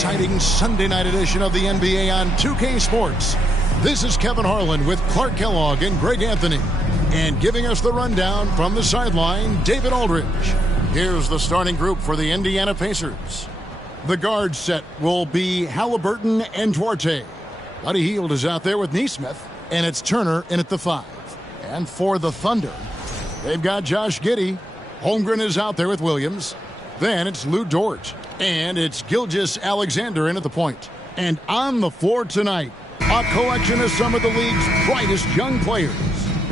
exciting Sunday night edition of the NBA on 2K Sports. This is Kevin Harlan with Clark Kellogg and Greg Anthony. And giving us the rundown from the sideline, David Aldridge. Here's the starting group for the Indiana Pacers. The guard set will be Halliburton and Duarte. Buddy Hield is out there with Nesmith, and it's Turner in at the 5. And for the Thunder, they've got Josh Giddey. Holmgren is out there with Williams. Then it's Lou Dort. And it's Gilgeous-Alexander in at the point. And on the floor tonight, a collection of some of the league's brightest young players.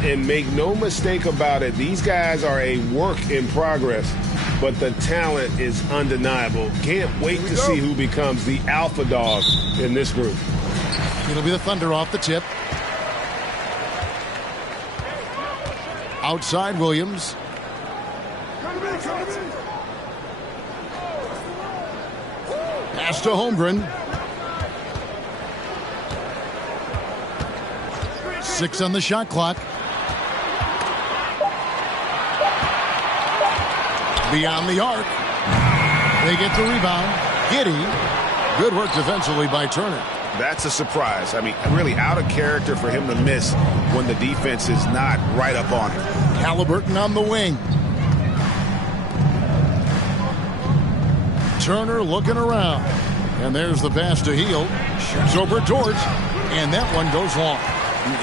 And make no mistake about it, these guys are a work in progress, but the talent is undeniable. Can't wait to see who becomes the alpha dog in this group. It'll be the Thunder off the tip. Outside Williams. Pass to Holmgren. 6 on the shot clock. Beyond the arc. They get the rebound. Giddey. Good work defensively by Turner. That's a surprise. I mean, really out of character for him to miss when the defense is not right up on him. Halliburton on the wing. Turner looking around. And there's the pass to Hield. Shoots over Dort. And that one goes long.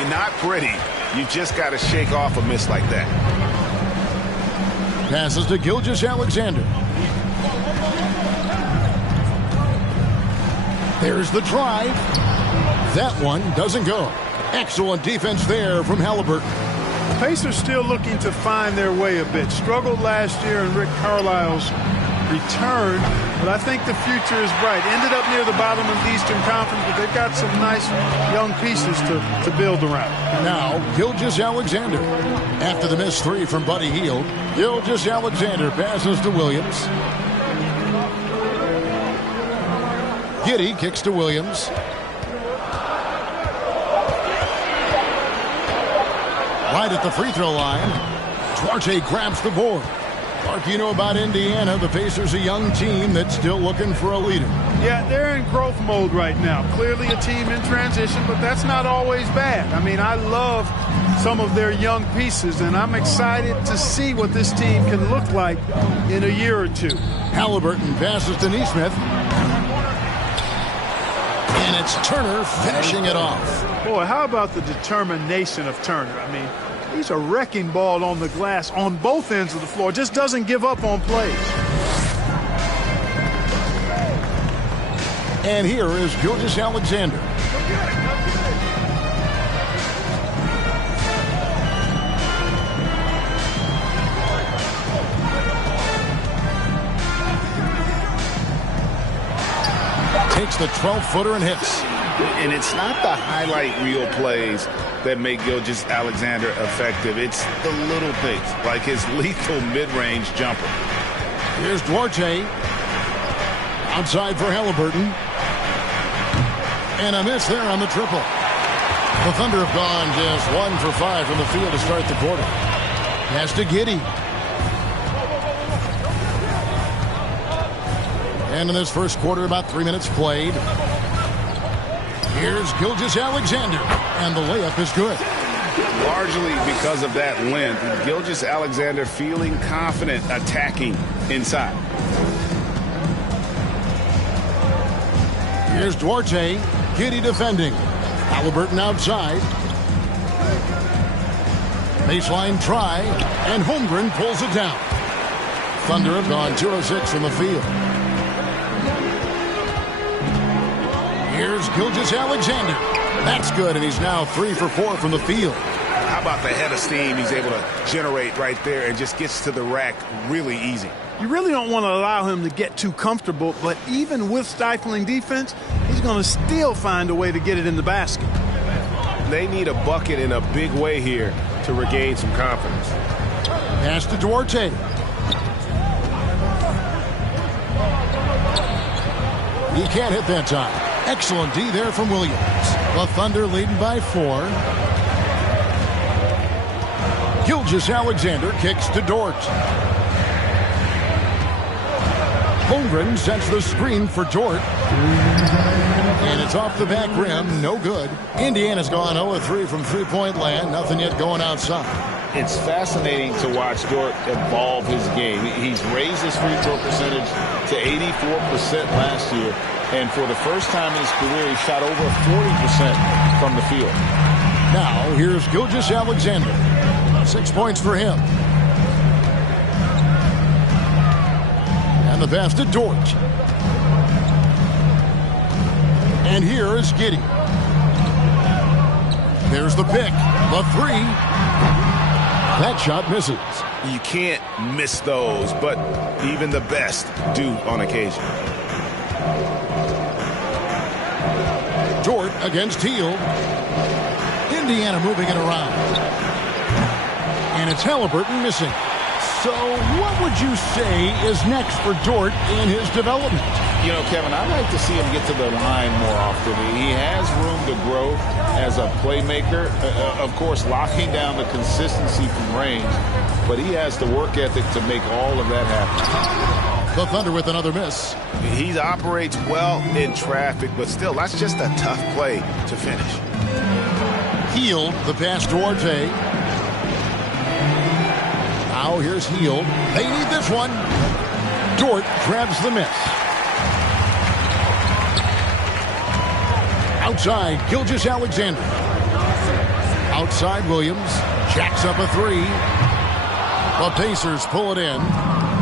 Not pretty. You just got to shake off a miss like that. Passes to Gilgeous-Alexander. There's the drive. That one doesn't go. Excellent defense there from Halliburton. The Pacers still looking to find their way a bit. Struggled last year in Rick Carlisle's return, but I think the future is bright. Ended up near the bottom of the Eastern Conference, but they've got some nice young pieces to build around. Now, Gilgeous-Alexander. After the missed 3 from Buddy Hield, Gilgeous-Alexander passes to Williams. Giddey kicks to Williams. Right at the free throw line. Duarte grabs the board. Clark, you know about Indiana. The Pacers, a young team that's still looking for a leader. Yeah, they're in growth mode right now. Clearly a team in transition, but that's not always bad. I mean, I love some of their young pieces, and I'm excited to see what this team can look like in a year or two. Halliburton passes to Nesmith. And it's Turner finishing it off. Boy, how about the determination of Turner? I mean, he's a wrecking ball on the glass on both ends of the floor. Just doesn't give up on plays. And here is Gilgeous-Alexander. Takes the 12-footer and hits. And it's not the highlight reel plays that make Gilgeous-Alexander effective. It's the little things, like his lethal mid-range jumper. Here's Duarte. Outside for Halliburton. And a miss there on the triple. The Thunder have gone just 1 for 5 from the field to start the quarter. Pass to Giddey. And in this first quarter, about 3 minutes played. Here's Gilgeous-Alexander, and the layup is good. Largely because of that length, Gilgeous-Alexander feeling confident attacking inside. Here's Duarte, Giddey defending. Halliburton outside. Baseline try, and Holmgren pulls it down. Thunder have gone 2 of 6 from the field. Here's Gilgeous-Alexander. That's good, and he's now 3 for 4 from the field. How about the head of steam he's able to generate right there and just gets to the rack really easy. You really don't want to allow him to get too comfortable, but even with stifling defense, he's going to still find a way to get it in the basket. They need a bucket in a big way here to regain some confidence. Pass to Duarte. He can't hit that time. Excellent D there from Williams. The Thunder leading by 4. Gilgeous-Alexander kicks to Dort. Holmgren sets the screen for Dort. And it's off the back rim. No good. Indiana's gone 0-3 from three-point land. Nothing yet going outside. It's fascinating to watch Dort evolve his game. He's raised his free throw percentage to 84% last year. And for the first time in his career, he shot over 40% from the field. Now, here's Gilgeous-Alexander. 6 points for him. And the pass to Dort. And here is Giddey. There's the pick. The three. That shot misses. You can't miss those, but even the best do on occasion. Dort against Hield. Indiana moving it around. And it's Halliburton missing. So what would you say is next for Dort in his development? You know, Kevin, I'd like to see him get to the line more often. He has room to grow as a playmaker. Of course, locking down the consistency from range, but he has the work ethic to make all of that happen. The Thunder with another miss. He operates well in traffic, but still, that's just a tough play to finish. Hield, the pass to Arte. Now here's Hield. They need this one. Dort grabs the miss. Outside, Gilgeous-Alexander. Outside, Williams. Jacks up a three. The Pacers pull it in.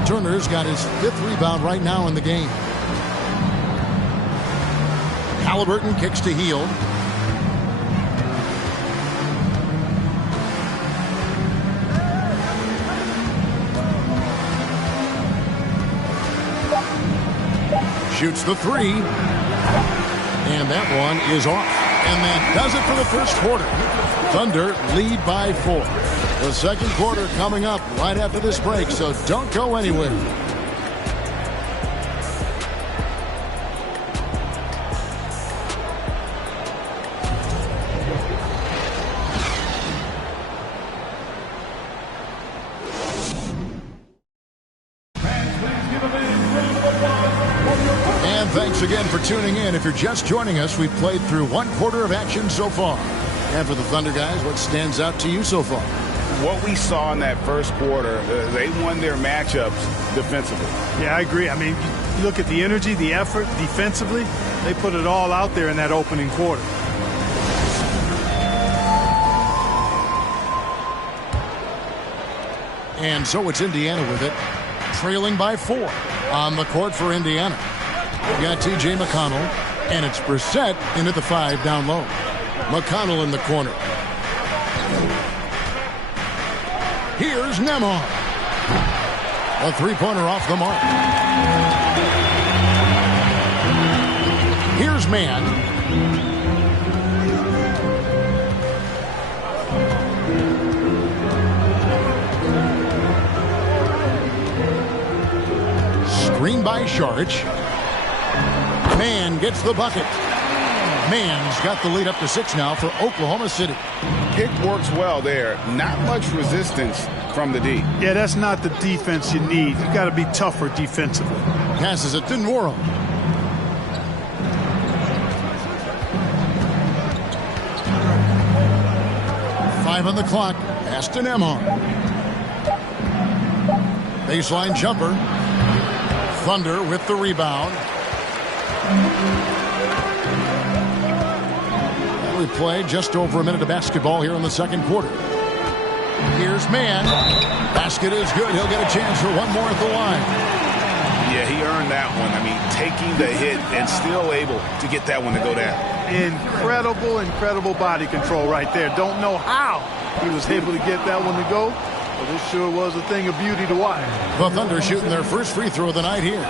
Turner's got his 5th rebound right now in the game. Halliburton kicks to Hield. Shoots the three. And that one is off. And that does it for the first quarter. Thunder lead by 4. The second quarter coming up right after this break, so don't go anywhere. And thanks again for tuning in. If you're just joining us, we've played through 1 quarter of action so far. And for the Thunder guys, what stands out to you so far? What we saw in that first quarter, they won their matchups defensively. Yeah, I agree. I mean, you look at the energy, the effort defensively, they put it all out there in that opening quarter. And so it's Indiana with it, trailing by 4 on the court for Indiana. We got T.J. McConnell, and it's Brissett into the 5 down low. McConnell in the corner. Here's Nembhard. A 3-pointer off the mark. Here's Mann. Screen by Saric. Mann gets the bucket. Mann's got the lead up to 6 now for Oklahoma City. Pick works well there. Not much resistance from the D. Yeah, that's not the defense you need. You got to be tougher defensively. Passes it to Nwora. Five on the clock. Pass to Nembhard. Baseline jumper. Thunder with the rebound. We played just over a minute of basketball here in the second quarter. Here's Mann. Basket is good. He'll get a chance for one more at the line. Yeah, he earned that one. I mean, taking the hit and still able to get that one to go down. Incredible body control right there. Don't know how he was able to get that one to go, but it sure was a thing of beauty to watch. The Thunder shooting their first free throw of the night here.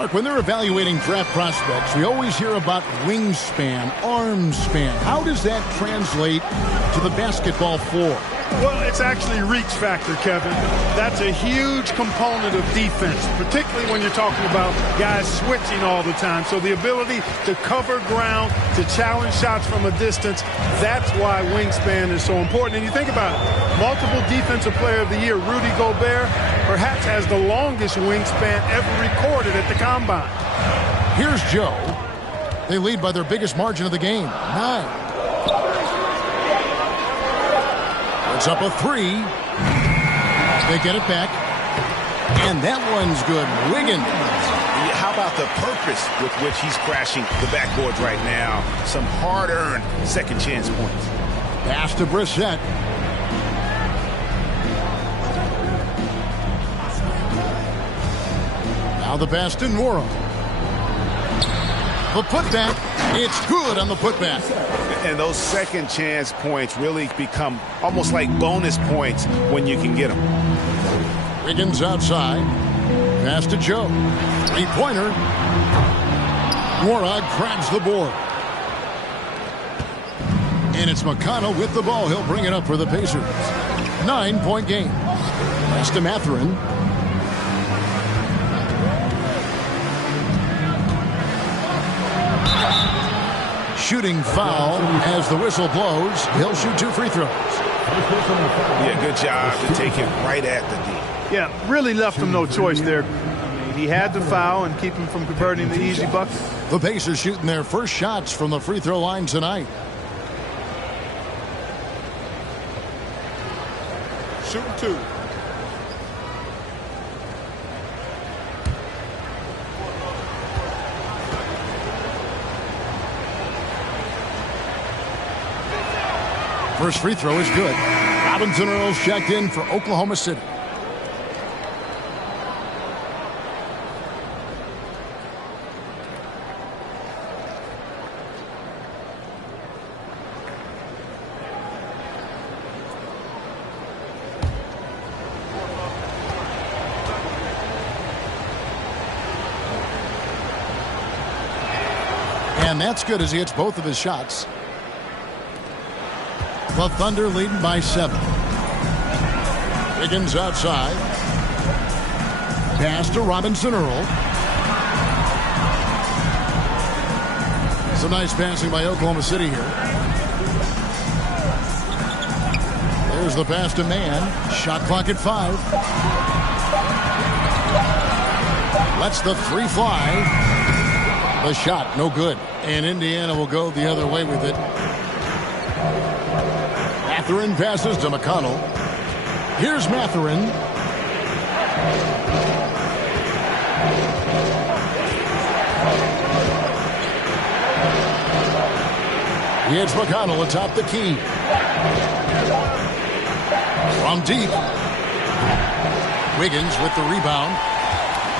Clark, when they're evaluating draft prospects, we always hear about wingspan, arm span. How does that translate to the basketball floor? Well, it's actually reach factor, Kevin. That's a huge component of defense, particularly when you're talking about guys switching all the time. So the ability to cover ground, to challenge shots from a distance, that's why wingspan is so important. And you think about it, multiple Defensive Player of the Year, Rudy Gobert, perhaps has the longest wingspan ever recorded at the Combine. Here's Joe. They lead by their biggest margin of the game, 9. It's up a 3. They get it back. And that one's good. Wiggins. How about the purpose with which he's crashing the backboards right now? Some hard-earned second chance points. Pass to Brissett. Now the pass to Nora. The putback. It's good on the putback. And those second chance points really become almost like bonus points when you can get them. Wiggins outside. Pass to Joe. Three-pointer. Nora grabs the board. And it's McConnell with the ball. He'll bring it up for the Pacers. 9-point game. Pass to Mathurin. Shooting foul as the whistle blows. He'll shoot 2 free throws. Yeah, good job to take it right at the D. Yeah, really left him no choice there. He had to foul and keep him from converting the easy bucket. The Pacers shooting their first shots from the free throw line tonight. Shooting 2. First free throw is good. Robinson Earls checked in for Oklahoma City. And that's good as he hits both of his shots. The Thunder leading by 7. Wiggins outside. Pass to Robinson Earl. Some nice passing by Oklahoma City here. There's the pass to Mann. Shot clock at 5. Lets the 3 fly. The shot, no good. And Indiana will go the other way with it. Mathurin passes to McConnell. Here's Mathurin. Here's McConnell atop the key. From deep. Wiggins with the rebound.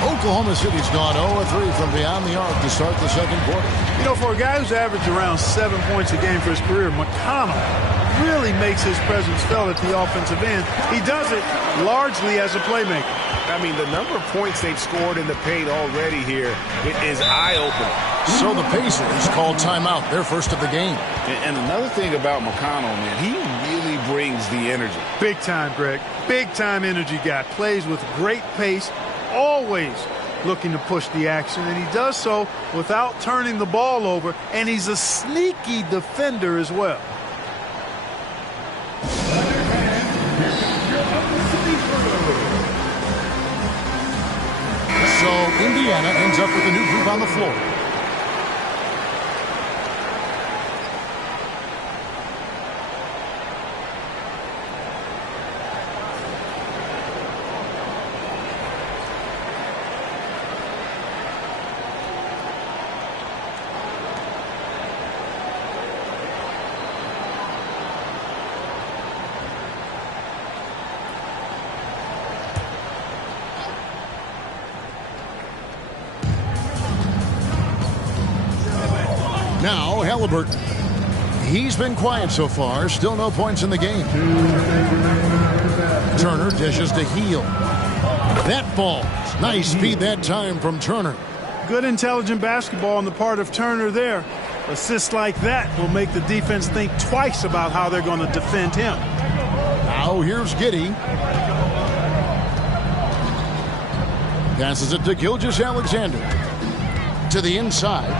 Oklahoma City's gone 0-3 from beyond the arc to start the second quarter. You know, for a guy who's averaged around 7 points a game for his career, McConnell really makes his presence felt at the offensive end. He does it largely as a playmaker. I mean, the number of points they've scored in the paint already here is eye-opening. So the Pacers called timeout, their first of the game. And another thing about McConnell, man, he really brings the energy. Big time, Greg. Big time energy guy. Plays with great pace, always looking to push the action, and he does so without turning the ball over, and he's a sneaky defender as well. So Indiana ends up with a new group on the floor. Now Halliburton. He's been quiet so far. Still no points in the game. Turner dishes to Hield. That ball. Nice speed that time from Turner. good intelligent basketball on the part of Turner there. Assists like that will make the defense think twice about how they're going to defend him. Now here's Giddey. Passes it to Gilgeous-Alexander. To the inside.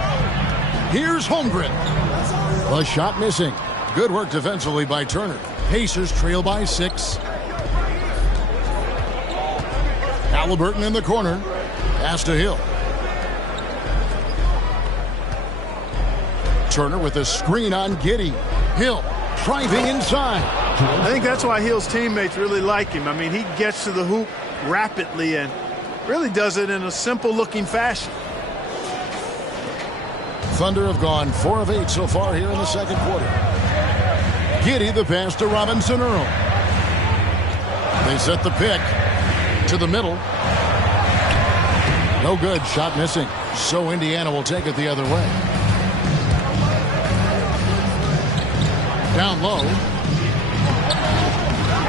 Here's Holmgren. The shot missing. Good work defensively by Turner. Pacers trail by 6. Halliburton in the corner. Pass to Hill. Turner with a screen on Giddey. Hill driving inside. I think that's why Hill's teammates really like him. I mean, he gets to the hoop rapidly and really does it in a simple-looking fashion. Thunder have gone 4 of 8 so far here in the second quarter. Giddey the pass to Robinson Earl. They set the pick to the middle. No good. Shot missing. So Indiana will take it the other way. Down low.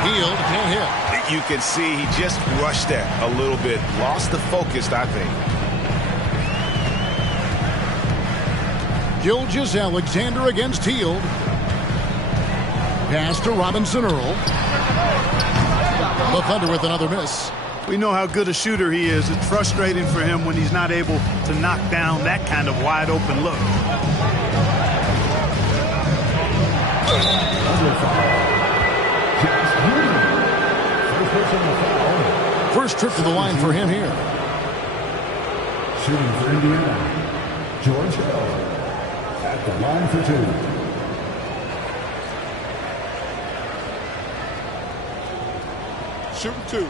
Hield can't hit. You can see he just rushed that a little bit. Lost the focus, I think. Gilgeous-Alexander against Hield. Pass to Robinson Earl. The Thunder with another miss. We know how good a shooter he is. It's frustrating for him when he's not able to knock down that kind of wide open look. First trip to the line for him here. Shooting for Indiana, George Hill at the line for 2. Shooting 2.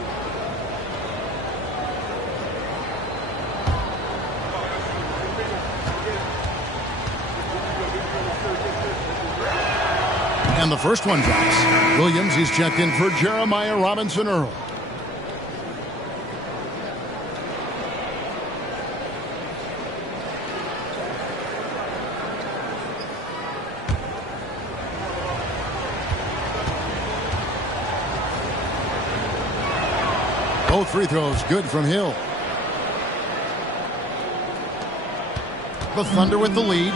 And the first one drops. Williams, he's checked in for Jeremiah Robinson Earl. Both free throws good from Hill. The Thunder with the lead.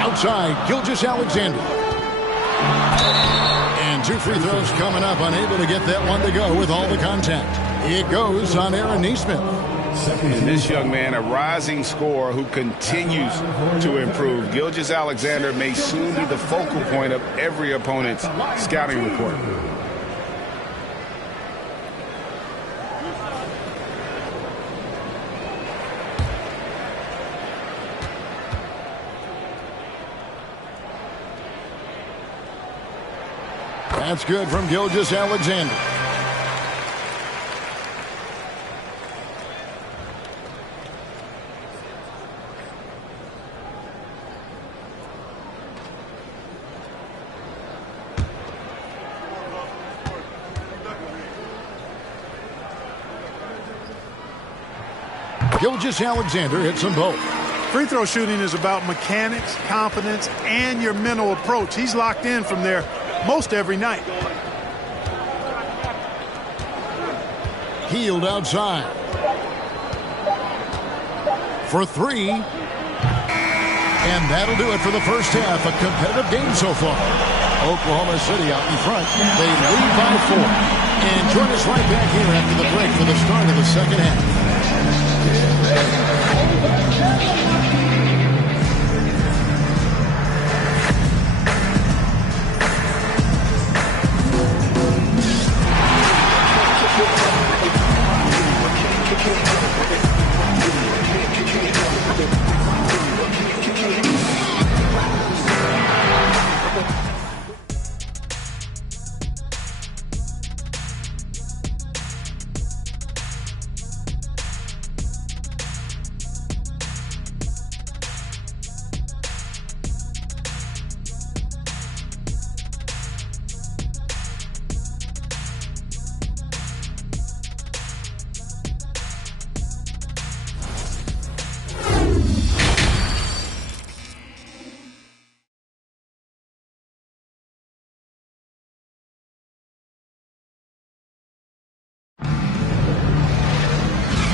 Outside, Gilgeous-Alexander. And 2 free throws coming up, unable to get that one to go with all the contact. It goes on Aaron Nesmith. And this young man, a rising scorer who continues to improve. Gilgeous-Alexander may soon be the focal point of every opponent's scouting report. That's good from Gilgeous-Alexander. Gilgeous-Alexander hits them both. Free throw shooting is about mechanics, confidence, and your mental approach. He's locked in from there most every night. Hield outside. For 3. And that'll do it for the first half. A competitive game so far. Oklahoma City out in front. They lead by 4. And join us right back here after the break for the start of the second half.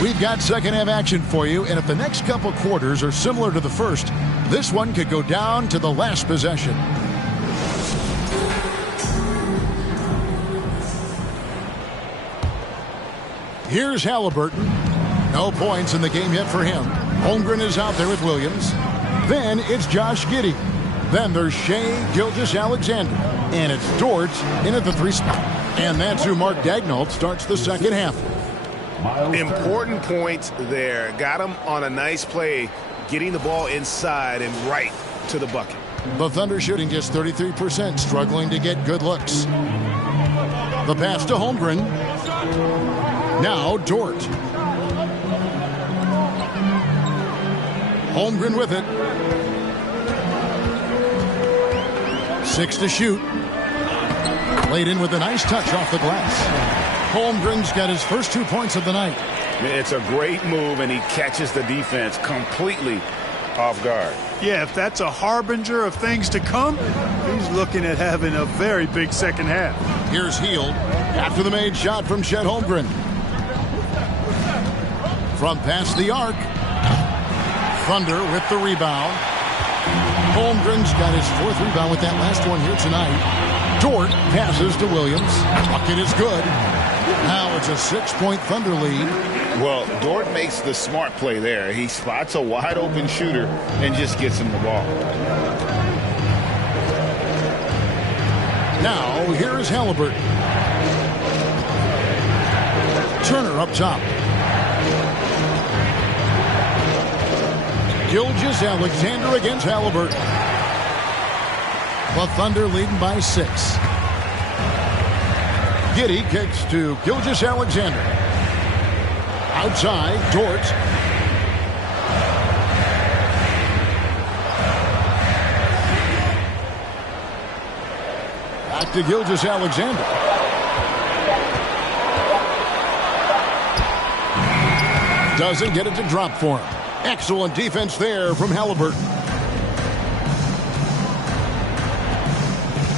We've got second half action for you, and if the next couple quarters are similar to the first, this one could go down to the last possession. Here's Halliburton. No points in the game yet for him. Holmgren is out there with Williams. Then it's Josh Giddey. Then there's Shai Gilgeous-Alexander. And it's Dort in at the 3 spot. And that's who Mark Daigneault starts the second half. Important points there. Got him on a nice play, getting the ball inside and right to the bucket. The Thunder shooting just 33%, struggling to get good looks. The pass to Holmgren. Now Dort. Holmgren with it. 6 to shoot. Laid in with a nice touch off the glass. Holmgren's got his first 2 points of the night. It's a great move, and he catches the defense completely off guard. Yeah, if that's a harbinger of things to come, he's looking at having a very big second half. Here's Hield after the made shot from Chet Holmgren. From past the arc. Thunder with the rebound. Holmgren's got his 4th rebound with that last one here tonight. Dort passes to Williams. Bucket is good. Now it's a 6-point Thunder lead. Well, Dort makes the smart play there. He spots a wide open shooter and just gets him the ball. Now here is Halliburton. Turner up top. Gilgeous-Alexander against Halliburton. The Thunder leading by 6. Giddey kicks to Gilgeous-Alexander. Outside, Dort. Back to Gilgeous-Alexander. Doesn't get it to drop for him. Excellent defense there from Halliburton.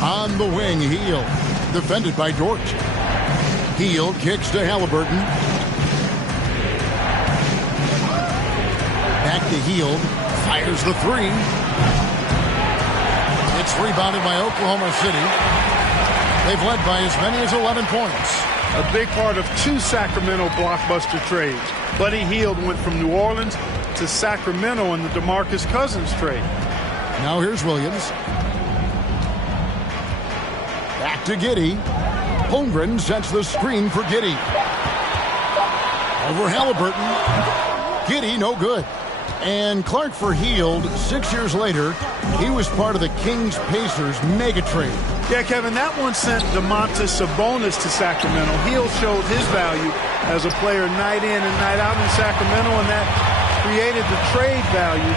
On the wing, Hield. Defended by Dort. Hield kicks to Halliburton. Back to Hield. Fires the 3. It's rebounded by Oklahoma City. They've led by as many as 11 points. A big part of 2 Sacramento blockbuster trades. Buddy Hield went from New Orleans to Sacramento in the DeMarcus Cousins trade. Now here's Williams. Back to Giddey. Holmgren sets the screen for Giddey. Over Halliburton. Giddey no good. And Clark for Hield. 6 years later, he was part of the Kings-Pacers mega trade. Yeah, Kevin, that one sent Domantas Sabonis to Sacramento. Hield showed his value as a player night in and night out in Sacramento, and that created the trade value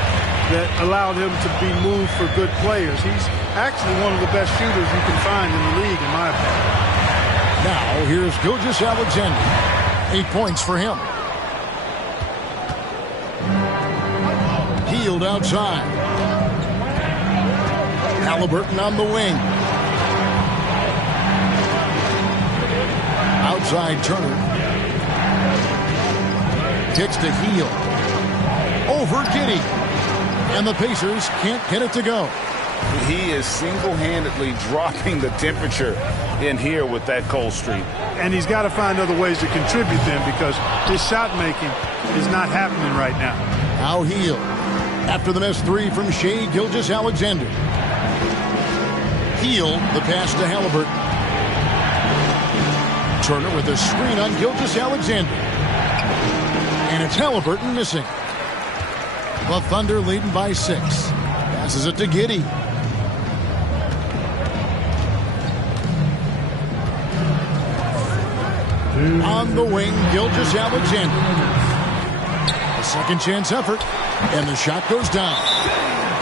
that allowed him to be moved for good players. He's actually one of the best shooters you can find in the league, in my opinion. Now, here's Gilgeous-Alexander. 8 points for him. Hield outside. Halliburton on the wing. Outside Turner. Kicks to Hield. Over Giddey. And the Pacers can't get it to go. He is single-handedly dropping the temperature in here with that cold streak. And he's got to find other ways to contribute then, because his shot making is not happening right now. Now Hield. After the missed 3 from Shai Gilgeous-Alexander. Hield, the pass to Halliburton. Turner with a screen on Gilgeous-Alexander. And it's Halliburton missing. The Thunder leading by 6. Passes it to Giddey. On the wing, Gilgeous-Alexander. A second chance effort. And the shot goes down.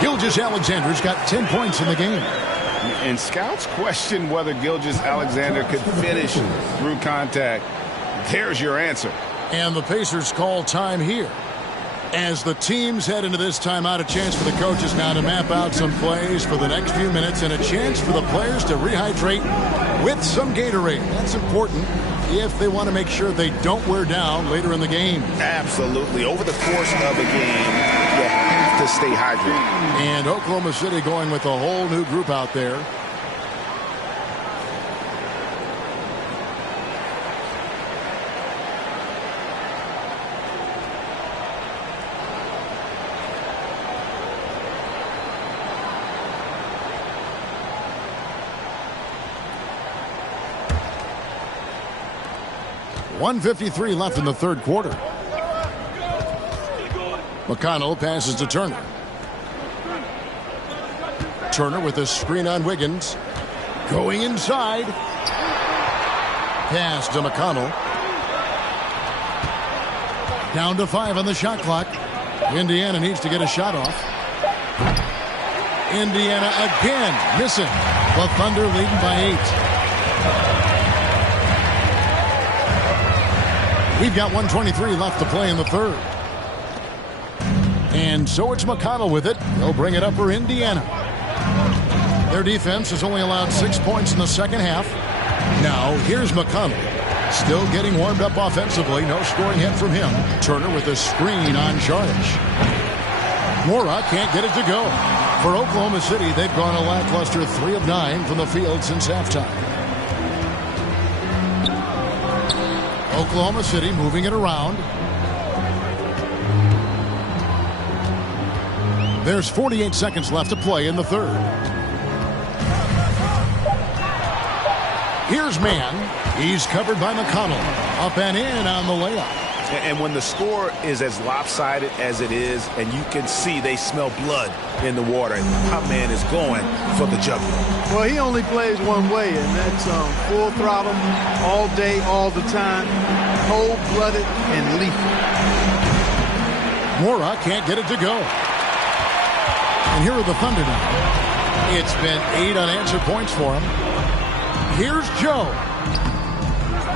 Gilgeous-Alexander's got 10 points in the game. And scouts question whether Gilgeous-Alexander could finish through contact. There's your answer. And the Pacers call time here. As the teams head into this timeout, a chance for the coaches now to map out some plays for the next few minutes and a chance for the players to rehydrate with some Gatorade. That's important. if they want to make sure they don't wear down later in the game. Absolutely. Over the course of a game, you have to stay hydrated. And Oklahoma City going with a whole new group out there. .153 left in the third quarter. McConnell passes to Turner. Turner with a screen on Wiggins. Going inside. Pass to McConnell. Down to 5 on the shot clock. Indiana needs to get a shot off. Indiana again missing. The Thunder leading by 8. We've got 1:23 left to play in the third. And so it's McConnell with it. He'll bring it up for Indiana. Their defense has only allowed 6 points in the second half. Now here's McConnell. Still getting warmed up offensively. No scoring hit from him. Turner with a screen on Saric. Mora can't get it to go. For Oklahoma City, they've gone a lackluster 3 of 9 from the field since halftime. Oklahoma City moving it around. There's 48 seconds left to play in the third. Here's Mann. He's covered by McConnell. Up and in on the layup. And when the score is as lopsided as it is, and you can see they smell blood in the water, my man is going for the jugular. Well, he only plays one way, and that's full throttle, all day, all the time, cold-blooded and lethal. Mora can't get it to go. And here are the Thunder now. It's been 8 unanswered points for him. Here's Joe.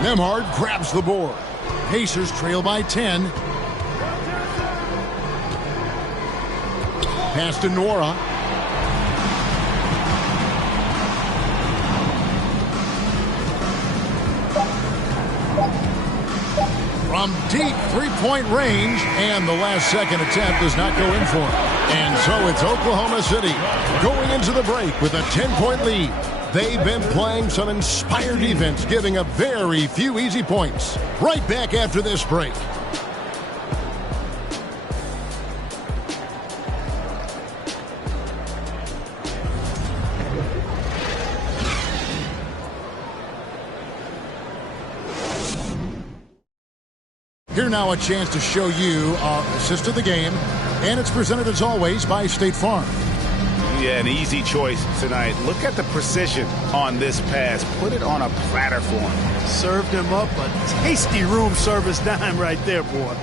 Nembhard grabs the board. Pacers trail by 10. Pass to Nora. From deep three-point range, and the last second attempt does not go in for him. And so it's Oklahoma City going into the break with a 10-point lead. They've been playing some inspired defense, giving up very few easy points. Right back after this break. Here now a chance to show you our assist of the game, and it's presented as always by State Farm. Yeah, an easy choice tonight. Look at the precision on this pass. Put it on a platter for him. Served him up a tasty room service dime right there, boy.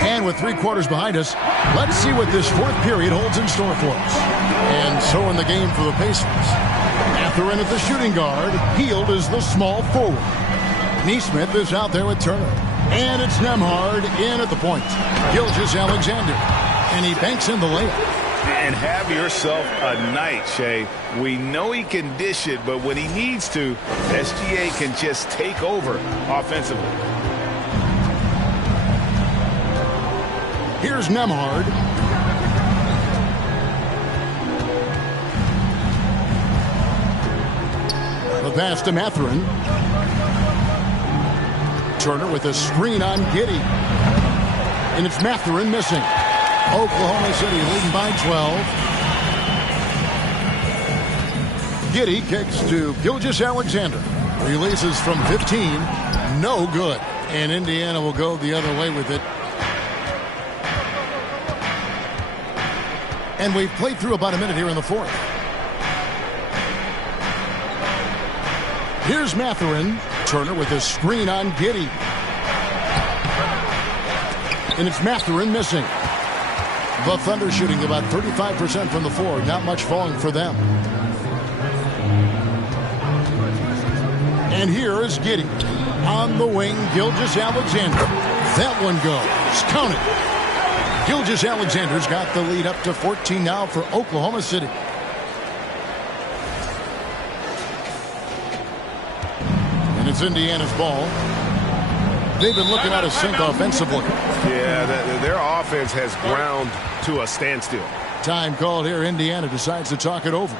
And with 3 quarters behind us, let's see what this fourth period holds in store for us. And so in the game for the Pacers, Mathurin at the shooting guard. Hield is the small forward. Nesmith is out there with Turner. And it's Nembhard in at the point. Gilgeous-Alexander. And he banks in the layup. And have yourself a night, Shea. We know he can dish it, but when he needs to, SGA can just take over offensively. Here's Nembhard. The pass to Mathurin. Turner with a screen on Giddey. And it's Mathurin missing. Oklahoma City leading by 12. Giddey kicks to Gilgeous-Alexander. Releases from 15. No good. And Indiana will go the other way with it. And we've played through about a minute here in the fourth. Here's Mathurin. Turner with a screen on Giddey. And it's Mathurin missing. The Thunder shooting about 35% from the floor. Not much falling for them. And here is Giddey. On the wing, Gilgeous-Alexander. That one goes. Count it. Gilgeous-Alexander's got the lead up to 14 now for Oklahoma City. And it's Indiana's ball. They've been looking out of sync offensively. Yeah, their offense has ground to a standstill. Time called here. Indiana decides to talk it over.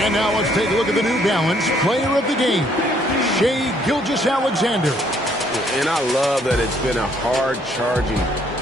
And now let's take a look at the New Balance player of the game, Shai Gilgeous-Alexander. And I love that it's been a hard-charging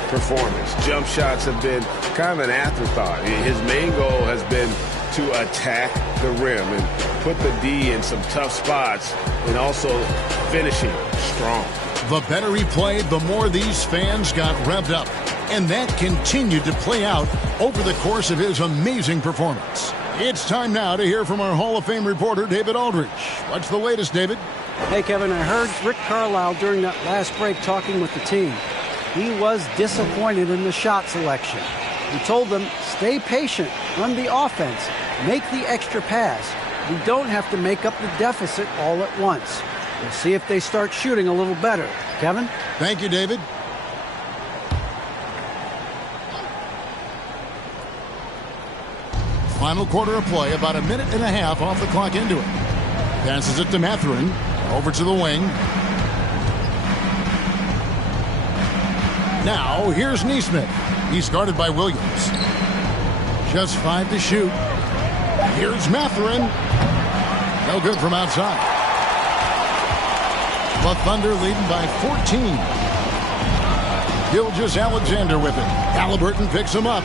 performance. Jump shots have been kind of an afterthought. His main goal has been to attack the rim and put the D in some tough spots and also finishing strong. The better he played, the more these fans got revved up. And that continued to play out over the course of his amazing performance. It's time now to hear from our Hall of Fame reporter, David Aldridge. What's the latest, David? Hey, Kevin, I heard Rick Carlisle during that last break talking with the team. He was disappointed in the shot selection. He told them, stay patient, run the offense, make the extra pass. We don't have to make up the deficit all at once. We'll see if they start shooting a little better. Kevin? Thank you, David. Final quarter of play, about a minute and a half off the clock into it. Passes it to Mathurin. Over to the wing. Now, here's Nesmith. He's guarded by Williams. Just 5 to shoot. Here's Mathurin. No good from outside. The Thunder leading by 14. Gilgeous-Alexander with it. Halliburton picks him up.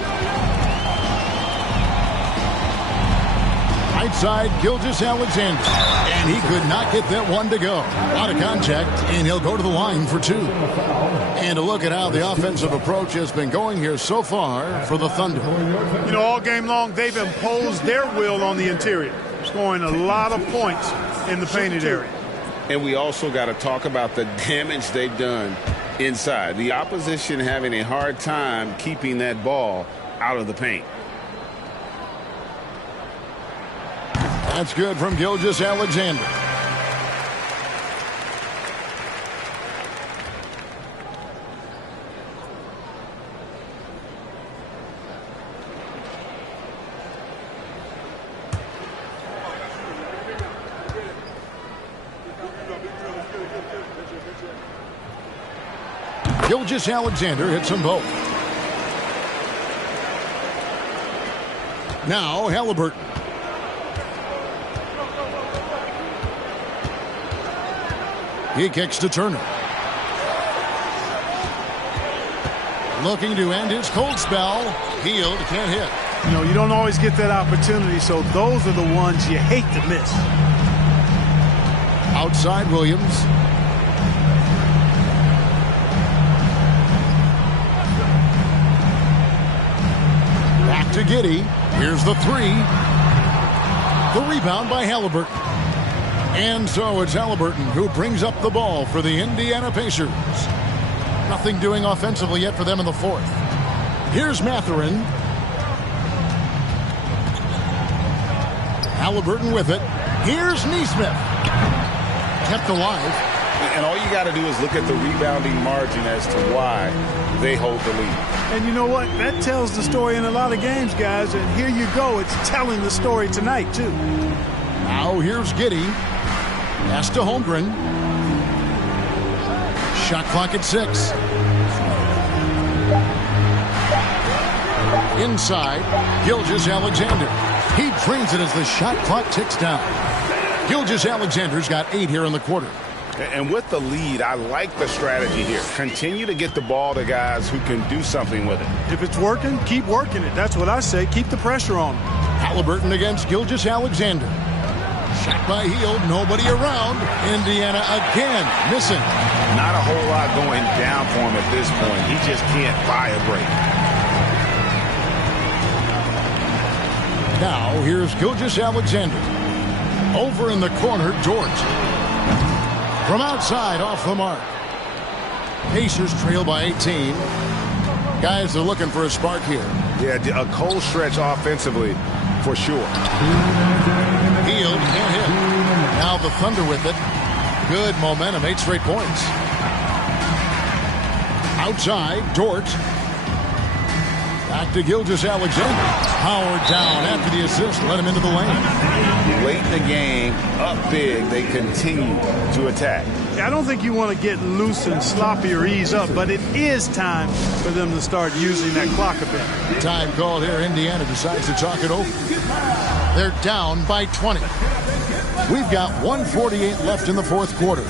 Right side, Gilgeous-Alexander. And he could not get that one to go. Out of contact, and he'll go to the line for 2. And a look at how the offensive approach has been going here so far for the Thunder. You know, all game long, they've imposed their will on the interior, scoring a lot of points in the painted area. And we also got to talk about the damage they've done inside. The opposition having a hard time keeping that ball out of the paint. That's good from Gilgeous-Alexander. Gilgeous-Alexander hits them both. Now Halliburton. He kicks to Turner. Looking to end his cold spell. Hield can't hit. You know, you don't always get that opportunity, so those are the ones you hate to miss. Outside Williams. Back to Giddey. Here's the 3. The rebound by Halliburton. And so it's Halliburton who brings up the ball for the Indiana Pacers. Nothing doing offensively yet for them in the 4th. Here's Mathurin. Halliburton with it. Here's Nesmith. Kept alive. And all you got to do is look at the rebounding margin as to why they hold the lead. And you know what? That tells the story in a lot of games, guys. And here you go. It's telling the story tonight, too. Now here's Giddey. Pass to Holmgren. Shot clock at 6. Inside, Gilgeous-Alexander. He drains it as the shot clock ticks down. Gilgeous-Alexander's got 8 here in the quarter. And with the lead, I like the strategy here. Continue to get the ball to guys who can do something with it. If it's working, keep working it. That's what I say. Keep the pressure on him. Halliburton against Gilgeous-Alexander. Shot by Hield, nobody around. Indiana again missing. Not a whole lot going down for him at this point. He just can't buy a break. Now here's Gilgeous-Alexander. Over in the corner, George. From outside, off the mark. Pacers trail by 18. Guys are looking for a spark here. Yeah, a cold stretch offensively for sure. Hield can't hit. Now the Thunder with it. Good momentum, 8 straight points. Outside, Dort. Back to Gilgeous-Alexander. Howard down after the assist. Let him into the lane. Late in the game, up big, they continue to attack. I don't think you want to get loose and sloppy or ease up, but it is time for them to start using that clock a bit. Time called here. Indiana decides to talk it over. They're down by 20. We've got 1:48 left in the fourth quarter.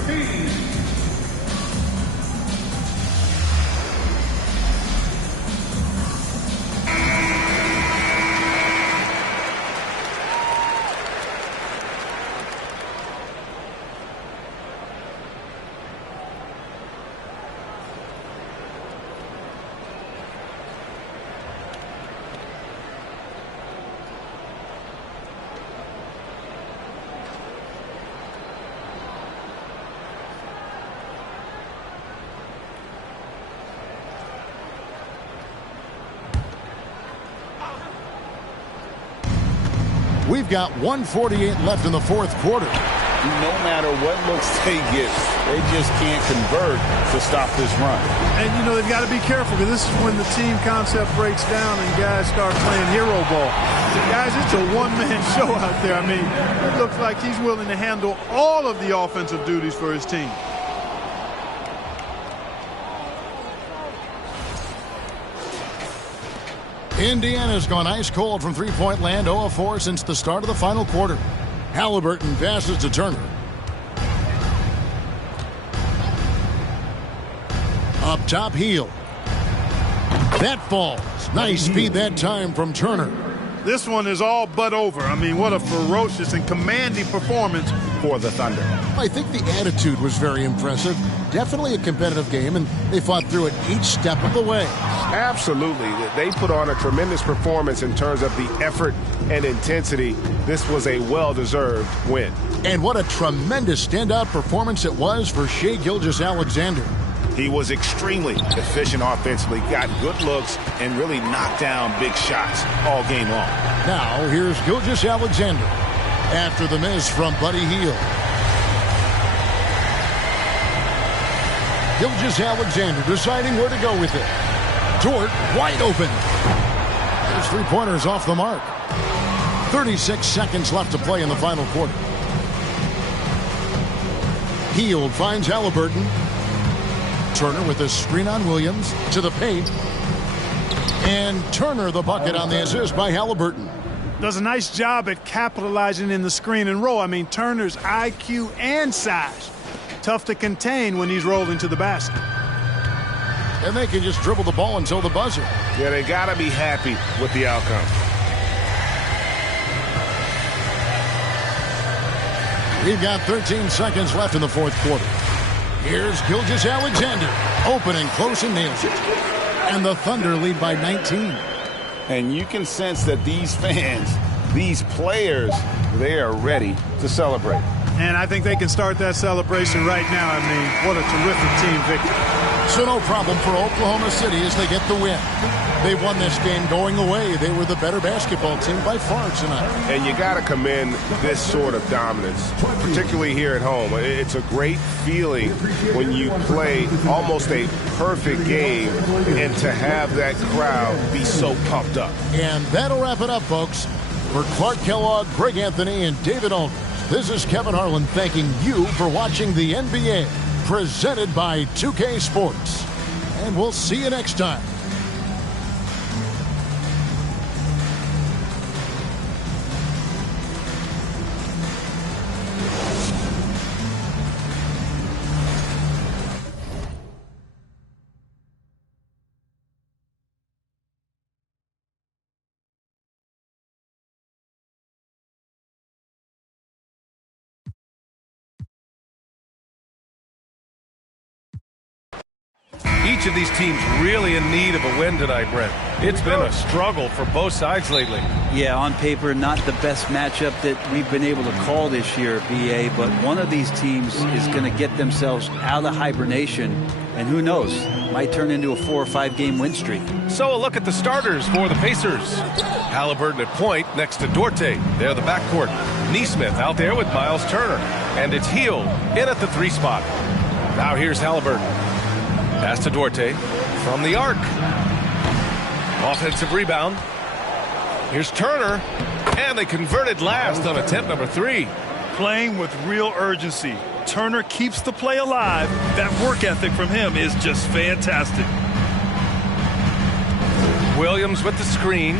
We've got 1:48 left in the fourth quarter. No matter what looks they get, they just can't convert to stop this run. And, you know, they've got to be careful because this is when the team concept breaks down and guys start playing hero ball. Guys, it's a one-man show out there. I mean, it looks like he's willing to handle all of the offensive duties for his team. Indiana's gone ice cold from three-point land, 0 of 4 since the start of the final quarter. Halliburton passes to Turner. Up top, Hield. That falls. Nice speed that time from Turner. This one is all but over. I mean, what a ferocious and commanding performance for the Thunder. I think the attitude was very impressive. Definitely a competitive game, and they fought through it each step of the way. Absolutely. They put on a tremendous performance in terms of the effort and intensity. This was a well-deserved win. And what a tremendous standout performance it was for Shai Gilgeous-Alexander. He was extremely efficient offensively, got good looks, and really knocked down big shots all game long. Now, here's Gilgeous-Alexander after the miss from Buddy Hield. Gilgeous-Alexander deciding where to go with it. Dort wide open. His three-pointers off the mark. 36 seconds left to play in the final quarter. Hield finds Halliburton. Turner with a screen on Williams to the paint. And Turner the bucket on the assist by Halliburton. Does a nice job at capitalizing in the screen and roll. I mean, Turner's IQ and size. Tough to contain when he's rolling to the basket. And they can just dribble the ball until the buzzer. Yeah, they got to be happy with the outcome. We've got 13 seconds left in the fourth quarter. Here's Gilgeous-Alexander. Open and close and nails it. And the Thunder lead by 19. And you can sense that these fans, these players, they are ready to celebrate. And I think they can start that celebration right now. I mean, what a terrific team victory. So no problem for Oklahoma City as they get the win. They won this game going away. They were the better basketball team by far tonight. And you got to commend this sort of dominance, particularly here at home. It's a great feeling when you play almost a perfect game and to have that crowd be so pumped up. And that'll wrap it up, folks. For Clark Kellogg, Greg Anthony, and David Aldridge, this is Kevin Harlan thanking you for watching the NBA, presented by 2K Sports. And we'll see you next time. Each of these teams really in need of a win tonight, Brent. It's been a struggle for both sides lately. Yeah, on paper, not the best matchup that we've been able to call this year, BA, but one of these teams is going to get themselves out of hibernation, and who knows, might turn into a 4 or 5 game win streak. So a look at the starters for the Pacers. Halliburton at point next to Duarte. They're the backcourt. Nesmith out there with Miles Turner. And it's Hield in at the 3 spot. Now here's Halliburton. Pass to Duarte from the arc. Offensive rebound. Here's Turner. And they converted last on attempt number 3. Playing with real urgency. Turner keeps the play alive. That work ethic from him is just fantastic. Williams with the screen.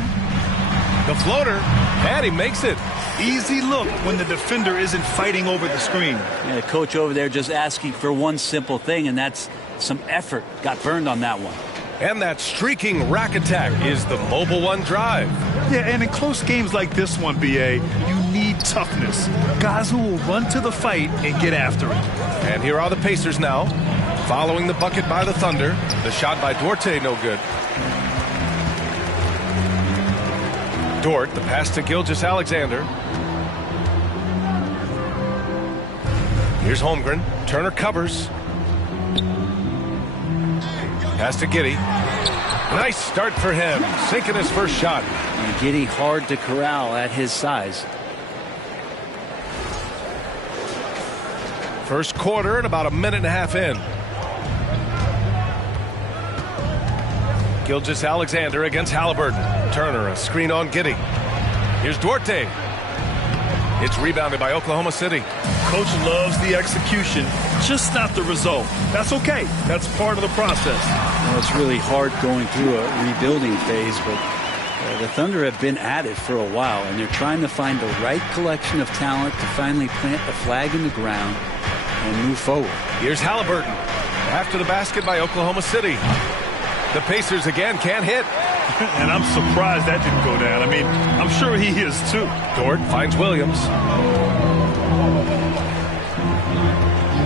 The floater. And he makes it. Easy look when the defender isn't fighting over the screen. Yeah, the coach over there just asking for one simple thing, and that's some effort. Got burned on that one. And that streaking rack attack is the Mobile One drive. Yeah, and in close games like this one, BA, you need toughness. Guys who will run to the fight and get after it. And here are the Pacers now. Following the bucket by the Thunder. The shot by Duarte, no good. Dort, the pass to Gilgeous-Alexander. Here's Holmgren. Turner covers. Pass to Giddey. Nice start for him. Sinking his first shot. And Giddey hard to corral at his size. First quarter and about a minute and a half in. Gilgeous-Alexander against Halliburton. Turner, a screen on Giddey. Here's Duarte. It's rebounded by Oklahoma City. Coach loves the execution, just not the result. That's okay. That's part of the process. Well, it's really hard going through a rebuilding phase, but the Thunder have been at it for a while, and they're trying to find the right collection of talent to finally plant the flag in the ground and move forward. Here's Halliburton. After the basket by Oklahoma City. The Pacers again can't hit. And I'm surprised that didn't go down. I mean, I'm sure he is too. Dort finds Williams.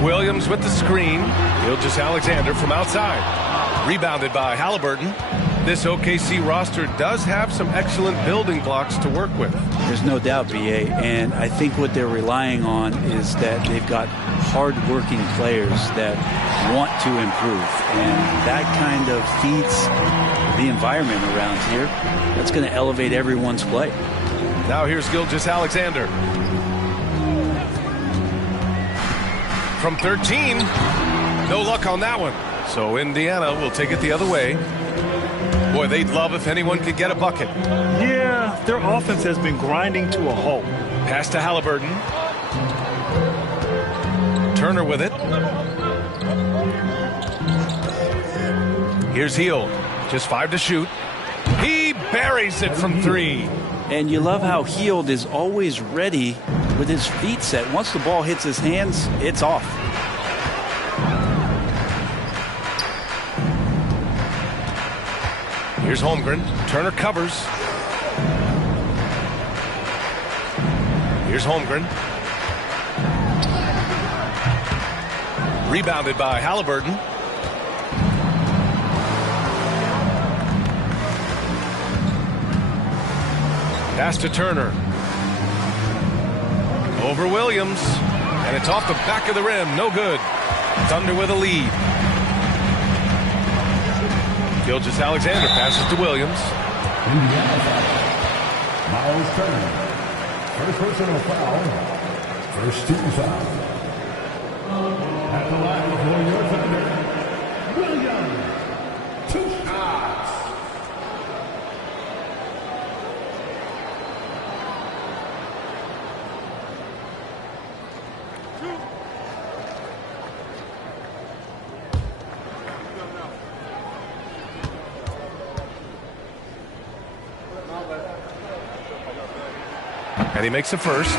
Williams with the screen. Gilgeous-Alexander from outside. Rebounded by Halliburton. This OKC roster does have some excellent building blocks to work with. There's no doubt, BA, and I think what they're relying on is that they've got hard-working players that want to improve, and that kind of feeds the environment around here. That's going to elevate everyone's play. Now here's Gilgeous-Alexander. From 13, no luck on that one. So Indiana will take it the other way. Boy, they'd love if anyone could get a bucket. Yeah, their offense has been grinding to a halt. Pass to Halliburton. Turner with it. Here's Hield. Just 5 to shoot. He buries it from 3. And you love how Hield is always ready with his feet set. Once the ball hits his hands, it's off. Here's Holmgren. Turner covers. Here's Holmgren. Rebounded by Halliburton. Pass to Turner. Over Williams. And it's off the back of the rim. No good. Thunder with a lead. Gilgeous-Alexander passes to Williams. Indiana foul. Miles Turner. First personal foul. First team foul. At the line for your Thunder, Williams. 2 shots. And he makes the first.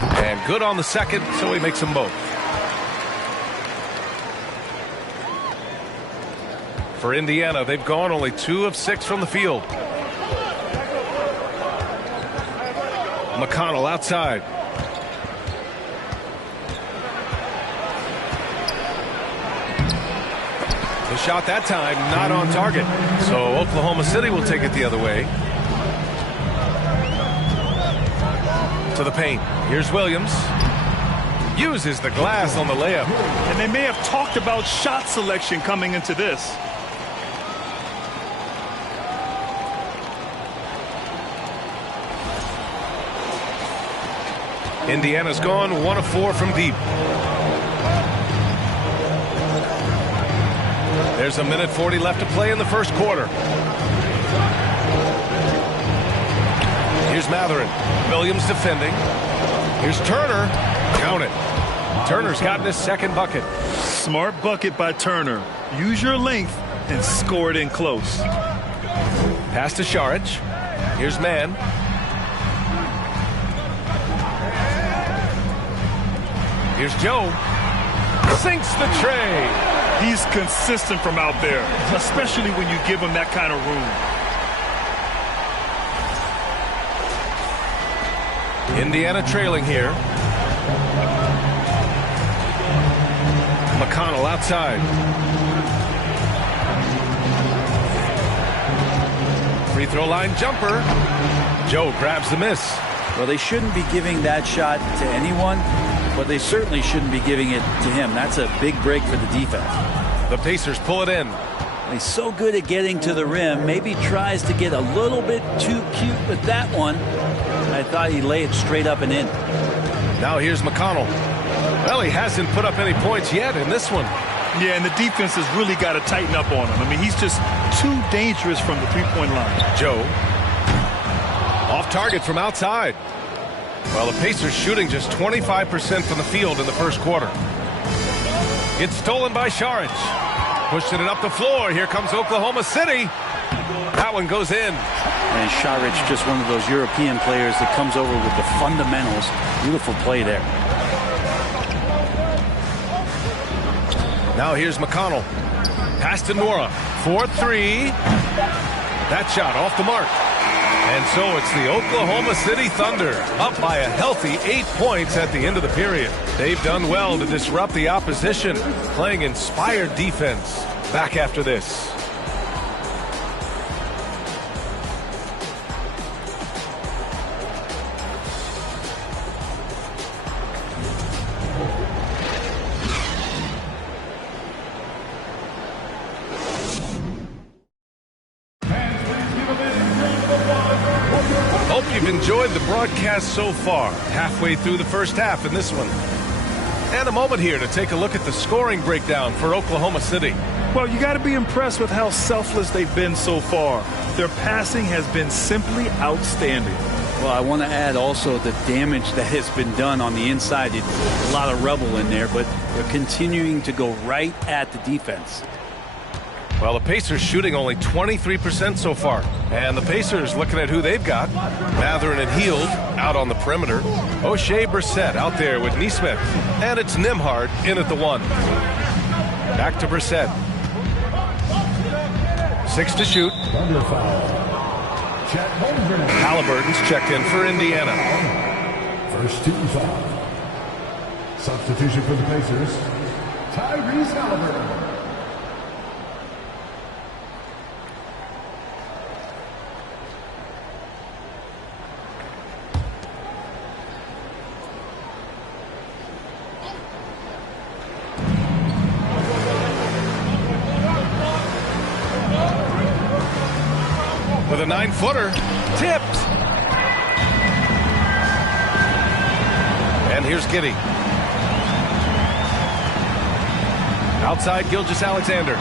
And good on the second, so he makes them both. For Indiana, they've gone only 2 of 6 from the field. McConnell outside. The shot that time not on target. So Oklahoma City will take it the other way. To the paint. Here's Williams. Uses the glass on the layup. And they may have talked about shot selection coming into this. Indiana's gone 1 of 4 from deep. There's 1:40 left to play in the first quarter. Here's Mathurin. Williams defending. Here's Turner. Count it. Turner's gotten his second bucket. Smart bucket by Turner. Use your length and score it in close. Pass to Šarić. Here's Mann. Here's Joe. Sinks the tray. He's consistent from out there, especially when you give him that kind of room. Indiana trailing here. McConnell outside. Free throw line jumper. Joe grabs the miss. Well, they shouldn't be giving that shot to anyone, but they certainly shouldn't be giving it to him. That's a big break for the defense. The Pacers pull it in. He's so good at getting to the rim. Maybe tries to get a little bit too cute with that one. I thought he'd lay it straight up and in. Now here's McConnell. Well, he hasn't put up any points yet in this one. Yeah, and the defense has really got to tighten up on him. I mean, he's just too dangerous from the three-point line. Joe. Off target from outside. Well, the Pacers shooting just 25% from the field in the first quarter. It's stolen by Šarić. Pushing it up the floor. Here comes Oklahoma City. That one goes in. And Šarić, just one of those European players that comes over with the fundamentals. Beautiful play there. Now here's McConnell. Pass to Nora. 4-3. That shot off the mark. And so it's the Oklahoma City Thunder up by a healthy 8 points at the end of the period. They've done well to disrupt the opposition, playing inspired defense. Back after this. You've enjoyed the broadcast so far, halfway through the first half in this one. And a moment here to take a look at the scoring breakdown for Oklahoma City. Well, you got to be impressed with how selfless they've been so far. Their passing has been simply outstanding. Well, I want to add also the damage that has been done on the inside. A lot of rubble in there, but they're continuing to go right at the defense. Well, the Pacers shooting only 23% so far. And the Pacers looking at who they've got. Mathurin and Hield out on the perimeter. Oshae Brissett out there with Nesmith. And it's Nembhard in at the 1. Back to Brissett. 6 to shoot. Halliburton's checked in for Indiana. First team foul. Substitution for the Pacers. Tyrese Halliburton. With a 9-footer, tipped. And here's Giddey. Outside, Gilgeous-Alexander.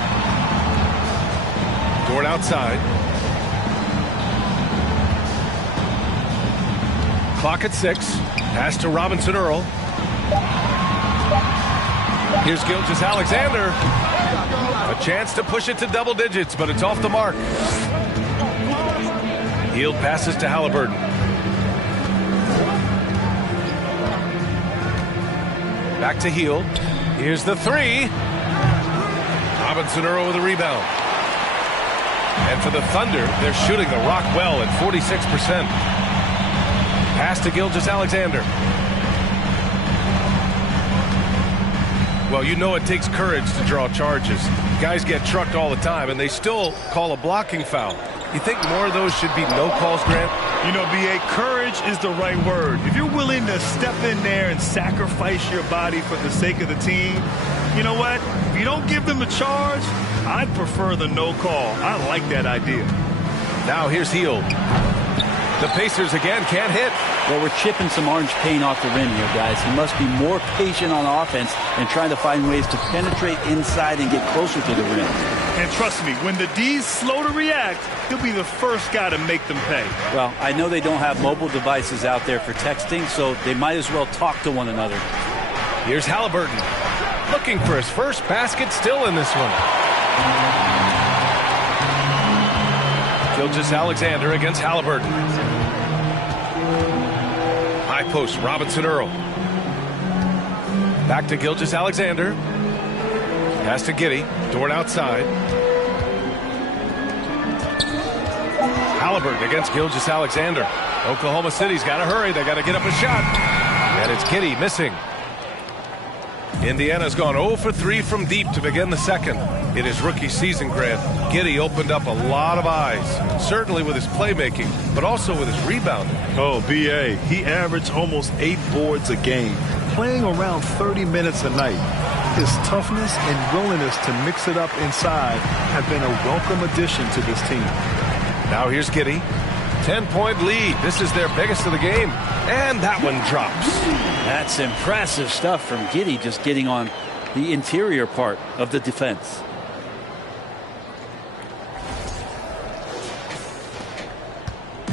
Dort outside. Clock at 6. Pass to Robinson Earl. Here's Gilgeous-Alexander. A chance to push it to double digits, but it's off the mark. Hield passes to Halliburton. Back to Hill. Here's the three. Robinson-Earl with a rebound. And for the Thunder, they're shooting the rock well at 46%. Pass to Gilgeous-Alexander. Well, you know it takes courage to draw charges. Guys get trucked all the time, and they still call a blocking foul. You think more of those should be no calls, Grant? You know, B.A., courage is the right word. If you're willing to step in there and sacrifice your body for the sake of the team, you know what? If you don't give them a charge, I'd prefer the no call. I like that idea. Now here's Hill. The Pacers again can't hit. Well, we're chipping some orange paint off the rim here, guys. He must be more patient on offense and trying to find ways to penetrate inside and get closer to the rim. And trust me, when the D's slow to react, he'll be the first guy to make them pay. Well, I know they don't have mobile devices out there for texting, so they might as well talk to one another. Here's Halliburton. Looking for his first basket, still in this one. Gilgeous-Alexander against Halliburton. High post, Robinson-Earl. Back to Gilgeous-Alexander. Pass to Giddey. Dort outside. Halliburton against Gilgeous-Alexander. Oklahoma City's got to hurry. They got to get up a shot. And it's Giddey missing. Indiana's gone 0 for 3 from deep to begin the second. In his rookie season, Grant, Giddey opened up a lot of eyes, certainly with his playmaking, but also with his rebounding. Oh, B.A., he averaged almost 8 boards a game, playing around 30 minutes a night. His toughness and willingness to mix it up inside have been a welcome addition to this team. Now here's Giddey. 10-point lead. This is their biggest of the game. And that one drops. That's impressive stuff from Giddey, just getting on the interior part of the defense.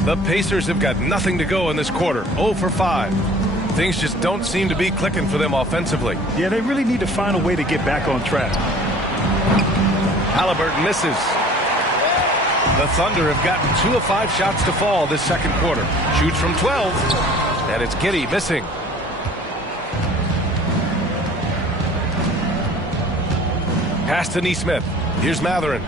The Pacers have got nothing to go in this quarter. 0 for 5. Things just don't seem to be clicking for them offensively. Yeah, they really need to find a way to get back on track. Halliburton misses. The Thunder have gotten 2 of 5 shots to fall this second quarter. Shoots from 12. And it's Giddey missing. Pass to Nesmith. Here's Mathurin.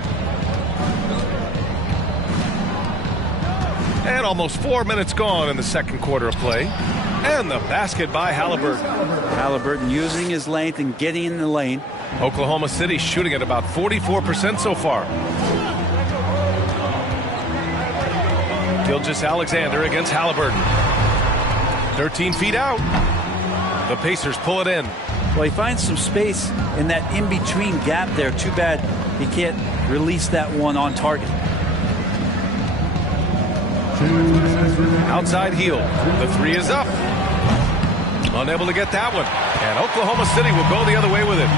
And almost 4 minutes gone in the second quarter of play. And the basket by Halliburton. Halliburton using his length and getting in the lane. Oklahoma City shooting at about 44% so far. Gilgeous-Alexander against Halliburton. 13 feet out. The Pacers pull it in. Well, he finds some space in that in-between gap there. Too bad he can't release that one on target. Outside heel. The three is up. Unable to get that one. And Oklahoma City will go the other way with it.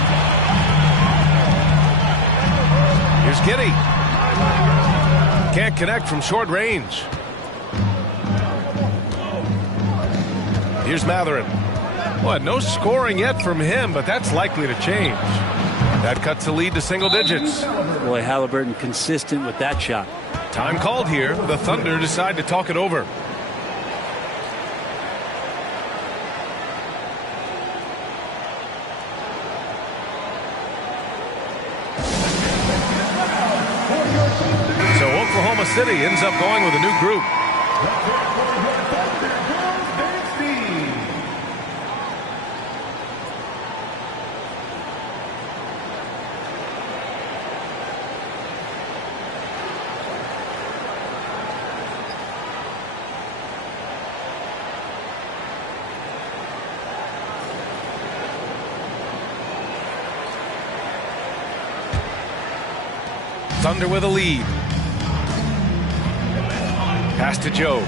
Here's Giddey. Can't connect from short range. Here's Mathurin. Well, no scoring yet from him, but that's likely to change. That cuts the lead to single digits. Boy, Halliburton consistent with that shot. Time called here. The Thunder decide to talk it over. So Oklahoma City ends up going with a new group. Thunder with a lead. Pass to Joe.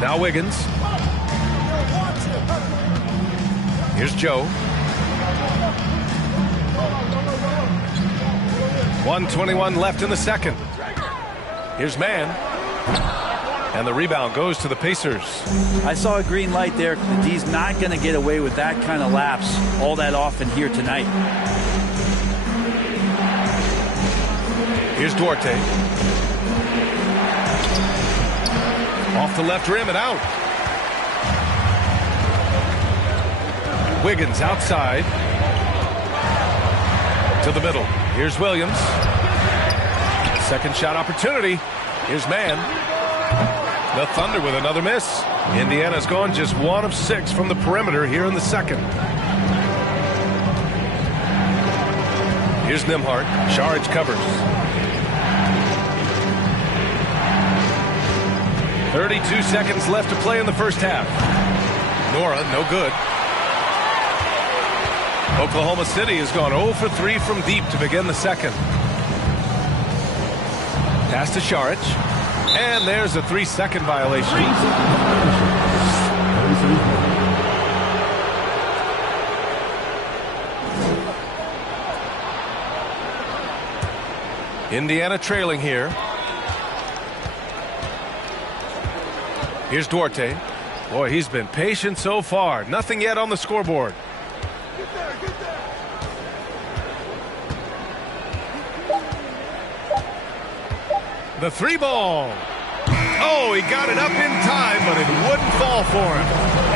Now Wiggins. Here's Joe. 1:21 left in the second. Here's Mann. And the rebound goes to the Pacers. I saw a green light there. The D's not going to get away with that kind of lapse all that often here tonight. Here's Duarte. Off the left rim and out. Wiggins outside to the middle. Here's Williams. Second shot opportunity. Here's Mann. The Thunder with another miss. Indiana's gone just 1 of 6 from the perimeter here in the second. Here's Nembhard. Saric covers. 32 seconds left to play in the first half. Nora, no good. Oklahoma City has gone 0 for 3 from deep to begin the second. Pass to Saric. And there's a 3-second violation. Indiana trailing here. Here's Duarte. Boy, he's been patient so far. Nothing yet on the scoreboard. The 3-ball. Oh, he got it up in time, but it wouldn't fall for him.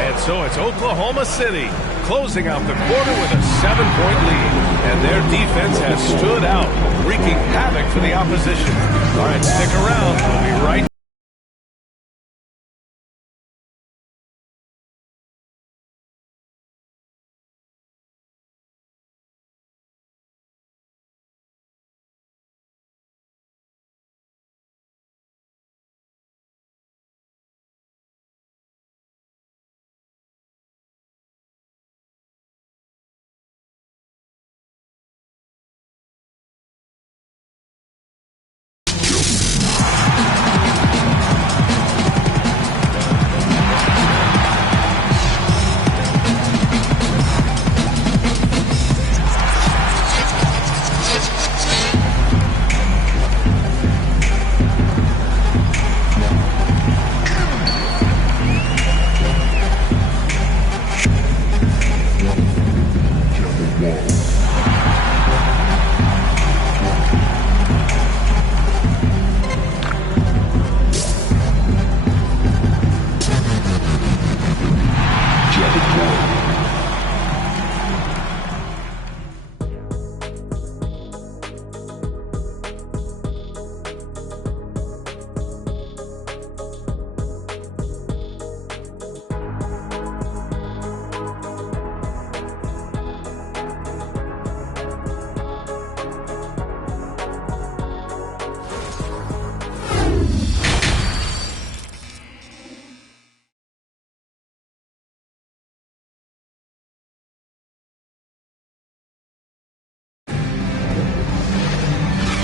And so it's Oklahoma City closing out the quarter with a 7-point lead. And their defense has stood out, wreaking havoc for the opposition. All right, stick around. We'll be right back.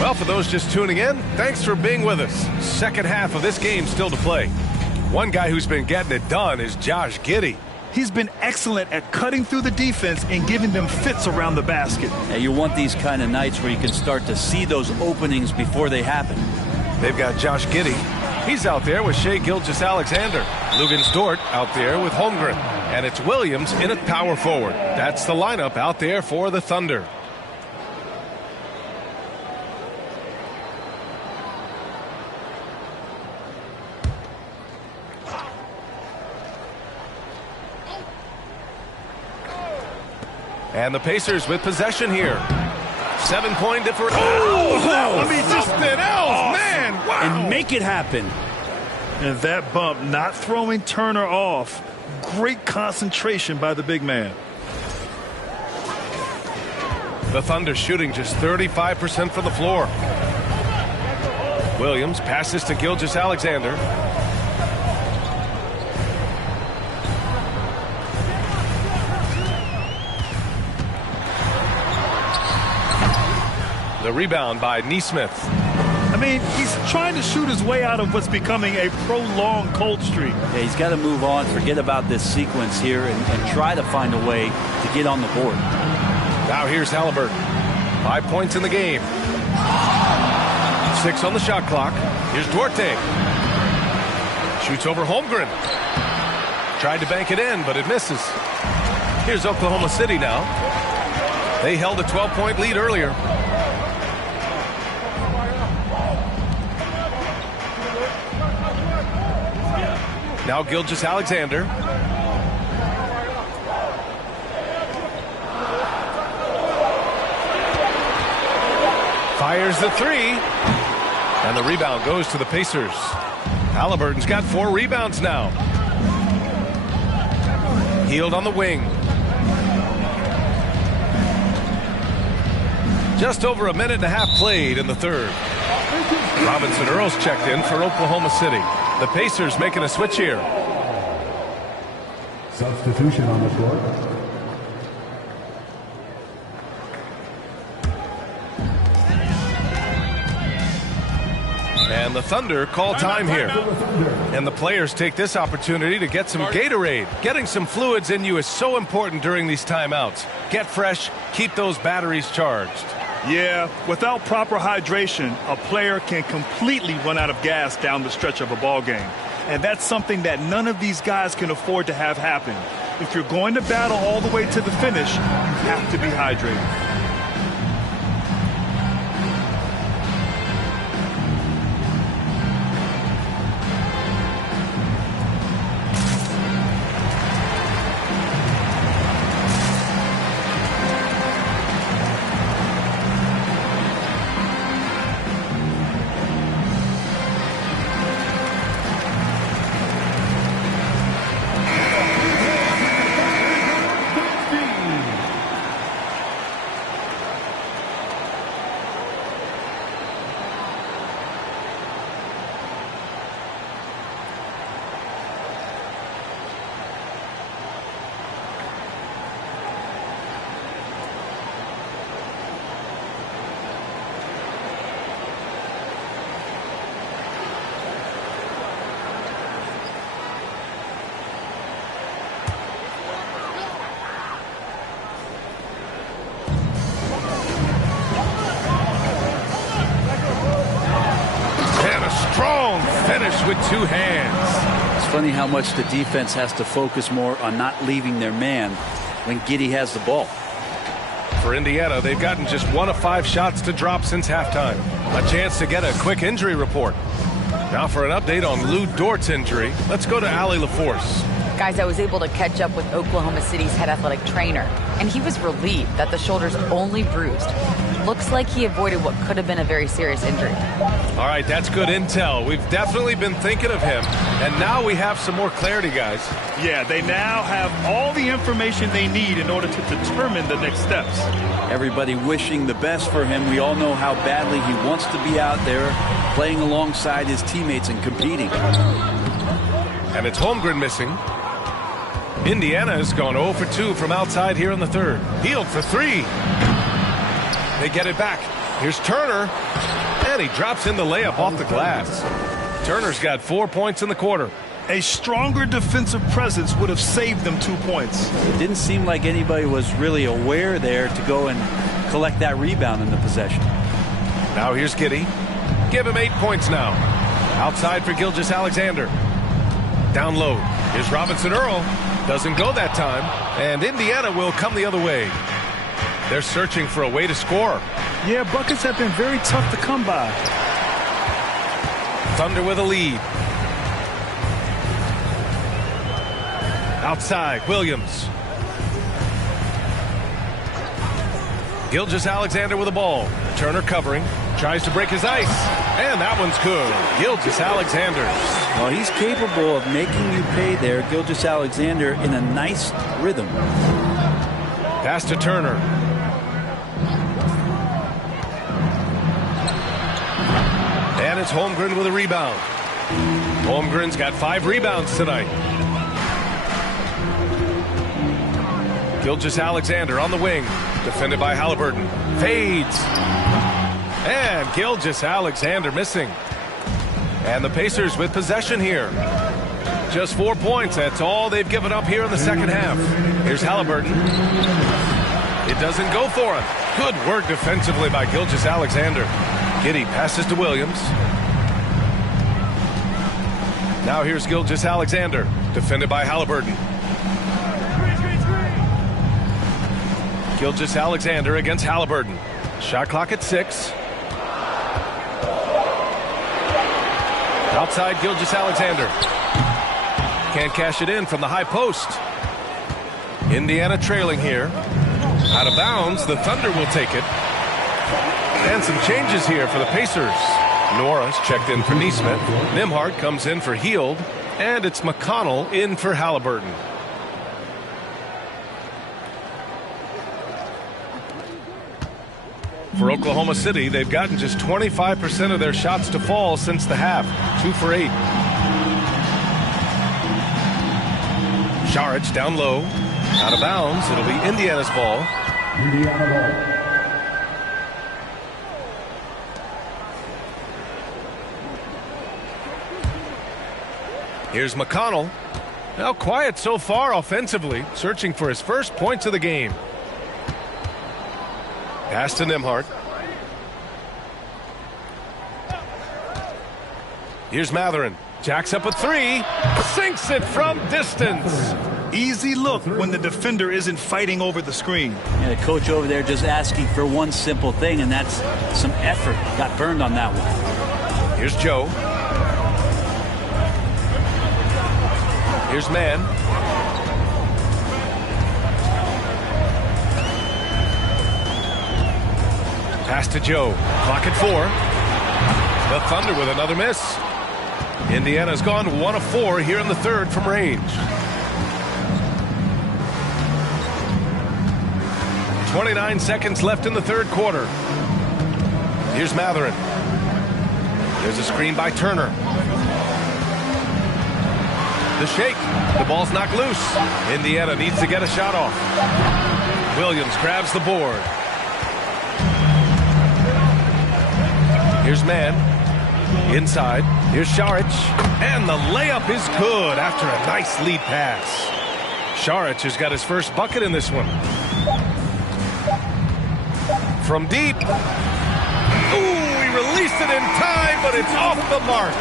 Well, for those just tuning in, thanks for being with us. Second half of this game still to play. One guy who's been getting it done is Josh Giddey. He's been excellent at cutting through the defense and giving them fits around the basket. Yeah, you want these kind of nights where you can start to see those openings before they happen. They've got Josh Giddey. He's out there with Shai Gilgeous-Alexander. Luguentz-Dort out there with Holmgren. And it's Williams in at power forward. That's the lineup out there for the Thunder. And the Pacers with possession here. 7-point differential. I mean, something else, man. Wow. And make it happen. And that bump, not throwing Turner off. Great concentration by the big man. The Thunder shooting just 35% from the floor. Williams passes to Gilgeous-Alexander. The rebound by Nesmith. I mean, he's trying to shoot his way out of what's becoming a prolonged cold streak. Yeah, he's got to move on, forget about this sequence here, and try to find a way to get on the board. Now here's Haliburton. 5 points in the game. 6 on the shot clock. Here's Duarte. Shoots over Holmgren. Tried to bank it in, but it misses. Here's Oklahoma City now. They held a 12-point lead earlier. Now Gilgeous-Alexander. Fires the three. And the rebound goes to the Pacers. Halliburton's got 4 rebounds now. Hield on the wing. Just over a minute and a half played in the third. Robinson Earl's checked in for Oklahoma City. The Pacers making a switch here. Substitution on the court. And the Thunder call time here. And the players take this opportunity to get some Gatorade. Getting some fluids in you is so important during these timeouts. Get fresh, keep those batteries charged. Yeah, without proper hydration, a player can completely run out of gas down the stretch of a ball game. And that's something that none of these guys can afford to have happen. If you're going to battle all the way to the finish, you have to be hydrated. With 2 hands. It's funny how much the defense has to focus more on not leaving their man when Giddey has the ball. For Indiana, they've gotten just 1 of 5 shots to drop since halftime. A chance to get a quick injury report. Now for an update on Lou Dort's injury, let's go to Allie LaForce. Guys, I was able to catch up with Oklahoma City's head athletic trainer, and he was relieved that the shoulder's only bruised. Looks like he avoided what could have been a very serious injury. All right, that's good intel. We've definitely been thinking of him, and now we have some more clarity, guys. Yeah, they now have all the information they need in order to determine the next steps. Everybody wishing the best for him. We all know how badly he wants to be out there playing alongside his teammates and competing. And it's Holmgren missing. Indiana has gone 0 for 2 from outside here in the third. Hield for 3. They get it back. Here's Turner. And he drops in the layup off the glass. Turner's got 4 points in the quarter. A stronger defensive presence would have saved them 2 points. It didn't seem like anybody was really aware there to go and collect that rebound in the possession. Now here's Giddey. Give him 8 points now. Outside for Gilgeous-Alexander. Down low. Here's Robinson Earl. Doesn't go that time. And Indiana will come the other way. They're searching for a way to score. Yeah, buckets have been very tough to come by. Thunder with a lead. Outside, Williams. Gilgeous-Alexander with the ball. Turner covering. Tries to break his ice. And that one's good. Gilgeous-Alexander. Well, he's capable of making you pay there. Gilgeous-Alexander in a nice rhythm. Pass to Turner. And it's Holmgren with a rebound. Holmgren's got 5 rebounds tonight. Gilgeous-Alexander on the wing. Defended by Halliburton. Fades. And Gilgeous-Alexander missing. And the Pacers with possession here. Just 4 points. That's all they've given up here in the second half. Here's Halliburton. It doesn't go for him. Good work defensively by Gilgeous-Alexander. Giddey passes to Williams. Now here's Gilgeous-Alexander. Defended by Halliburton. Gilgeous-Alexander against Halliburton. Shot clock at 6. Outside Gilgeous-Alexander. Can't cash it in from the high post. Indiana trailing here. Out of bounds, the Thunder will take it. And some changes here for the Pacers. Norris checked in for Neesmith. Nembhard comes in for Hield. And it's McConnell in for Halliburton. For Oklahoma City, they've gotten just 25% of their shots to fall since the half. 2 for 8. Saric down low. Out of bounds. It'll be Indiana's ball. Indiana ball. Here's McConnell. Now quiet so far offensively, searching for his first points of the game. Pass to Nembhard. Here's Mathurin. Jacks up a 3. Sinks it from distance. Easy look when the defender isn't fighting over the screen. And the coach over there just asking for one simple thing, and that's some effort. Got burned on that one. Here's Joe. Here's Mann. Pass to Joe. Clock at 4. The Thunder with another miss. Indiana's gone 1 of 4 here in the third from range. 29 seconds left in the third quarter. Here's Mathurin. There's a screen by Turner. The shake. The ball's knocked loose. Indiana needs to get a shot off. Williams grabs the board. Here's Mann. Inside. Here's Saric. And the layup is good after a nice lead pass. Saric has got his first bucket in this one. From deep. Ooh, he released it in time, but it's off the mark.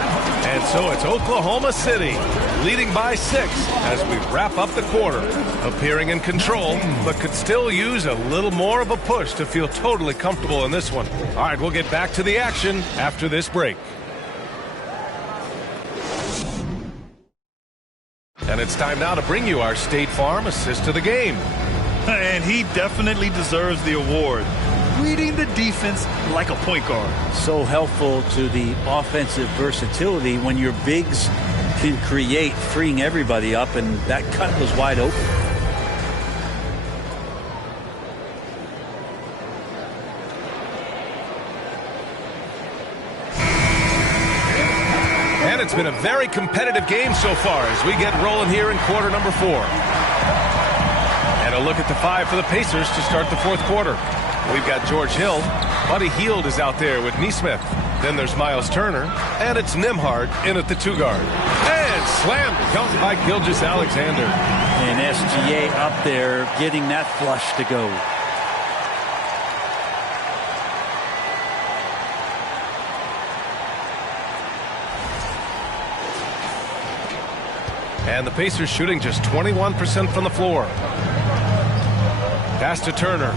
And so it's Oklahoma City leading by 6 as we wrap up the quarter. Appearing in control, but could still use a little more of a push to feel totally comfortable in this one. All right, we'll get back to the action after this break. And it's time now to bring you our State Farm assist of the game. And he definitely deserves the award. Reading the defense like a point guard. So helpful to the offensive versatility when your bigs can create, freeing everybody up, and that cut was wide open. And it's been a very competitive game so far as we get rolling here in quarter number 4. And a look at the 5 for the Pacers to start the fourth quarter. We've got George Hill. Buddy Hield is out there with Neesmith. Then there's Miles Turner. And it's Nembhard in at the 2 guard. And slam dunk by Gilgeous-Alexander. And SGA up there getting that flush to go. And the Pacers shooting just 21% from the floor. Pass to Turner.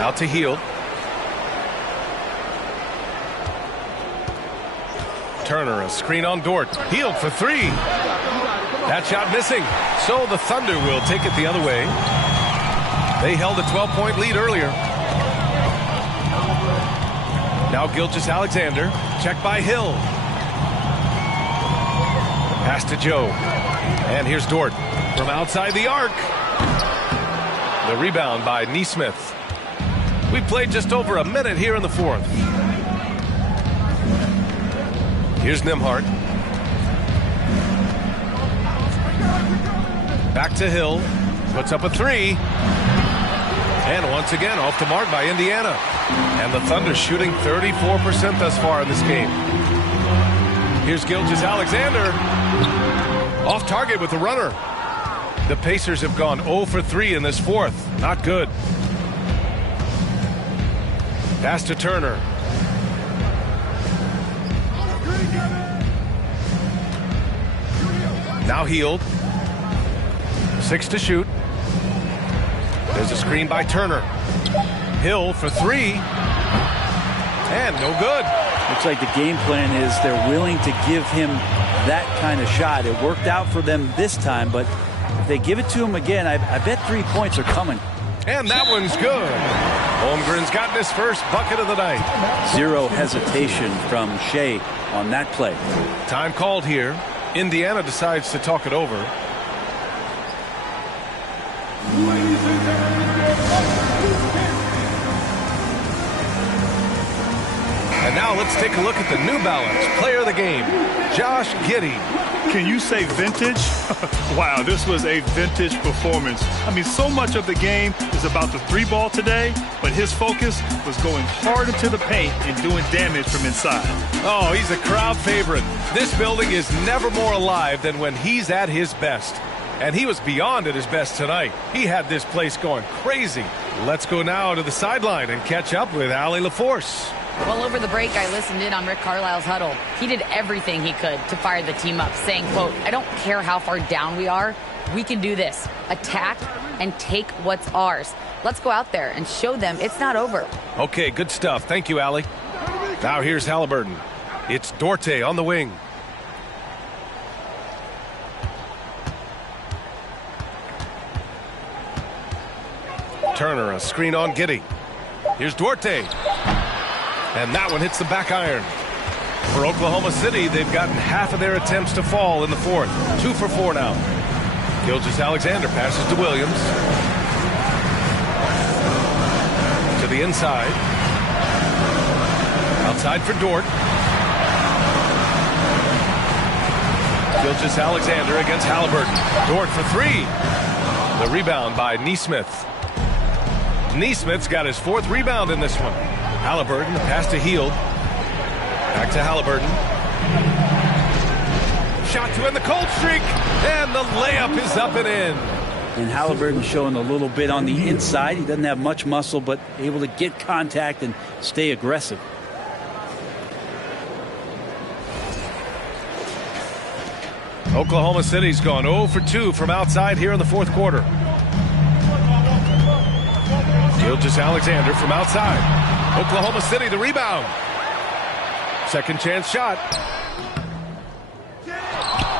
Out to Hield. Turner, a screen on Dort. Hield for 3. That shot missing. So the Thunder will take it the other way. They held a 12-point lead earlier. Now Gilgeous-Alexander. Check by Hill. Pass to Joe. And here's Dort from outside the arc. The rebound by Neesmith. We played just over a minute here in the fourth. Here's Nembhard. Back to Hill. Puts up a 3. And once again off the mark by Indiana. And the Thunder shooting 34% thus far in this game. Here's Gilgeous-Alexander. Off target with the runner. The Pacers have gone 0 for 3 in this fourth. Not good. Pass to Turner. Now Hield. 6 to shoot. There's a screen by Turner. Hill for 3. And no good. Looks like the game plan is they're willing to give him that kind of shot. It worked out for them this time, but If they give it to him again, I bet 3 points are coming. And that one's good. Holmgren's gotten his first bucket of the night. Zero hesitation from Shea on that play. Time called here. Indiana decides to talk it over. And now let's take a look at the New Balance player of the game, Josh Giddey. Can you say vintage? Wow, this was a vintage performance. I mean, so much of the game is about the 3-ball today, but his focus was going hard into the paint and doing damage from inside. Oh, he's a crowd favorite. This building is never more alive than when he's at his best. And he was beyond at his best tonight. He had this place going crazy. Let's go now to the sideline and catch up with Allie LaForce. Well, over the break, I listened in on Rick Carlisle's huddle. He did everything he could to fire the team up, saying, quote, "I don't care how far down we are. We can do this. Attack and take what's ours. Let's go out there and show them it's not over." Okay, good stuff. Thank you, Allie. Now here's Halliburton. It's Duarte on the wing. Turner, a screen on Giddey. Here's Duarte. And that one hits the back iron. For Oklahoma City, they've gotten half of their attempts to fall in the fourth. 2 for 4 now. Gilgeous-Alexander passes to Williams. To the inside. Outside for Dort. Gilgeous-Alexander against Halliburton. Dort for 3. The rebound by Nesmith. Nesmith's got his 4th rebound in this one. Halliburton, the pass to Hield. Back to Halliburton. Shot to end the cold streak. And the layup is up and in. And Halliburton showing a little bit on the inside. He doesn't have much muscle, but able to get contact and stay aggressive. Oklahoma City's gone 0 for 2 from outside here in the fourth quarter. Gilgeous-Alexander from outside. Oklahoma City the rebound. Second chance shot.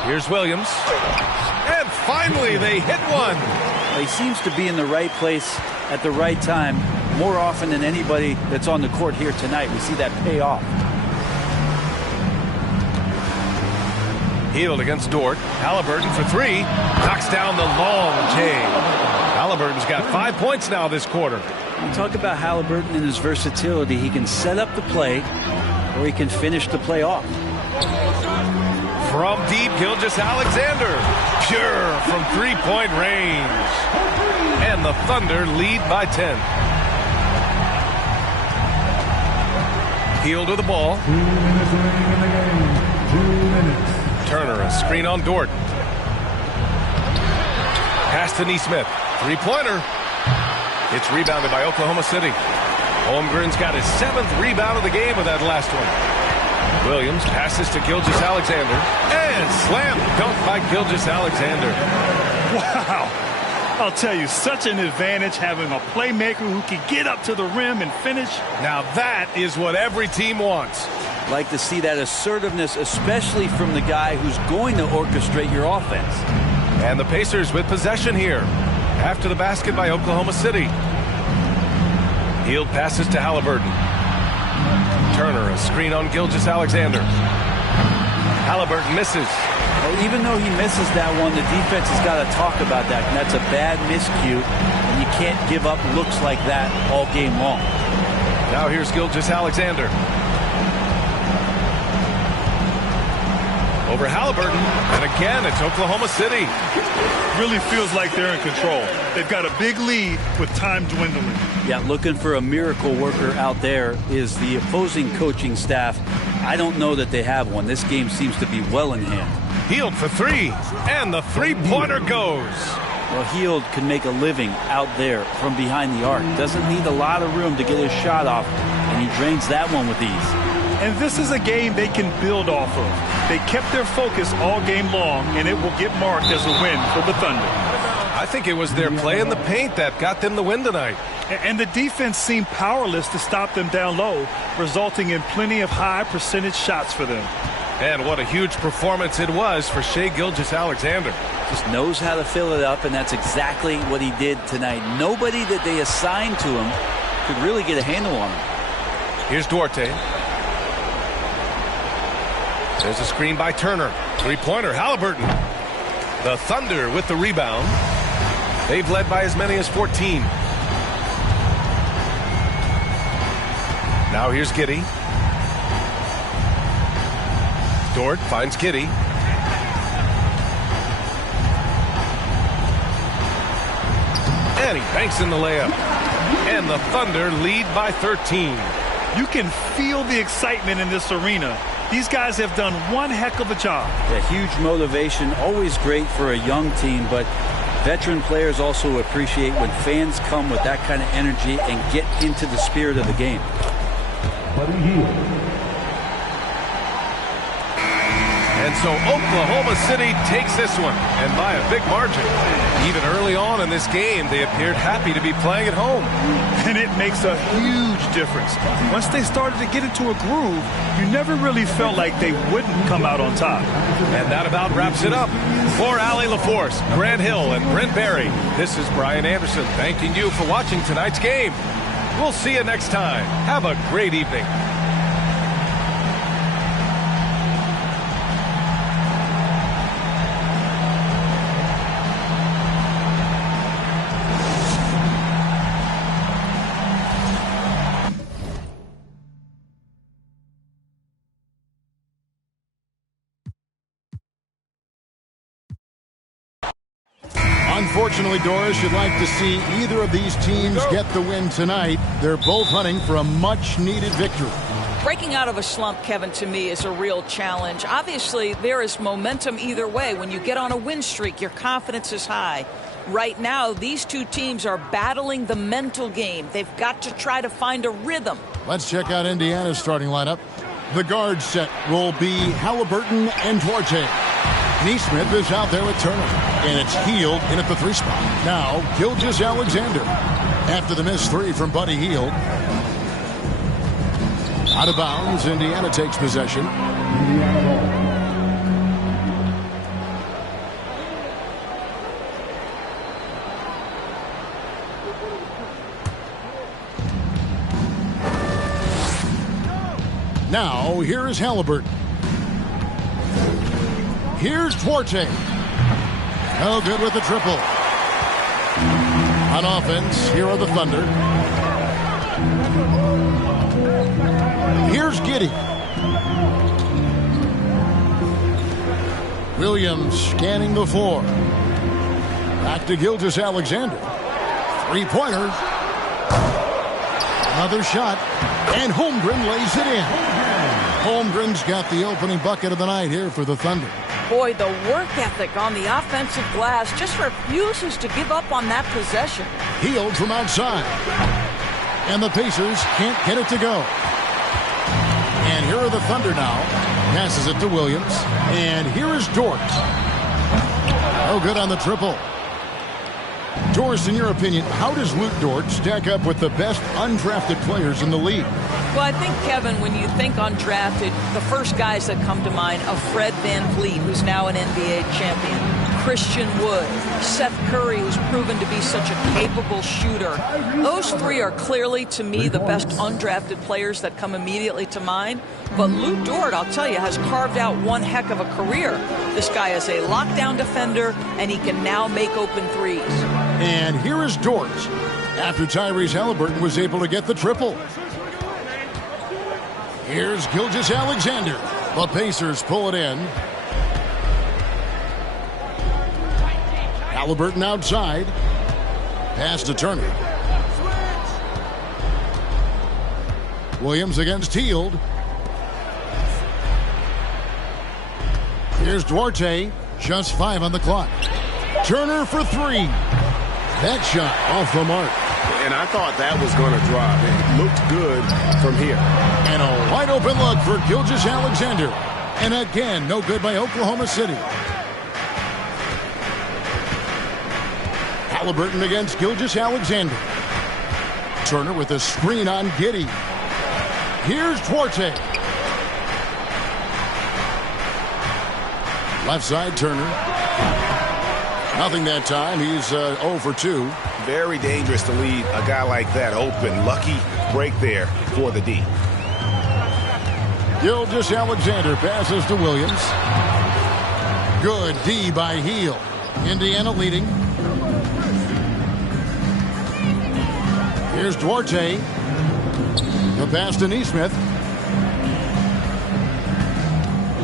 Here's Williams. And finally they hit one. He seems to be in the right place at the right time more often than anybody that's on the court here tonight. We see that pay off. Hield against Dort. Halliburton for 3. Knocks down the long J. Halliburton's got 5 points now this quarter. We talk about Halliburton and his versatility. He can set up the play or he can finish the play off. From deep, Gilgeous-Alexander. Pure from 3-point range. And the Thunder lead by 10. Hield to the ball. 2 minutes remaining in the game. 2 minutes. Turner, a screen on Dort. Pass to Nesmith. 3-pointer. It's rebounded by Oklahoma City. Holmgren's got his 7th rebound of the game with that last one. Williams passes to Gilgeous-Alexander. And slam dunk by Gilgeous-Alexander. Wow. I'll tell you, such an advantage having a playmaker who can get up to the rim and finish. Now that is what every team wants. Like to see that assertiveness, especially from the guy who's going to orchestrate your offense. And the Pacers with possession here. After the basket by Oklahoma City. Hield passes to Halliburton. Turner, a screen on Gilgeous-Alexander. Halliburton misses. Well, even though he misses that one, the defense has got to talk about that. And that's a bad miscue. And you can't give up looks like that all game long. Now here's Gilgeous-Alexander. Over Halliburton, and again it's Oklahoma City. Really feels like they're in control. They've got a big lead with time dwindling. Yeah, looking for a miracle worker out there is the opposing coaching staff. I don't know that they have one. This game seems to be well in hand. Hield for 3, and the 3-pointer goes. Well, Hield can make a living out there from behind the arc. Doesn't need a lot of room to get his shot off, and he drains that one with ease. And this is a game they can build off of. They kept their focus all game long, and it will get marked as a win for the Thunder. I think it was their play in the paint that got them the win tonight. And the defense seemed powerless to stop them down low, resulting in plenty of high percentage shots for them. And what a huge performance it was for Shai Gilgeous-Alexander. Just knows how to fill it up, and that's exactly what he did tonight. Nobody that they assigned to him could really get a handle on him. Here's Duarte. There's a screen by Turner. Three-pointer, Halliburton. The Thunder with the rebound. They've led by as many as 14. Now here's Giddey. Dort finds Giddey. And he banks in the layup. And the Thunder lead by 13. You can feel the excitement in this arena. These guys have done one heck of a job. Yeah, huge motivation, always great for a young team, but veteran players also appreciate when fans come with that kind of energy and get into the spirit of the game. Buddy Hield. And so Oklahoma City takes this one, and by a big margin. Even early on in this game, they appeared happy to be playing at home. And it makes a huge difference. Once they started to get into a groove, you never really felt like they wouldn't come out on top. And that about wraps it up. For Allie LaForce, Grant Hill, and Brent Barry, this is Brian Anderson thanking you for watching tonight's game. We'll see you next time. Have a great evening. Unfortunately, Doris, you'd like to see either of these teams get the win tonight. They're both hunting for a much-needed victory. Breaking out of a slump, Kevin, to me is a real challenge. Obviously, there is momentum either way. When you get on a win streak, your confidence is high. Right now, these two teams are battling the mental game. They've got to try to find a rhythm. Let's check out Indiana's starting lineup. The guard set will be Halliburton and Duarte. Neesmith is out there with Turner, and it's Hield in at the 3 spot. Now, Gilgeous-Alexander. After the missed 3 from Buddy Hield. Out of bounds, Indiana takes possession. Now, here is Halliburton. Here's Duarte. No good with the triple. On offense, here are the Thunder. Here's Giddey. Williams scanning the floor. Back to Gilgeous-Alexander. 3-pointer. Another shot. And Holmgren lays it in. Holmgren's got the opening bucket of the night here for the Thunder. Boy, the work ethic on the offensive glass just refuses to give up on that possession. Hield from outside. And the Pacers can't get it to go. And here are the Thunder now. Passes it to Williams. And here is Dort. Oh, good on the triple. Doris, in your opinion, how does Luke Dort stack up with the best undrafted players in the league? Well, I think, Kevin, when you think undrafted, the first guys that come to mind are Fred VanVleet, who's now an NBA champion, Christian Wood, Seth Curry, who's proven to be such a capable shooter. Those 3 are clearly, to me, the best undrafted players that come immediately to mind. But Luke Dort, I'll tell you, has carved out one heck of a career. This guy is a lockdown defender, and he can now make open threes. And here is Dort, after Tyrese Halliburton was able to get the triple. Here's Gilgeous-Alexander. The Pacers pull it in. Halliburton outside. Pass to Turner. Williams against Hield. Here's Duarte. Just 5 on the clock. Turner for 3. That shot off the mark. And I thought that was going to drop. It looked good from here. And a wide open look for Gilgeous-Alexander. And again, no good by Oklahoma City. Halliburton against Gilgeous-Alexander. Turner with a screen on Giddey. Here's Duarte. Left side, Turner. Nothing that time. He's 0 for 2. Very dangerous to leave a guy like that open. Lucky break there for the D. Gilgeous-Alexander passes to Williams. Good D by Heel. Indiana leading. Here's Duarte. The pass to Neesmith.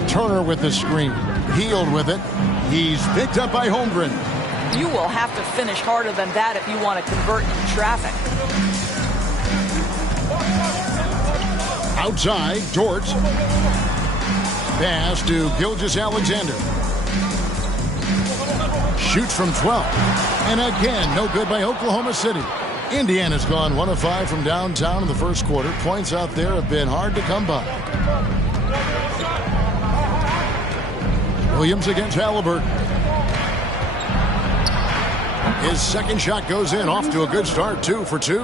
Turner with the screen. Healed with it. He's picked up by Holmgren. You will have to finish harder than that if you want to convert in traffic. Outside, Dort. Pass to Gilgeous-Alexander. Shoots from 12. And again, no good by Oklahoma City. Indiana's gone 1 of 5 from downtown in the first quarter. Points out there have been hard to come by. Williams against Halliburton. His second shot goes in, off to a good start, 2 for 2.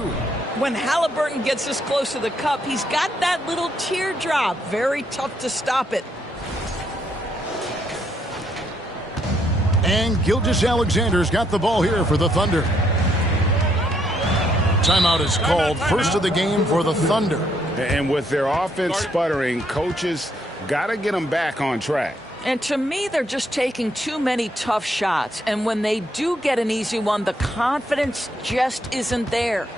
When Halliburton gets this close to the cup, he's got that little teardrop. Very tough to stop it. And Gilgeous-Alexander's got the ball here for the Thunder. Timeout is called, first of the game for the Thunder. And with their offense sputtering, coaches got to get them back on track. And to me, they're just taking too many tough shots. And when they do get an easy one, the confidence just isn't there.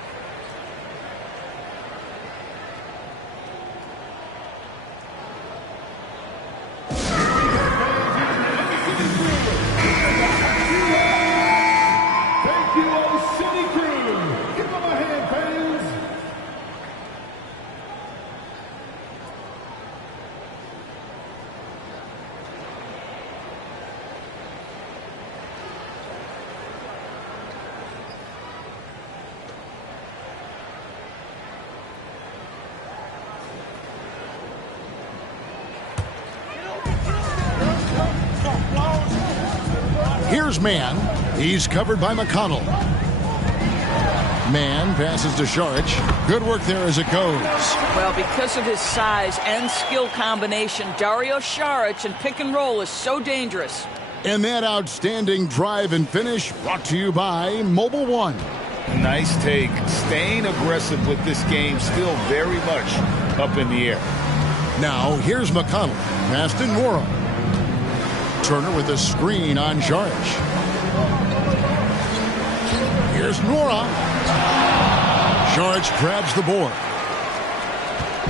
Here's Mann. He's covered by McConnell. Mann passes to Šarić. Good work there as it goes. Well, because of his size and skill combination, Dario Šarić and pick and roll is so dangerous. And that outstanding drive and finish brought to you by Mobile One. Nice take. Staying aggressive with this game, still very much up in the air. Now, here's McConnell. Pass to Nwora. Turner with a screen on Šarić. Here's Nwora. Šarić grabs the board.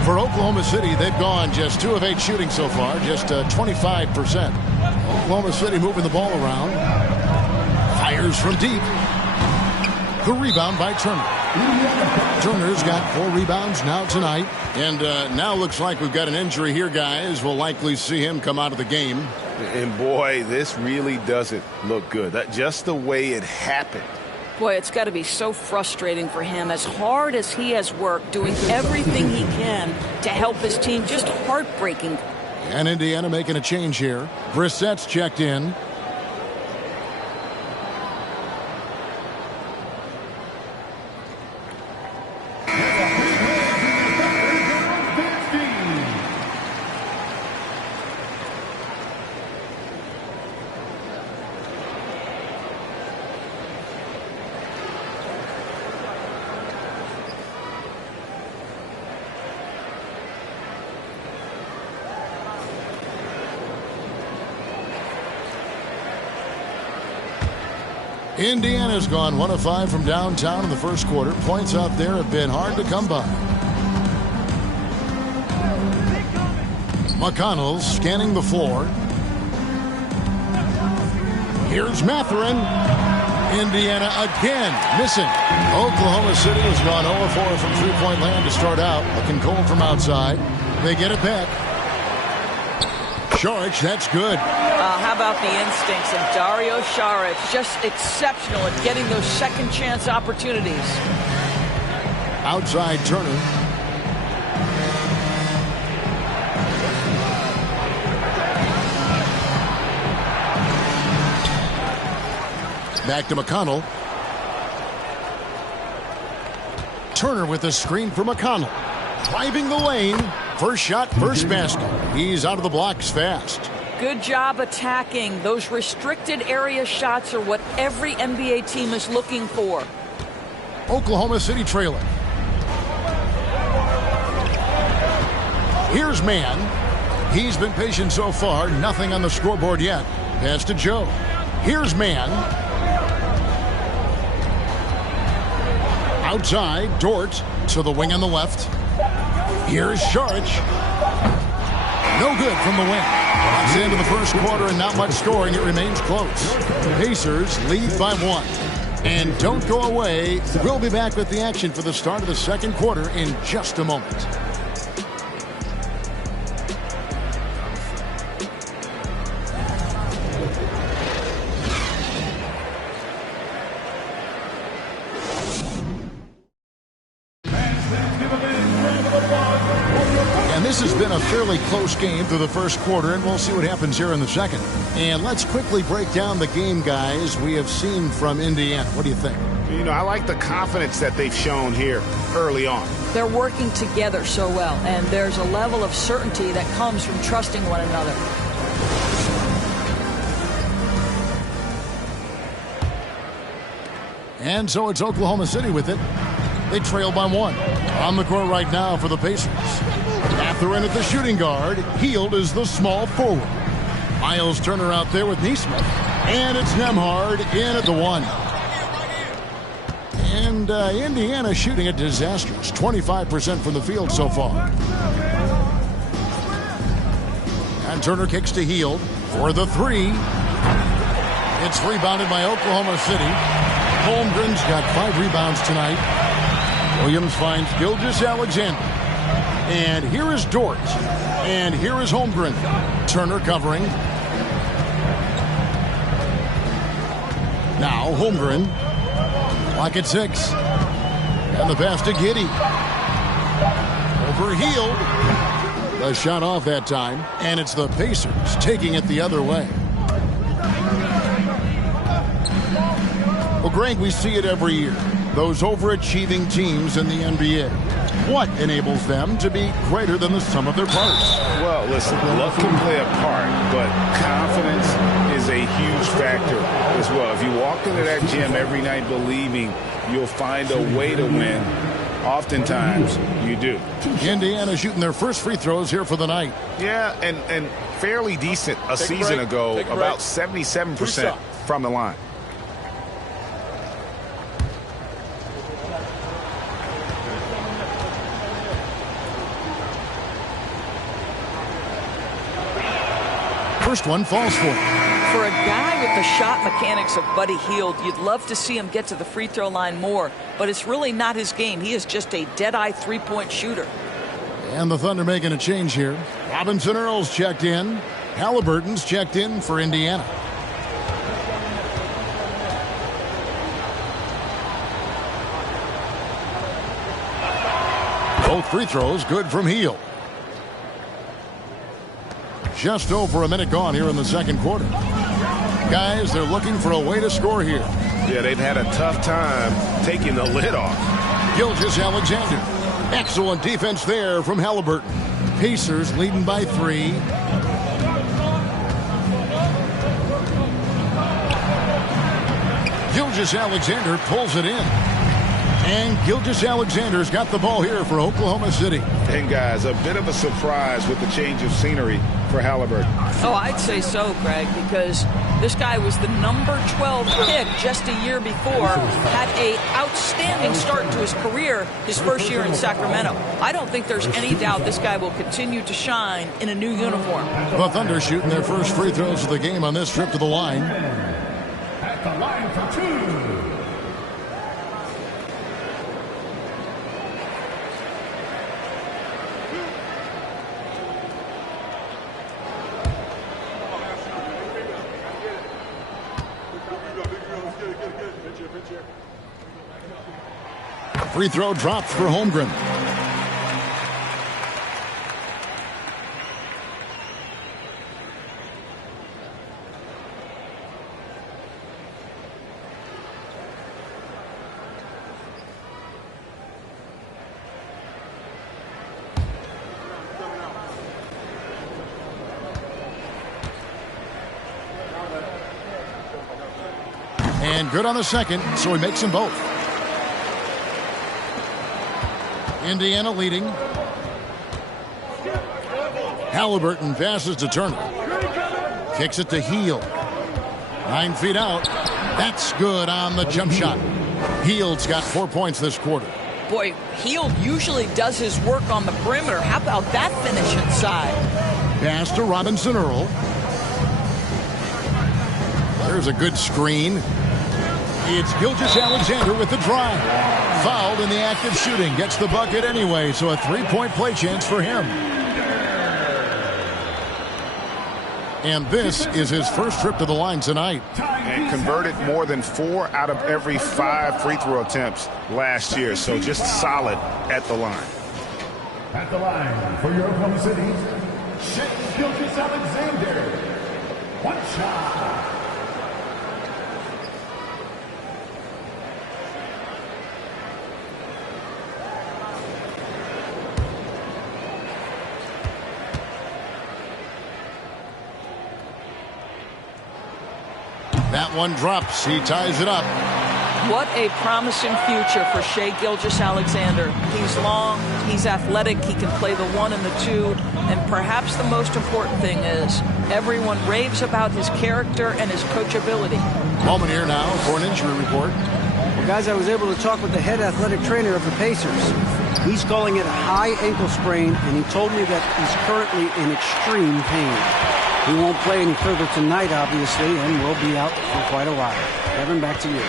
For Oklahoma City, they've gone just 2 of 8 shooting so far, just 25%. Oklahoma City moving the ball around. Fires from deep. The rebound by Turner. Turner's got 4 rebounds now tonight. And now looks like we've got an injury here, guys. We'll likely see him come out of the game. And boy, this really doesn't look good. Just the way it happened. Boy, it's got to be so frustrating for him. As hard as he has worked, doing everything he can to help his team, just heartbreaking. And Indiana making a change here. Brissett's checked in. Indiana's gone 1 of 5 from downtown in the first quarter. Points out there have been hard to come by. McConnell scanning the floor. Here's Mathurin. Indiana again missing. Oklahoma City has gone 0 of 4 from three-point land to start out. Looking cold from outside. They get it back. Šarić, that's good. How about the instincts of Dario Šarić? Just exceptional at getting those second chance opportunities. Outside Turner. Back to McConnell. Turner with a screen for McConnell. Driving the lane. First shot, first basket. He's out of the blocks fast. Good job attacking. Those restricted area shots are what every NBA team is looking for. Oklahoma City trailing. Here's Mann. He's been patient so far. Nothing on the scoreboard yet. Pass to Joe. Here's Mann. Outside, Dort to the wing on the left. Here's Saric. No good from the wing. That's the end of the first quarter and not much scoring. It remains close. Pacers lead by 1. And don't go away. We'll be back with the action for the start of the second quarter in just a moment. This has been a fairly close game through the first quarter, and we'll see what happens here in the second. And let's quickly break down the game, guys, we have seen from Indiana. What do you think? You know, I like the confidence that they've shown here early on. They're working together so well, and there's a level of certainty that comes from trusting one another. And so it's Oklahoma City with it. They trail by 1. On the court right now for the Pacers. They're in at the shooting guard. Hield is the small forward. Miles Turner out there with Nesmith. And it's Nembhard in at the 1. And Indiana shooting a disastrous 25% from the field so far. And Turner kicks to Hield for the 3. It's rebounded by Oklahoma City. Holmgren's got 5 rebounds tonight. Williams finds Gilgeous-Alexander. And here is Dort. And here is Holmgren. Turner covering. Now Holmgren. Clock at 6. And the pass to Giddey. Over Hield. The shot off that time. And it's the Pacers taking it the other way. Well, Greg, we see it every year. Those overachieving teams in the NBA. What enables them to be greater than the sum of their parts? Well, listen, luck can play a part, but confidence is a huge factor as well. If you walk into that gym every night believing you'll find a way to win, oftentimes you do. Indiana shooting their first free throws here for the night. Yeah, and fairly decent a season ago, about 77% from the line. First one falls for him. For a guy with the shot mechanics of Buddy Hield, you'd love to see him get to the free throw line more, but it's really not his game. He is just a dead-eye three-point shooter. And the Thunder making a change here. Robinson Earls checked in. Halliburton's checked in for Indiana. Both free throws good from Hield. Just over a minute gone here in the second quarter. Guys, they're looking for a way to score here. Yeah, they've had a tough time taking the lid off. Gilgeous-Alexander. Excellent defense there from Halliburton. Pacers leading by 3. Gilgeous-Alexander pulls it in. And Gilgeous-Alexander's got the ball here for Oklahoma City. And guys, a bit of a surprise with the change of scenery for Halliburton. Oh, I'd say so, Greg, because this guy was the number 12 pick just a year before, had an outstanding start to his career his first year in Sacramento. I don't think there's any doubt this guy will continue to shine in a new uniform. The Thunder shooting their first free throws of the game on this trip to the line. At the line for 2. Free throw dropped for Holmgren. And good on the second, so he makes them both. Indiana leading. Halliburton passes to Turner. Kicks it to Hield. 9 feet out. That's good on the jump shot. Hield's got 4 points this quarter. Boy, Hield usually does his work on the perimeter. How about that finish inside? Pass to Robinson Earl. There's a good screen. It's Gilgeous-Alexander with the drive. Fouled in the act of shooting. Gets the bucket anyway, so a 3-point play chance for him. And this is his first trip to the line tonight. And converted more than 4 out of every 5 free throw attempts last year. So just solid at the line. At the line for your Oklahoma City, Shai Gilgeous-Alexander. One shot. That one drops. He ties it up. What a promising future for Shai Gilgeous-Alexander. He's long, he's athletic, he can play the 1 and the 2, and perhaps the most important thing is everyone raves about his character and his coachability. Moment here now for an injury report. Well, guys, I was able to talk with the head athletic trainer of the Pacers. He's calling it a high ankle sprain, and he told me that he's currently in extreme pain. He won't play any further tonight, obviously, and will be out for quite a while. Kevin, back to you.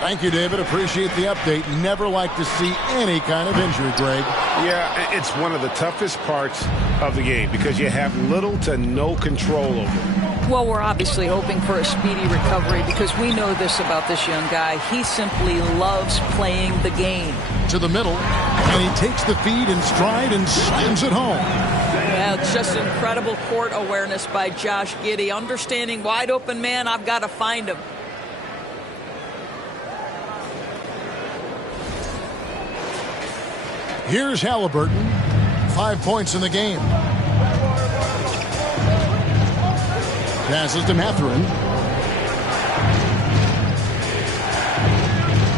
Thank you, David. Appreciate the update. Never like to see any kind of injury, Greg. Yeah, it's one of the toughest parts of the game because you have little to no control over it. Well, we're obviously hoping for a speedy recovery because we know this about this young guy. He simply loves playing the game. To the middle, and he takes the feed in stride and slams it home. Yeah, it's just incredible court awareness by Josh Giddey. Understanding wide open man, I've got to find him. Here's Halliburton. 5 points in the game. Passes to Mathurin.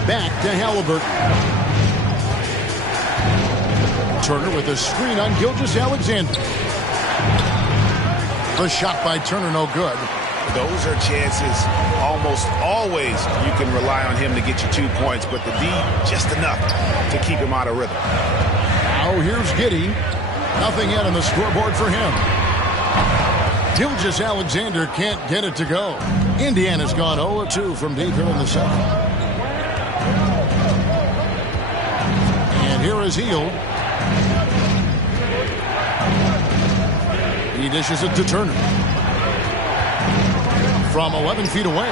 Back to Halliburton. Turner with a screen on Gilgeous-Alexander. The shot by Turner, no good. Those are chances almost always you can rely on him to get you 2 points, but the D just enough to keep him out of rhythm. Now here's Giddey. Nothing yet on the scoreboard for him. Gilgeous-Alexander can't get it to go. Indiana's gone 0-2 from deep here in the second. And here is Hield. He dishes it to Turner. From 11 feet away.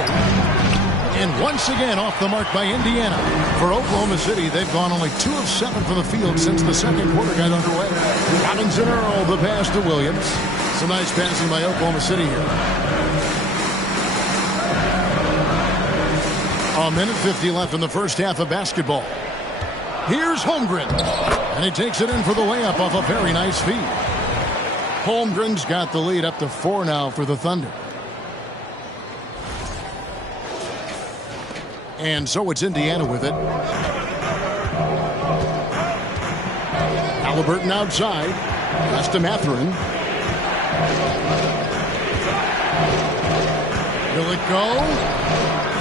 And once again off the mark by Indiana. For Oklahoma City, they've gone only 2 of 7 from the field since the second quarter got underway. Robinson Earl, the pass to Williams. Some nice passing by Oklahoma City here. 1:50 left in the first half of basketball. Here's Holmgren. And he takes it in for the layup off a very nice feed. Holmgren's got the lead up to 4 now for the Thunder. And so it's Indiana with it. Halliburton outside. Pass to Mathurin. Will it go?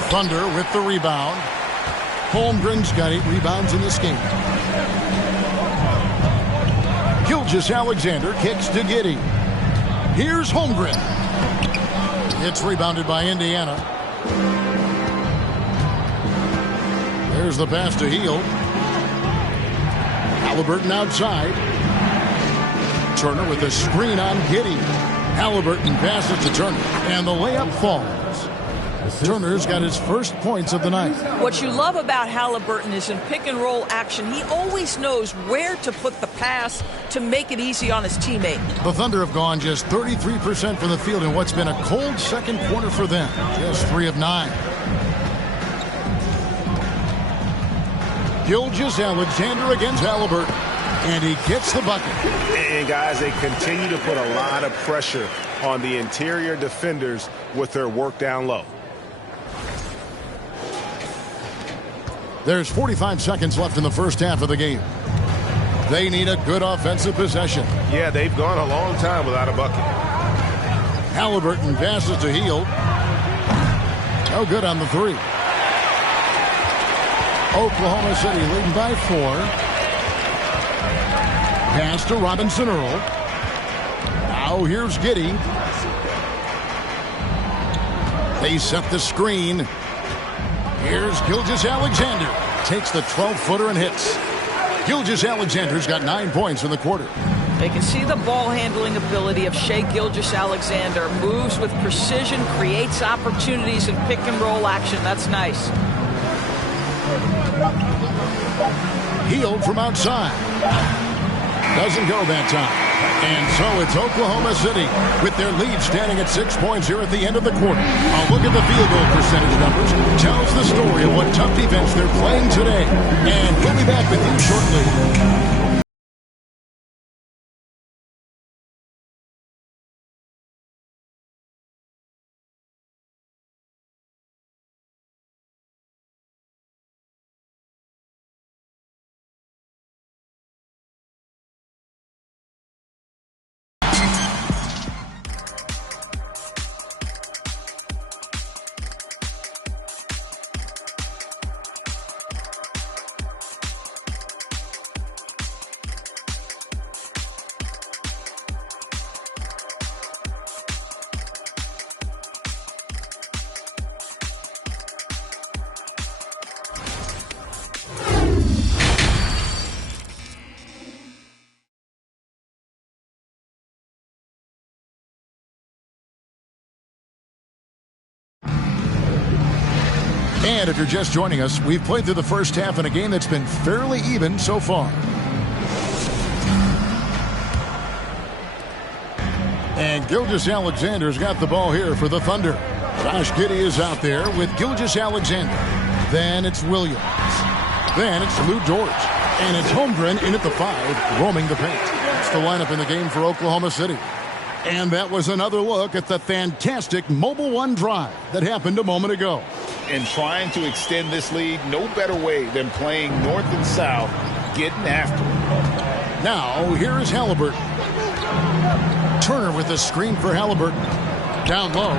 Thunder with the rebound. Holmgren's got 8 rebounds in this game. Gilgeous-Alexander kicks to Giddey. Here's Holmgren. It's rebounded by Indiana. There's the pass to Hield. Halliburton outside. Turner with a screen on Giddey. Halliburton passes to Turner, and the layup falls. Turner's got his first points of the night. What you love about Halliburton is in pick and roll action, he always knows where to put the pass to make it easy on his teammate. The Thunder have gone just 33% from the field in what's been a cold second quarter for them. Just 3 of 9. Gilgeous-Alexander against Halliburton. And he gets the bucket. And guys, they continue to put a lot of pressure on the interior defenders with their work down low. There's 45 seconds left in the first half of the game. They need a good offensive possession. Yeah, they've gone a long time without a bucket. Halliburton passes to Hield. No good on the three. Oklahoma City leading by 4. Pass to Robinson Earl. Now here's Giddey. They set the screen. Here's Gilgeous-Alexander. Takes the 12-footer and hits. Gilgeous-Alexander's got 9 points in the quarter. They can see the ball handling ability of Shai Gilgeous-Alexander. Moves with precision, creates opportunities in pick and roll action. That's nice. Hield from outside. Doesn't go that time. And so it's Oklahoma City with their lead standing at 6 points here at the end of the quarter. A look at the field goal percentage numbers tells the story of what tough defense they're playing today. And we'll be back with you shortly. And if you're just joining us, we've played through the first half in a game that's been fairly even so far. And Gilgeous-Alexander's got the ball here for the Thunder. Josh Giddey is out there with Gilgeous-Alexander. Then it's Williams. Then it's Lou Dort. And it's Holmgren in at the 5, roaming the paint. That's the lineup in the game for Oklahoma City. And that was another look at the fantastic Mobile One drive that happened a moment ago. And trying to extend this lead, no better way than playing north and south, getting after it. Now, here is Halliburton. Turner with a screen for Halliburton. Down low.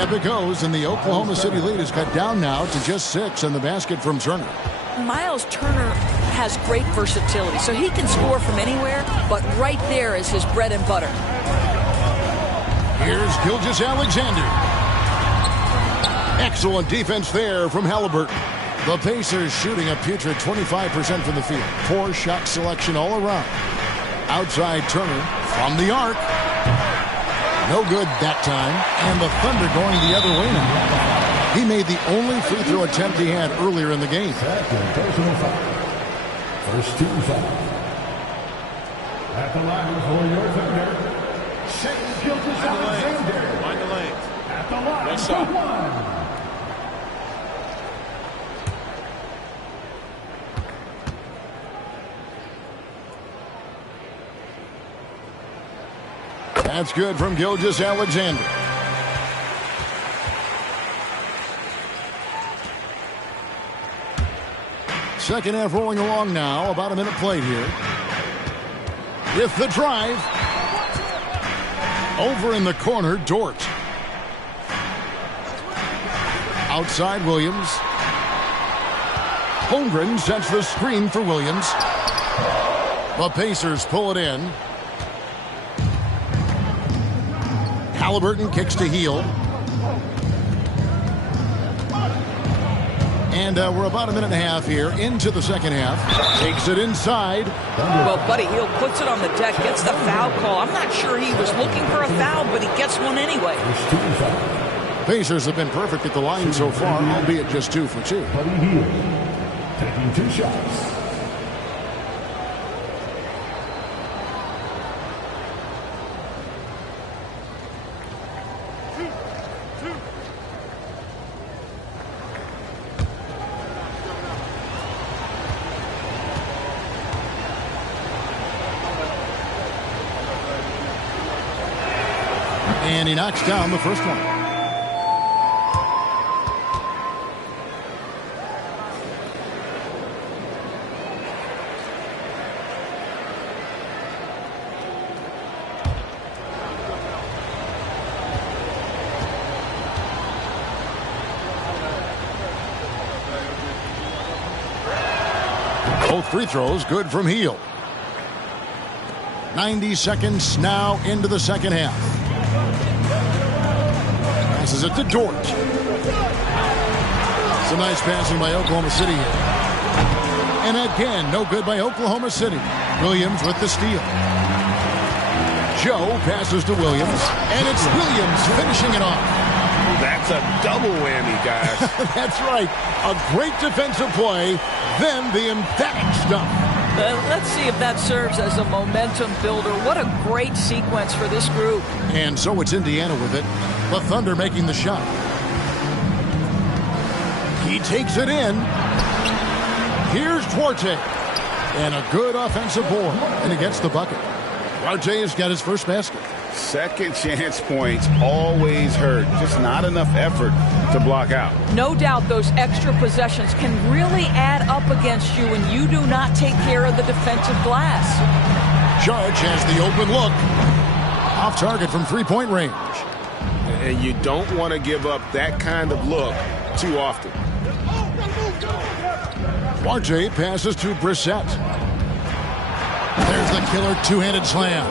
Up it goes, and the Oklahoma City lead is cut down now to just 6 in the basket from Turner. Miles Turner has great versatility, so he can score from anywhere, but right there is his bread and butter. Here's Gilgeous-Alexander. Excellent defense there from Halliburton. The Pacers shooting a putrid 25% from the field. Poor shot selection all around. Outside Turner from the arc. No good that time. And the Thunder going the other way now. He made the only free throw attempt he had earlier in the game. First team foul. At the line for your Thunder, Shai Gilgeous-Alexander. Mind the lane. At the line One for shot. 1. That's good from Gilgeous-Alexander. Second half rolling along now. About a minute played here. With the drive. Over in the corner, Dort. Outside Williams. Holmgren sets the screen for Williams. The Pacers pull it in. Halliburton kicks to Hield. And we're about a minute and a half here into the second half. Takes it inside. Well, Buddy Hield puts it on the deck, gets the foul call. I'm not sure he was looking for a foul, but he gets one anyway. Pacers have been perfect at the line so far, albeit just 2 for 2. Buddy Hield taking 2 shots. And he knocks down the first one. Both free throws good from Hield. 90 seconds now into the second half. Passes it to Dort. Some nice passing by Oklahoma City here. And again, no good by Oklahoma City. Williams with the steal. Joe passes to Williams, and it's Williams finishing it off. That's a double whammy, guys. That's right. A great defensive play, then the emphatic stuff. Let's see if that serves as a momentum builder. What a great sequence for this group. And so it's Indiana with it. The Thunder making the shot. He takes it in. Here's Duarte. And a good offensive board. And he gets the bucket. Duarte has got his first basket. Second chance points always hurt. Just not enough effort to block out. No doubt those extra possessions can really add up against you when you do not take care of the defensive glass. Judge has the open look. Off target from three-point range. And you don't want to give up that kind of look too often. Duarte passes to Brissett. There's the killer two-handed slam.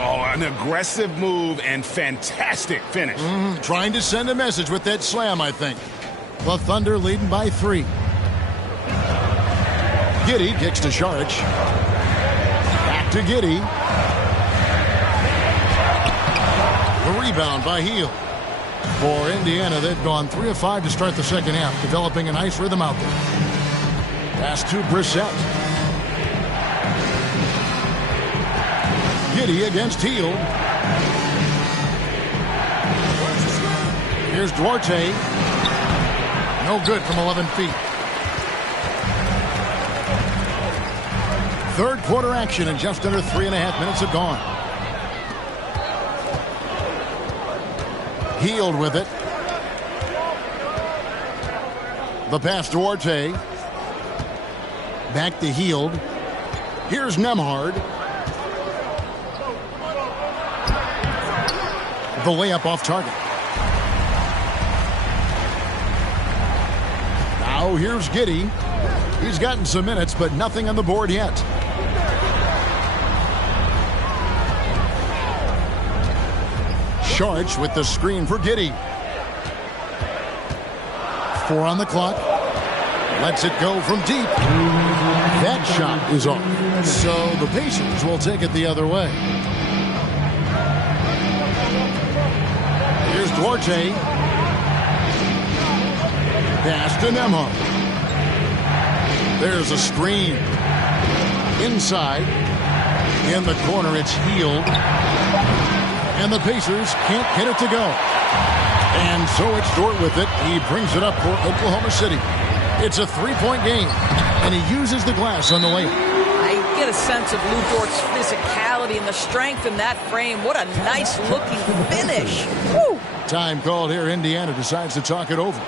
Oh, an aggressive move and fantastic finish. Trying to send a message with that slam, I think. The Thunder leading by 3. Giddey kicks to Saric. Back to Giddey. The rebound by Hield. For Indiana, they've gone 3 of 5 to start the second half, developing a nice rhythm out there. Pass to Brissett. Giddey against Hield. Here's Duarte. No good from 11 feet. Third quarter action and just under 3.5 minutes have gone. Hield with it. The pass to Duarte. Back to Hield. Here's Nembhard. The layup off target. Now here's Giddey. He's gotten some minutes, but nothing on the board yet. Saric with the screen for Giddey. 4 on the clock. Lets it go from deep. That shot is off. So the Pacers will take it the other way. Here's Duarte. Pass to Nembhard. There's a screen. Inside. In the corner, it's Hield. And the Pacers can't get it to go. And so it's Dort with it. He brings it up for Oklahoma City. It's a 3-point game. And he uses the glass on the layup. I get a sense of Lou Dort's physicality and the strength in that frame. What a nice-looking finish. Woo! Time called here. Indiana decides to talk it over.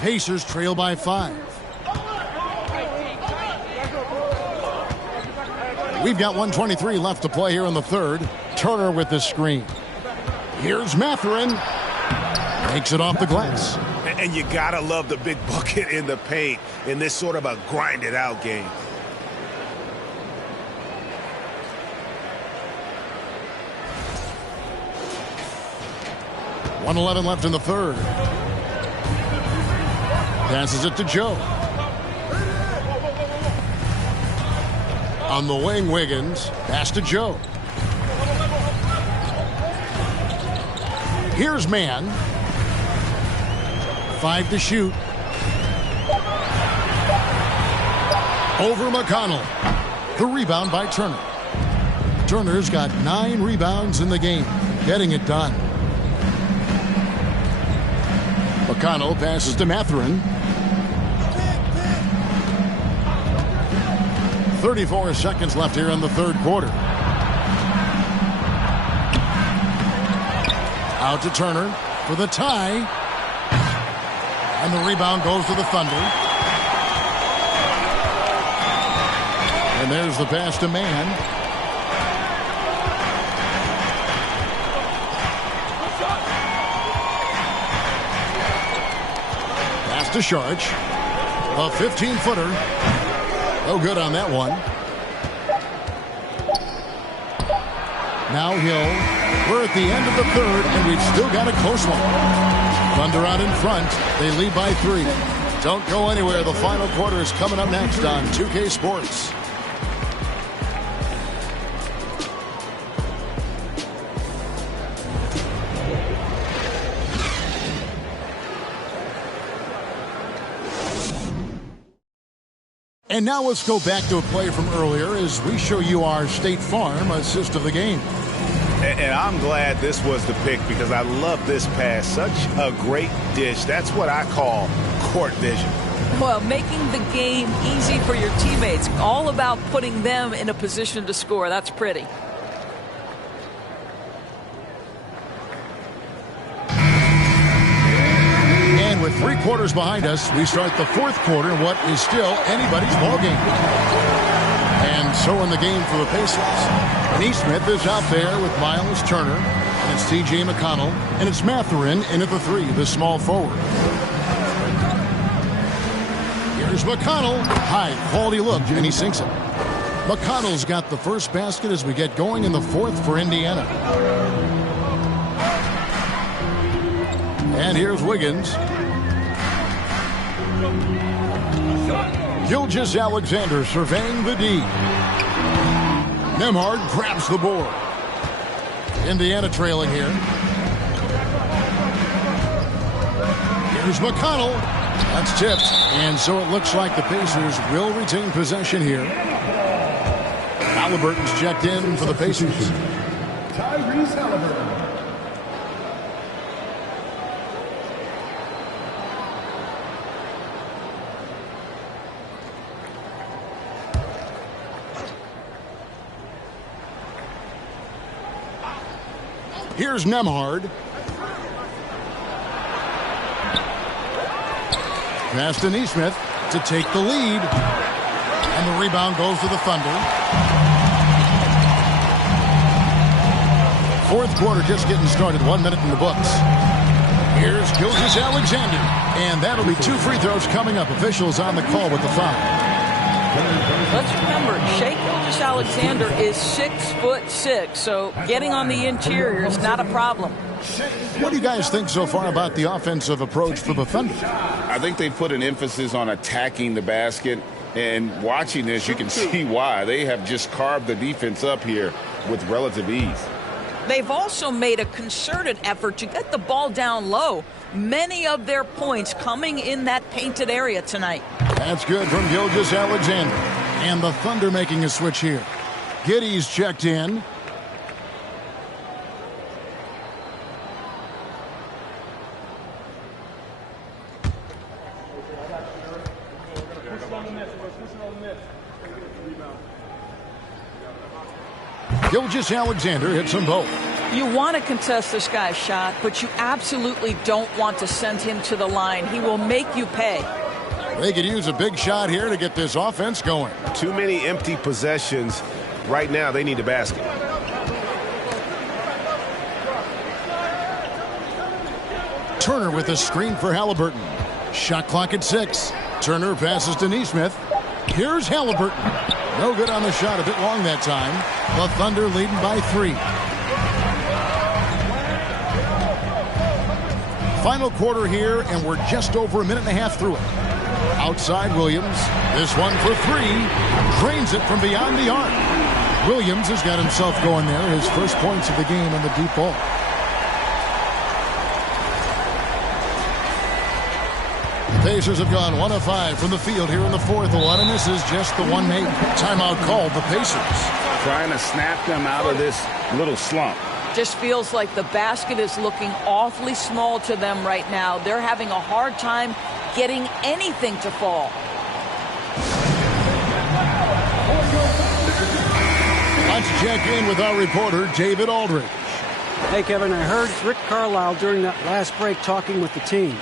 Pacers trail by 5. We've got 1:23 left to play here in the third. Turner with the screen. Here's Mathurin. Takes it off the glass. And you gotta love the big bucket in the paint in this sort of a grinded out game. .111 left in the third. Passes it to Joe. On the wing, Wiggins. Pass to Joe. Here's Mann. 5 to shoot. Over McConnell. The rebound by Turner. Turner's got 9 rebounds in the game, getting it done. McConnell passes to Mathurin. 34 seconds left here in the third quarter. Out to Turner for the tie. And the rebound goes to the Thunder. And there's the pass to Mann. Pass to Sharch. A 15-footer. No good on that one. Now Hill. We're at the end of the third, and we've still got a close one. Thunder out in front. They lead by 3. Don't go anywhere. The final quarter is coming up next on 2K Sports. And now let's go back to a play from earlier as we show you our State Farm assist of the game. And I'm glad this was the pick because I love this pass. Such a great dish. That's what I call court vision. Well, making the game easy for your teammates. All about putting them in a position to score. That's pretty. And with 3 quarters behind us, we start the fourth quarter in what is still anybody's ballgame. And so in the game for the Pacers. Neesmith is out there with Miles Turner. And it's T.J. McConnell. And it's Mathurin in at the 3, the small forward. Here's McConnell. High quality look, and he sinks it. McConnell's got the first basket as we get going in the fourth for Indiana. And here's Wiggins. Gilgeous-Alexander surveying the D. Nembhard grabs the board. Indiana trailing here. Here's McConnell. That's tipped. And so it looks like the Pacers will retain possession here. Halliburton's checked in for the Pacers. Tyrese Halliburton. Here's Nembhard. Pass to Neesmith to take the lead. And the rebound goes to the Thunder. Fourth quarter just getting started. 1 minute in the books. Here's Gilgeous-Alexander. And that'll be 2 free throws coming up. Officials on the call with the foul. Let's remember, Shai Gilgeous-Alexander is 6'6", so getting on the interior is not a problem. What do you guys think so far about the offensive approach for the Thunder? I think they put an emphasis on attacking the basket, and watching this, you can see why. They have just carved the defense up here with relative ease. They've also made a concerted effort to get the ball down low. Many of their points coming in that painted area tonight. That's good from Gilgeous-Alexander. And the Thunder making a switch here. Giddey's checked in. Gilgeous-Alexander hits them both. You want to contest this guy's shot, but you absolutely don't want to send him to the line. He will make you pay. They could use a big shot here to get this offense going. Too many empty possessions. Right now, they need a basket. Turner with a screen for Halliburton. Shot clock at 6. Turner passes to Neesmith. Here's Halliburton. No good on the shot, a bit long that time. The Thunder leading by 3. Final quarter here, and we're just over 1.5 minutes through it. Outside Williams. This one for 3. Drains it from beyond the arc. Williams has got himself going there. His first points of the game on the deep ball. Pacers have gone 1 of 5 from the field here in the fourth. A lot of misses, just the one made. Timeout called the Pacers. Trying to snap them out of this little slump. Just feels like the basket is looking awfully small to them right now. They're having a hard time getting anything to fall. Let's check in with our reporter, David Aldridge. Hey, Kevin, I heard Rick Carlisle during that last break talking with the team.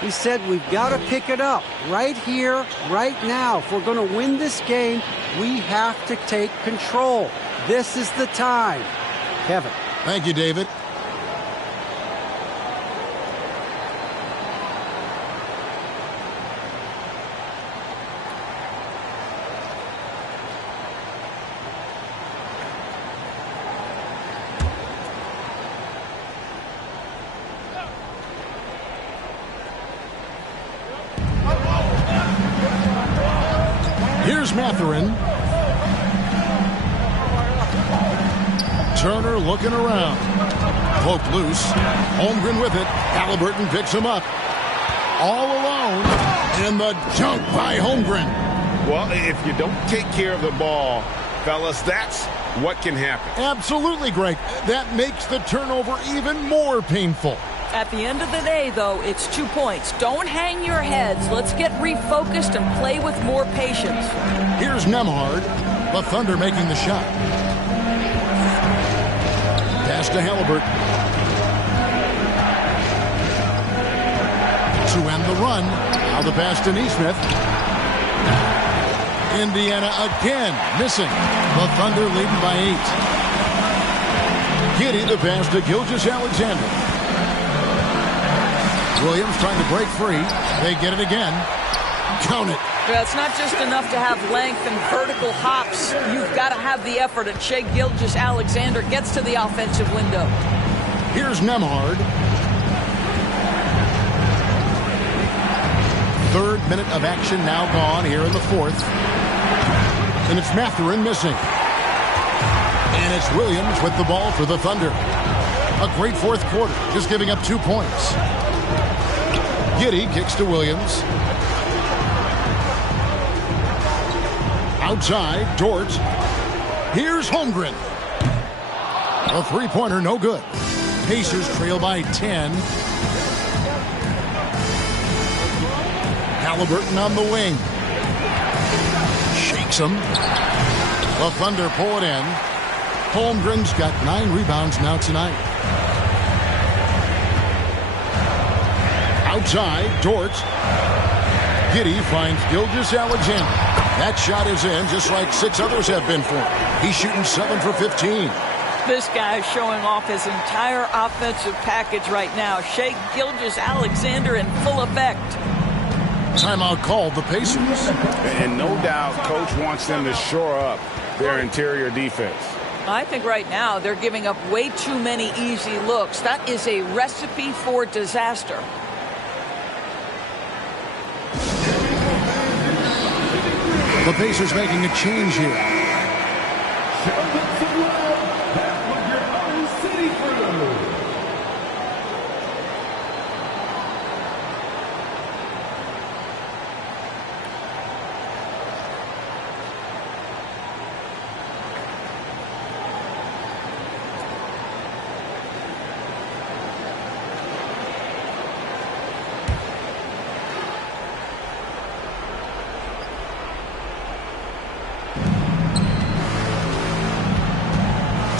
He said we've got to pick it up right here, right now. If we're going to win this game, we have to take control. This is the time. Kevin. Thank you, David. Here's Mathurin. Turner looking around. Poked loose. Holmgren with it. Halliburton picks him up. All alone. And the dunk by Holmgren. Well, if you don't take care of the ball, fellas, that's what can happen. Absolutely, Greg. That makes the turnover even more painful. At the end of the day, though, it's 2 points. Don't hang your heads. Let's get refocused and play with more patience. Here's Nembhard. The Thunder making the shot. Pass to Halliburton. To end the run. Now the pass to Nesmith. Indiana again missing. The Thunder leading by 8. Giddey the pass to Gilgeous-Alexander. Williams trying to break free. They get it again. Count it. Yeah, it's not just enough to have length and vertical hops. You've got to have the effort. And Shai Gilgeous-Alexander gets to the offensive window. Here's Nembhard. Third minute of action now gone here in the fourth. And it's Mathurin missing. And it's Williams with the ball for the Thunder. A great fourth quarter, just giving up 2 points. Giddey kicks to Williams. Outside, Dort. Here's Holmgren. A three-pointer, no good. Pacers trail by 10. Halliburton on the wing. Shakes him. The Thunder pull it in. Holmgren's got 9 rebounds now tonight. Outside, Dort. Giddey finds Gilgeous-Alexander. That shot is in, just like 6 others have been for him. He's shooting 7 for 15. This guy is showing off his entire offensive package right now. Shai Gilgeous-Alexander in full effect. Timeout called the Pacers. And no doubt, Coach wants them to shore up their interior defense. I think right now they're giving up way too many easy looks. That is a recipe for disaster. The Pacers making a change here.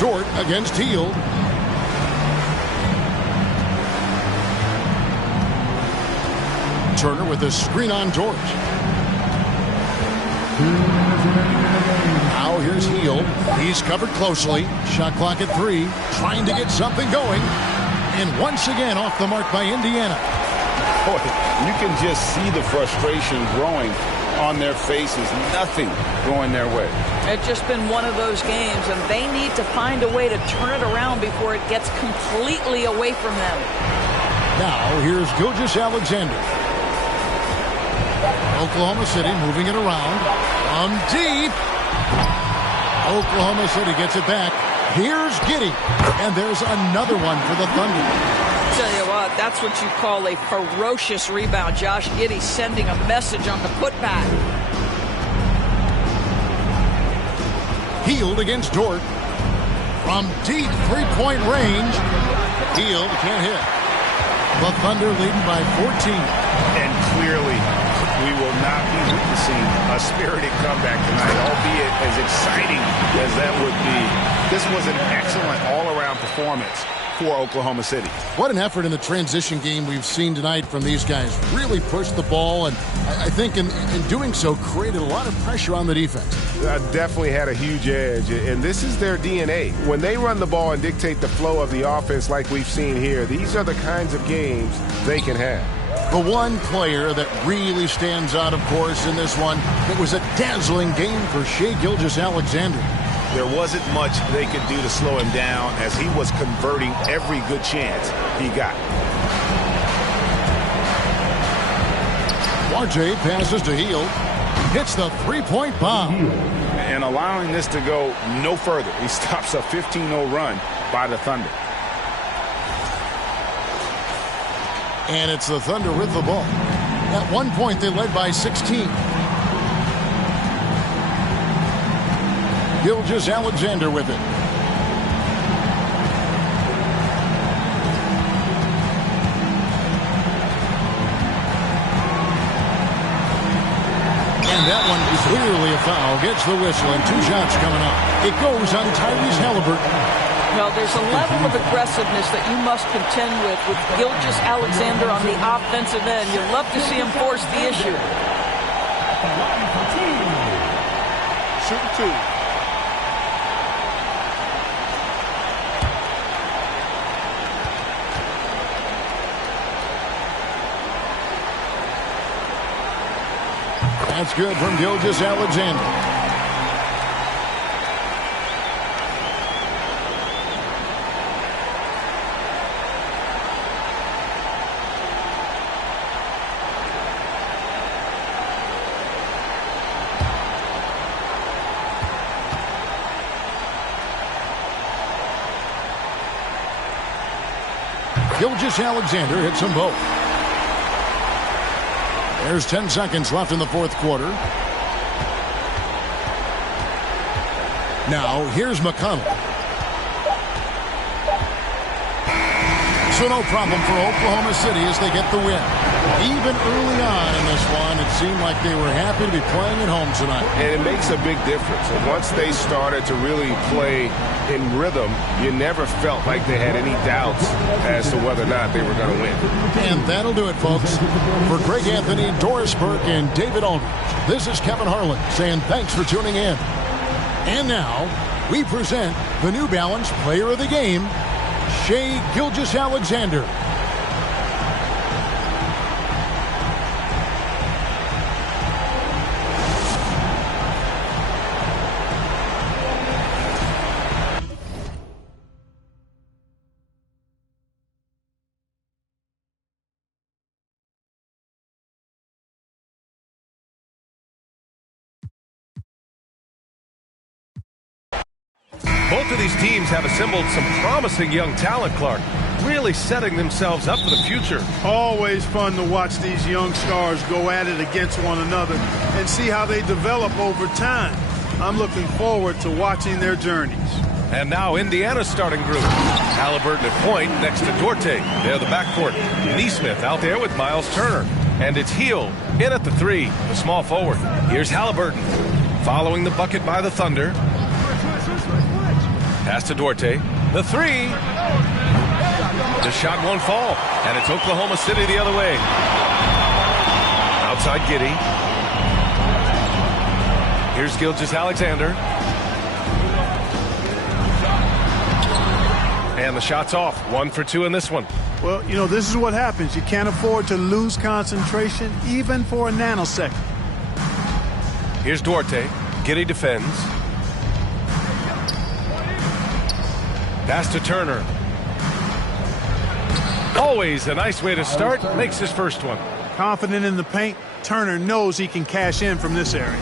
Dort against Hield. Turner with a screen on Dort. Now here's Hield. He's covered closely. Shot clock at 3. Trying to get something going. And once again off the mark by Indiana. Boy, you can just see the frustration growing on their faces. Nothing going their way. It's just been one of those games, and they need to find a way to turn it around before it gets completely away from them. Now, here's Gilgeous-Alexander. Oklahoma City moving it around. Deep. Oklahoma City gets it back. Here's Giddey, and there's another one for the Thunder. Tell you what, that's what you call a ferocious rebound. Josh Giddey sending a message on the putback. Hield against Dort. From deep three-point range. Hield can't hit. The Thunder leading by 14. And clearly, we will not be witnessing a spirited comeback tonight, albeit as exciting as that would be. This was an excellent all-around performance for Oklahoma City. What an effort in the transition game we've seen tonight from these guys. Really pushed the ball, and I think in doing so created a lot of pressure on the defense. Definitely had a huge edge, and this is their DNA. When they run the ball and dictate the flow of the offense like we've seen here, these are the kinds of games they can have. The one player that really stands out, of course, in this one, it was a dazzling game for Shai Gilgeous-Alexander. There wasn't much they could do to slow him down as he was converting every good chance he got. RJ passes to Hield. Hits the three-point bomb. And allowing this to go no further. He stops a 15-0 run by the Thunder. And it's the Thunder with the ball. At one point, they led by 16. Gilgeous-Alexander with it. And that one is clearly a foul. Gets the whistle, and 2 shots coming up. It goes on Tyrese Haliburton. Well, there's a level of aggressiveness that you must contend with Gilgeous-Alexander on the offensive end. You'd love to see him force the issue. Shooting 2. That's good from Gilgeous-Alexander. Gilgeous-Alexander hits them both. There's 10 seconds left in the fourth quarter. Now, here's McConnell. So no problem for Oklahoma City as they get the win. Even early on in this one, it seemed like they were happy to be playing at home tonight. And it makes a big difference. And once they started to really play in rhythm, you never felt like they had any doubts as to whether or not they were going to win. And that'll do it, folks. For Greg Anthony, Doris Burke, and David Aldridge, this is Kevin Harlan saying thanks for tuning in. And now, we present the New Balance Player of the Game, Shai Gilgeous-Alexander. Both of these teams have assembled some promising young talent, Clark, really setting themselves up for the future. Always fun to watch these young stars go at it against one another and see how they develop over time. I'm looking forward to watching their journeys. And now Indiana's starting group. Haliburton at point next to Duarte. They're the backcourt. Neesmith out there with Miles Turner. And it's Hield in at the 3, the small forward. Here's Haliburton following the bucket by the Thunder. Pass to Duarte. The 3. The shot won't fall. And it's Oklahoma City the other way. Outside Giddey. Here's Gilgeous-Alexander. And the shot's off. 1 for 2 in this one. Well, you know, this is what happens. You can't afford to lose concentration even for a nanosecond. Here's Duarte. Giddey defends. Pass to Turner. Always a nice way to start. Makes his first one. Confident in the paint, Turner knows he can cash in from this area.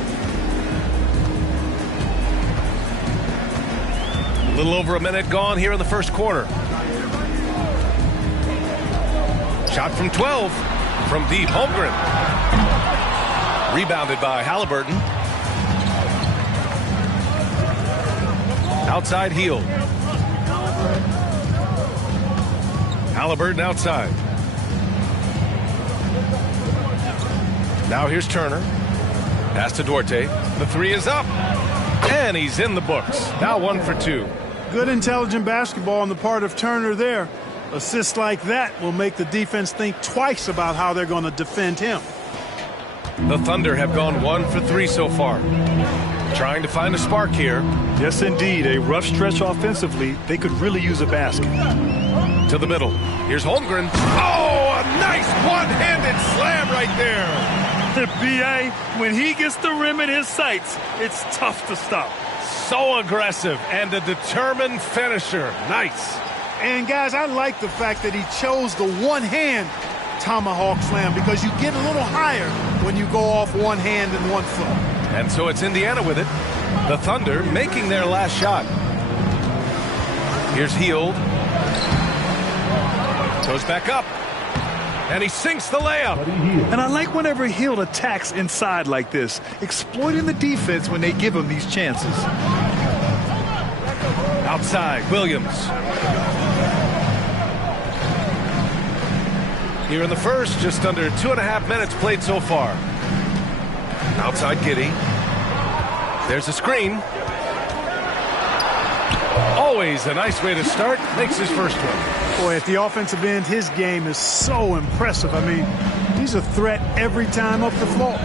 A little over a minute gone here in the first quarter. Shot from 12 from deep. Holmgren. Rebounded by Halliburton. Outside Hield. Halliburton outside. Now here's Turner. Pass to Duarte. The three is up. And he's in the books. Now 1 for 2. Good intelligent basketball on the part of Turner there. Assists like that will make the defense think twice about how they're going to defend him. The Thunder have gone 1 for 3 so far. Trying to find a spark here. Yes, indeed. A rough stretch offensively. They could really use a basket. To the middle. Here's Holmgren. Oh, a nice one-handed slam right there. B.A., when he gets the rim in his sights, it's tough to stop. So aggressive and a determined finisher. Nice. And, guys, I like the fact that he chose the one-hand tomahawk slam because you get a little higher when you go off one hand and 1 foot. And so it's Indiana with it. The Thunder making their last shot. Here's Hield. Goes back up. And he sinks the layup. And I like whenever Hield attacks inside like this, exploiting the defense when they give him these chances. Outside, Williams. Here in the first, just under 2.5 minutes played so far. Outside Giddey. There's a screen. Always a nice way to start. Makes his first one. Boy, at the offensive end, his game is so impressive. I mean, he's a threat every time up the floor.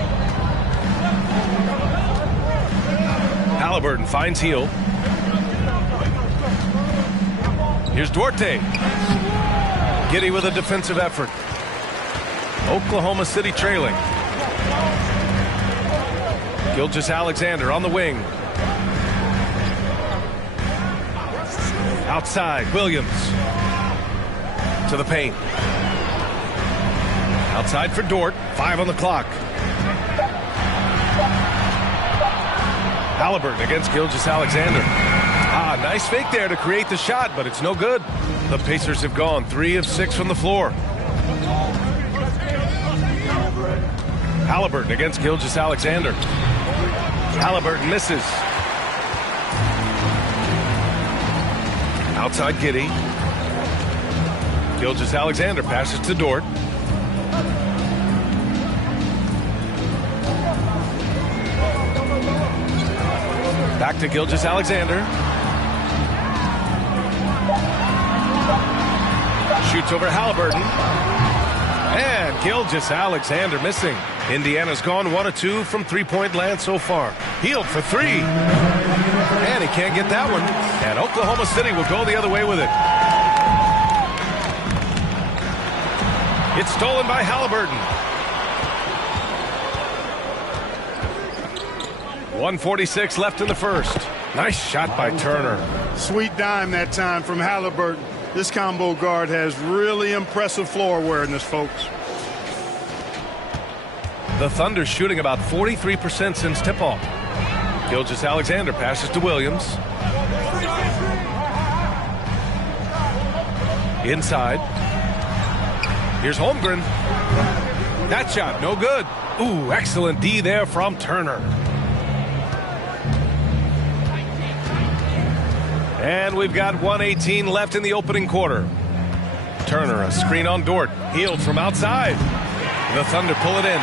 Halliburton finds Hield. Here's Duarte. Giddey with a defensive effort. Oklahoma City trailing. Gilgeous-Alexander on the wing. Outside, Williams. To the paint. Outside for Dort. 5 on the clock. Halliburton against Gilgeous-Alexander. Nice fake there to create the shot, but it's no good. The Pacers have gone 3 of 6 from the floor. Halliburton against Gilgeous-Alexander. Halliburton misses. Outside Giddey. Gilgeous-Alexander passes to Dort. Back to Gilgeous-Alexander. Shoots over Halliburton. And Gilgeous-Alexander missing. Indiana's gone 1 of 2 from three-point land so far. Hield for 3. And he can't get that one. And Oklahoma City will go the other way with it. It's stolen by Halliburton. 1:46 left in the first. Nice shot by Turner. Sweet dime that time from Halliburton. This combo guard has really impressive floor awareness, folks. The Thunder shooting about 43% since tip-off. Gilgeous-Alexander passes to Williams. Inside. Here's Holmgren. That shot, no good. Ooh, excellent D there from Turner. And we've got 1:18 left in the opening quarter. Turner, a screen on Dort. Hield from outside. The Thunder pull it in.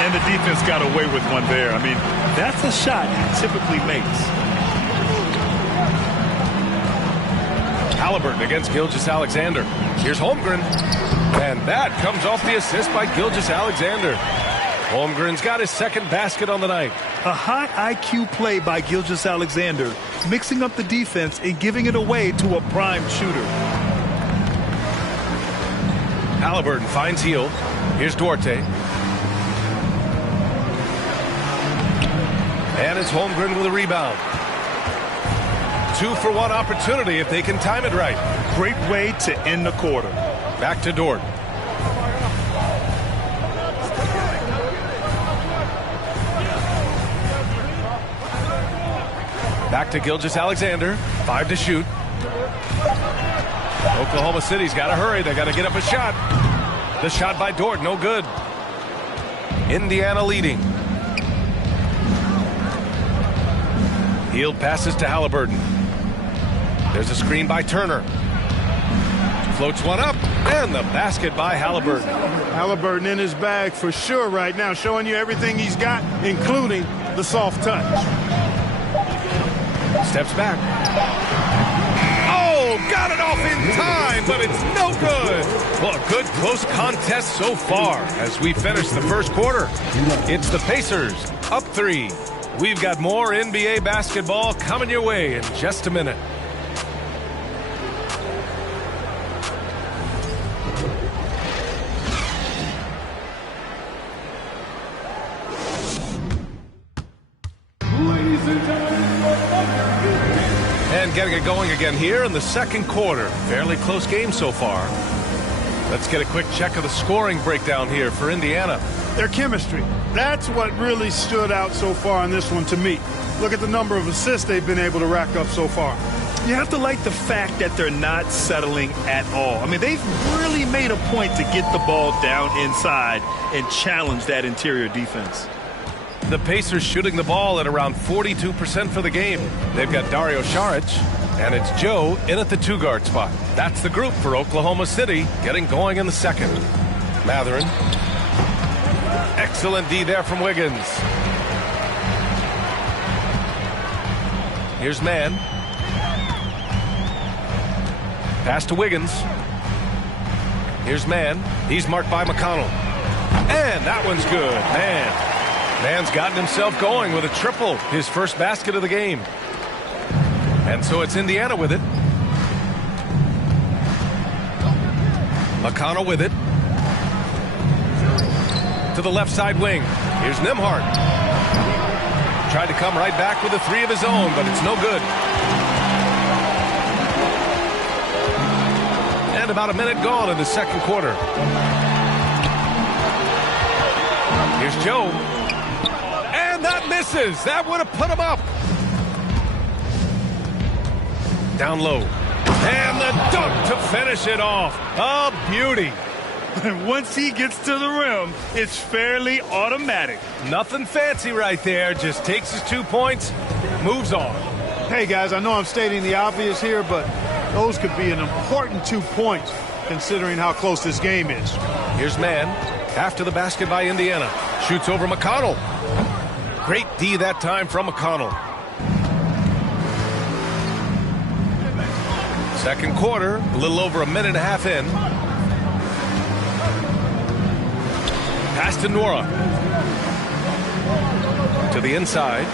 And the defense got away with one there. I mean, that's a shot he typically makes. Halliburton against Gilgeous-Alexander. Here's Holmgren. And that comes off the assist by Gilgeous-Alexander. Holmgren's got his second basket on the night. A high IQ play by Gilgeous-Alexander, mixing up the defense and giving it away to a prime shooter. Halliburton finds Hield. Here's Duarte. And it's Holmgren with a rebound. 2-for-1 opportunity if they can time it right. Great way to end the quarter. Back to Dort. Back to Gilgeous-Alexander. 5 to shoot. Oklahoma City's got to hurry. They got to get up a shot. The shot by Dort, no good. Indiana leading. Hield passes to Halliburton. There's a screen by Turner. Floats one up, and the basket by Halliburton. Halliburton in his bag for sure right now, showing you everything he's got, including the soft touch. Steps back. Oh, got it off in time, but it's no good. Well, a good close contest so far as we finish the first quarter. It's the Pacers up 3. We've got more NBA basketball coming your way in just a minute. And getting it going again here in the second quarter. Fairly close game so far. Let's get a quick check of the scoring breakdown here for Indiana. Their chemistry. That's what really stood out so far in this one to me. Look at the number of assists they've been able to rack up so far. You have to like the fact that they're not settling at all. I mean, they've really made a point to get the ball down inside and challenge that interior defense. The Pacers shooting the ball at around 42% for the game. They've got Dario Saric, and it's Joe in at the 2-guard spot. That's the group for Oklahoma City, getting going in the second. Mathurin. Excellent D there from Wiggins. Here's Mann. Pass to Wiggins. Here's Mann. He's marked by McConnell. And that one's good. Mann's gotten himself going with a triple, his first basket of the game. And so it's Indiana with it. McConnell with it. To the left side wing. Here's Nembhard. Tried to come right back with a 3 of his own, but it's no good. And about a minute gone in the second quarter. Here's Joe. And that misses. That would have put him up. Down low. And the dunk to finish it off. A beauty. And once he gets to the rim, it's fairly automatic. Nothing fancy right there. Just takes his 2 points, moves on. Hey, guys, I know I'm stating the obvious here, but those could be an important 2 points considering how close this game is. Here's Mann. After the basket by Indiana. Shoots over McConnell. Great D that time from McConnell. Second quarter, a little over a minute and a half in. Pass to Nwora. To the inside.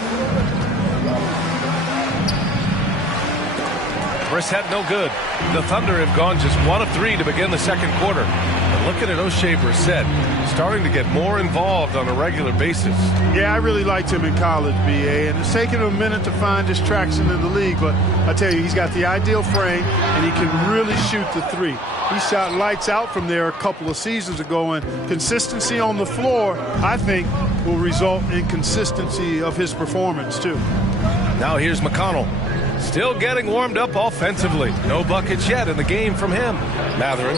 Brissett no good. The Thunder have gone just 1 of 3 to begin the second quarter. And looking at Oshae Brissett, starting to get more involved on a regular basis. Yeah, I really liked him in college, B.A., and it's taken him a minute to find his traction in the league, but I tell you, he's got the ideal frame, and he can really shoot the 3. He shot lights out from there a couple of seasons ago, and consistency on the floor, I think, will result in consistency of his performance, too. Now here's McConnell. Still getting warmed up offensively. No buckets yet in the game from him. Mathurin.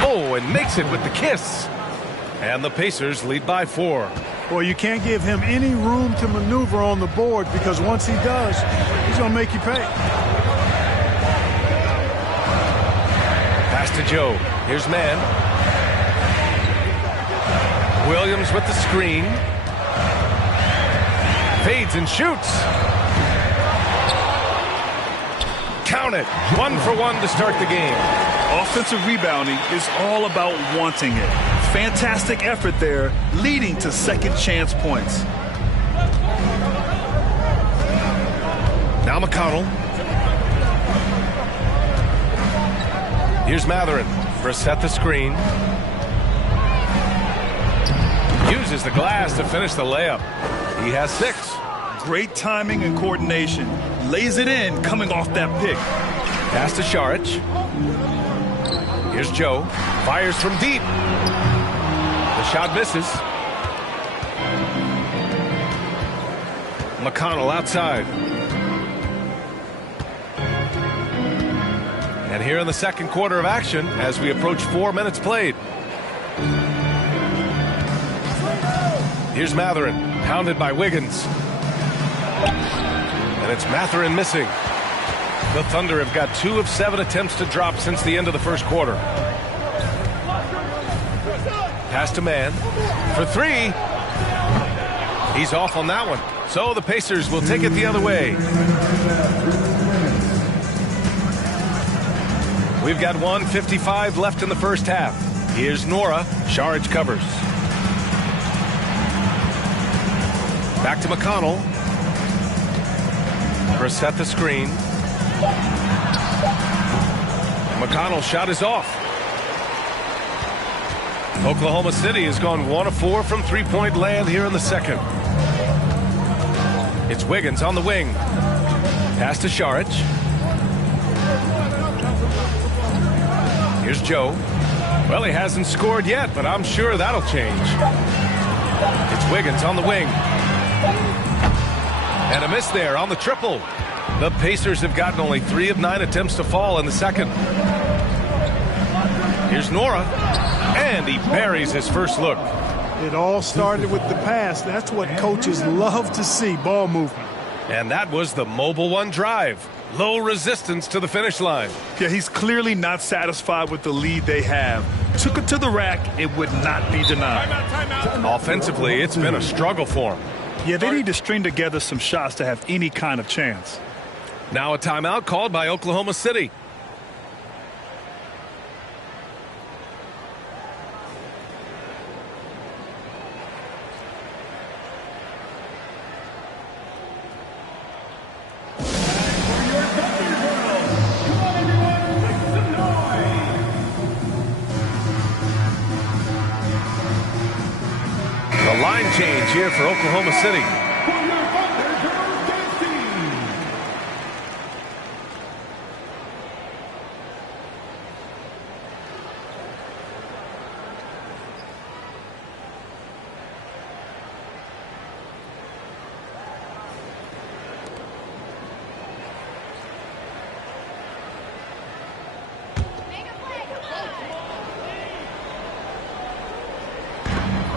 Oh, and makes it with the kiss. And the Pacers lead by 4. Boy, you can't give him any room to maneuver on the board because once he does, he's going to make you pay. Pass to Joe. Here's Mann. Williams with the screen. Fades and shoots. Count it. 1 for 1 to start the game. Offensive rebounding is all about wanting it. Fantastic effort there, leading to second chance points. Now McConnell. Here's Mathurin. Brissett the screen. Uses the glass to finish the layup. He has 6. Great timing and coordination. Lays it in coming off that pick. Pass to Saric. Here's Joe. Fires from deep. The shot misses. McConnell outside. And here in the second quarter of action as we approach 4 minutes played. Here's Mathurin, hounded by Wiggins. And it's Mathurin missing. The Thunder have got 2 of 7 attempts to drop since the end of the first quarter. Pass to Mann for 3. He's off on that one. So the Pacers will take it the other way. We've got 1:55 left in the first half. Here's Nora. Saric covers. Back to McConnell. Brissett the screen. McConnell's shot is off. Oklahoma City has gone 1 of 4 from three-point land here in the second. It's Wiggins on the wing. Pass to Saric. Here's Joe. Well, he hasn't scored yet, but I'm sure that'll change. It's Wiggins on the wing. And a miss there on the triple. The Pacers have gotten only 3 of 9 attempts to fall in the second. Here's Nora. And he buries his first look. It all started with the pass. That's what coaches love to see, ball movement. And that was the Mobile One drive. Low resistance to the finish line. Yeah, he's clearly not satisfied with the lead they have. Took it to the rack. It would not be denied. Offensively, it's been a struggle for him. Yeah, they need to string together some shots to have any kind of chance. Now a timeout called by Oklahoma City. Line change here for Oklahoma City.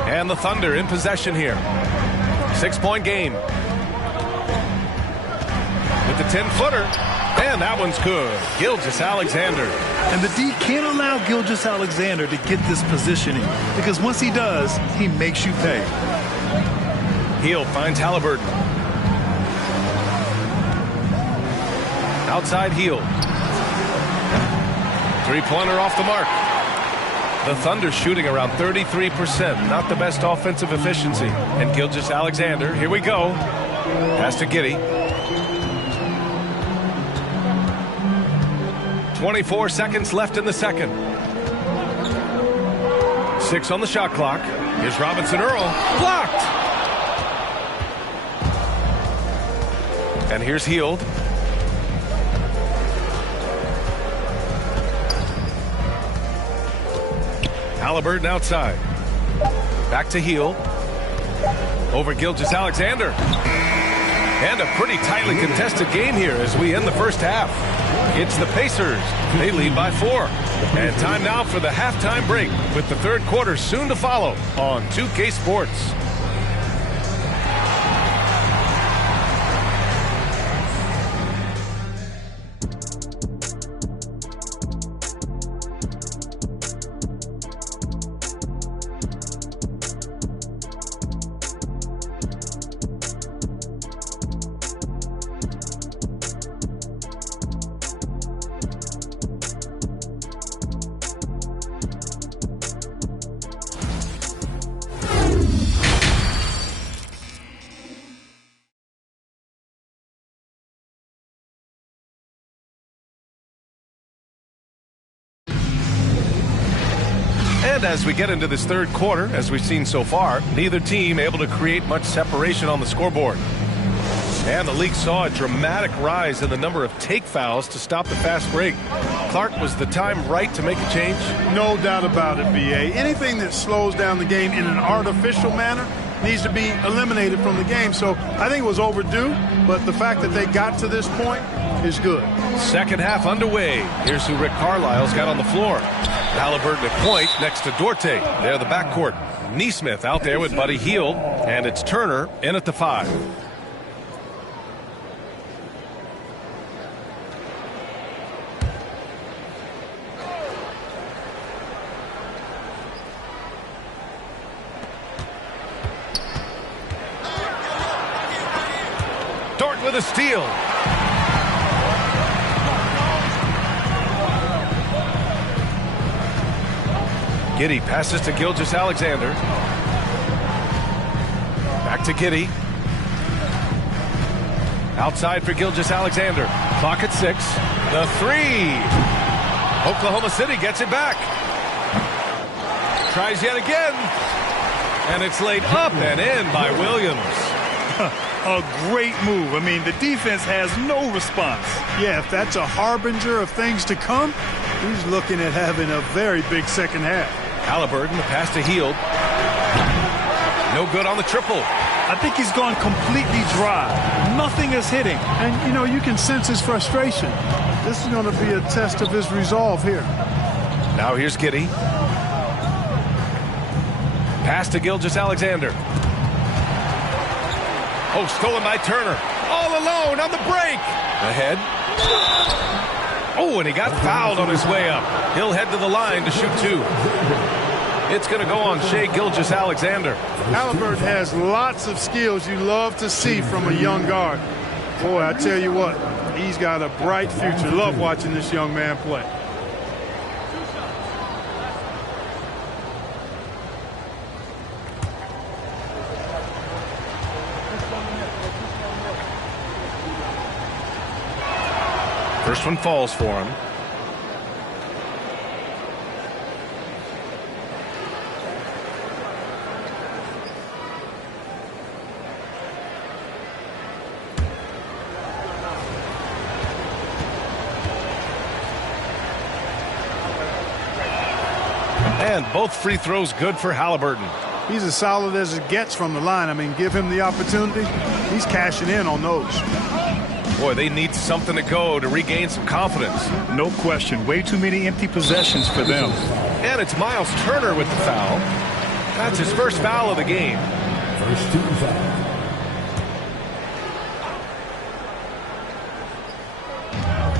And the Thunder in possession here. 6-point game. With the 10-footer. And that one's good. Gilgeous-Alexander. And the D can't allow Gilgeous-Alexander to get this positioning, because once he does, he makes you pay. Hield finds Halliburton. Outside Hield. Three-pointer off the mark. The Thunder shooting around 33%. Not the best offensive efficiency. And Gilgeous-Alexander, here we go. Pass to Giddey. 24 seconds left in the second. 6 on the shot clock. Here's Robinson Earl. Blocked! And here's Hield. Halliburton outside. Back to Hield. Over Gilgeous-Alexander. And a pretty tightly contested game here as we end the first half. It's the Pacers. They lead by 4. And time now for the halftime break with the third quarter soon to follow on 2K Sports. And as we get into this third quarter, as we've seen so far, neither team able to create much separation on the scoreboard. And the league saw a dramatic rise in the number of take fouls to stop the fast break. Clark, was the time right to make a change? No doubt about it, B.A. Anything that slows down the game in an artificial manner needs to be eliminated from the game. So I think it was overdue, but the fact that they got to this point is good. Second half underway. Here's who Rick Carlisle's got on the floor. Halliburton at point next to Duarte. They're the backcourt. Neesmith out there with Buddy Hield, and it's Turner in at the 5. Dort with a steal. Giddey passes to Gilgeous-Alexander. Back to Giddey. Outside for Gilgeous-Alexander. Clock at 6. The 3. Oklahoma City gets it back. Tries yet again. And it's laid up and in by Williams. A great move. I mean, the defense has no response. Yeah, if that's a harbinger of things to come, he's looking at having a very big second half. Halliburton, the pass to Hield. No good on the triple. I think he's gone completely dry. Nothing is hitting. And, you know, you can sense his frustration. This is going to be a test of his resolve here. Now here's Giddey. Pass to Gilgeous-Alexander. Oh, stolen by Turner. All alone on the break. Ahead. Oh, and he got fouled on his way up. He'll head to the line to shoot 2. It's going to go on Shai Gilgeous-Alexander. Halliburton has lots of skills you love to see from a young guard. Boy, I tell you what, he's got a bright future. Love watching this young man play. First one falls for him. And both free throws good for Halliburton. He's as solid as it gets from the line. I mean, give him the opportunity. He's cashing in on those. Boy, they need something to go to regain some confidence. No question. Way too many empty possessions for them. And it's Miles Turner with the foul. That's his first foul of the game. First team foul.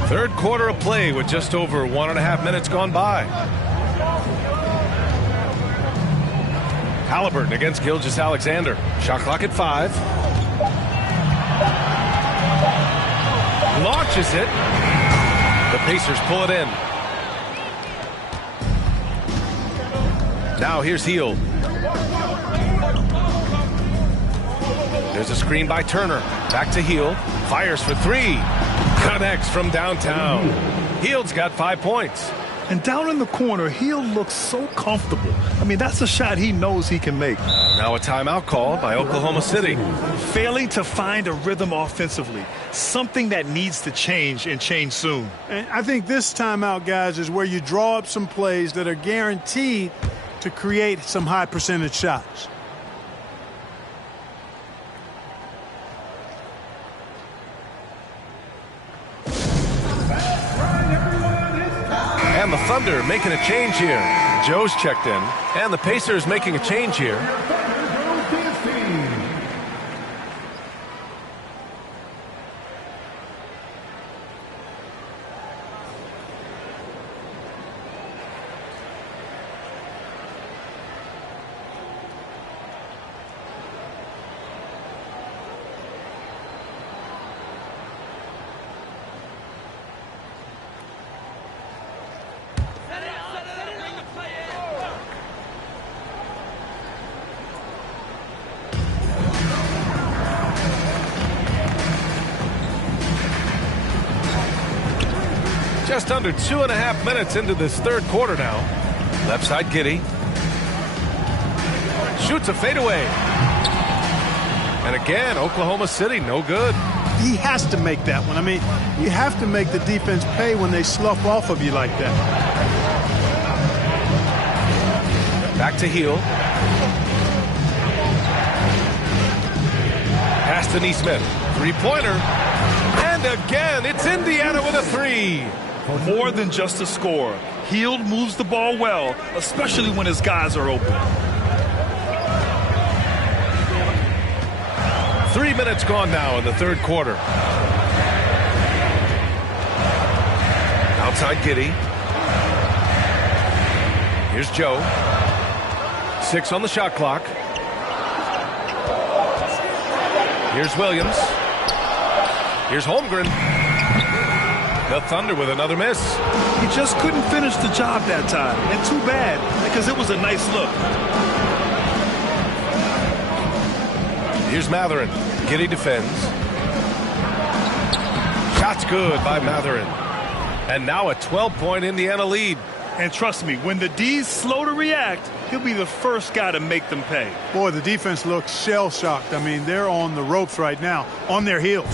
Third quarter of play with just over 1.5 minutes gone by. Halliburton against Gilgeous-Alexander. Shot clock at 5. Launches it. The Pacers pull it in. Now here's Hield. There's a screen by Turner. Back to Hield. Fires for 3. Connects from downtown. Hield's got 5 points. And down in the corner, Hield looks so comfortable. I mean, that's a shot he knows he can make. Now a timeout called by Oklahoma City. Failing to find a rhythm offensively. Something that needs to change and change soon. And I think this timeout, guys, is where you draw up some plays that are guaranteed to create some high percentage shots. And the Thunder making a change here. Joe's checked in. And the Pacers making a change here. Just under 2.5 minutes into this third quarter now. Left side, Giddey. Shoots a fadeaway. And again, Oklahoma City, no good. He has to make that one. I mean, you have to make the defense pay when they slough off of you like that. Back to Hield. Pass to Neesmith. Three-pointer. And again, it's Indiana with a three. More than just a score. Hield moves the ball well, especially when his guys are open. 3 minutes gone now in the third quarter. Outside Giddey. Here's Joe. 6 on the shot clock. Here's Williams. Here's Holmgren. The Thunder with another miss. He just couldn't finish the job that time. And too bad, because it was a nice look. Here's Mathurin. Giddey defends. Shot's good by Mathurin. And now a 12-point Indiana lead. And trust me, when the D's slow to react, he'll be the first guy to make them pay. Boy, the defense looks shell-shocked. I mean, they're on the ropes right now, on their heels.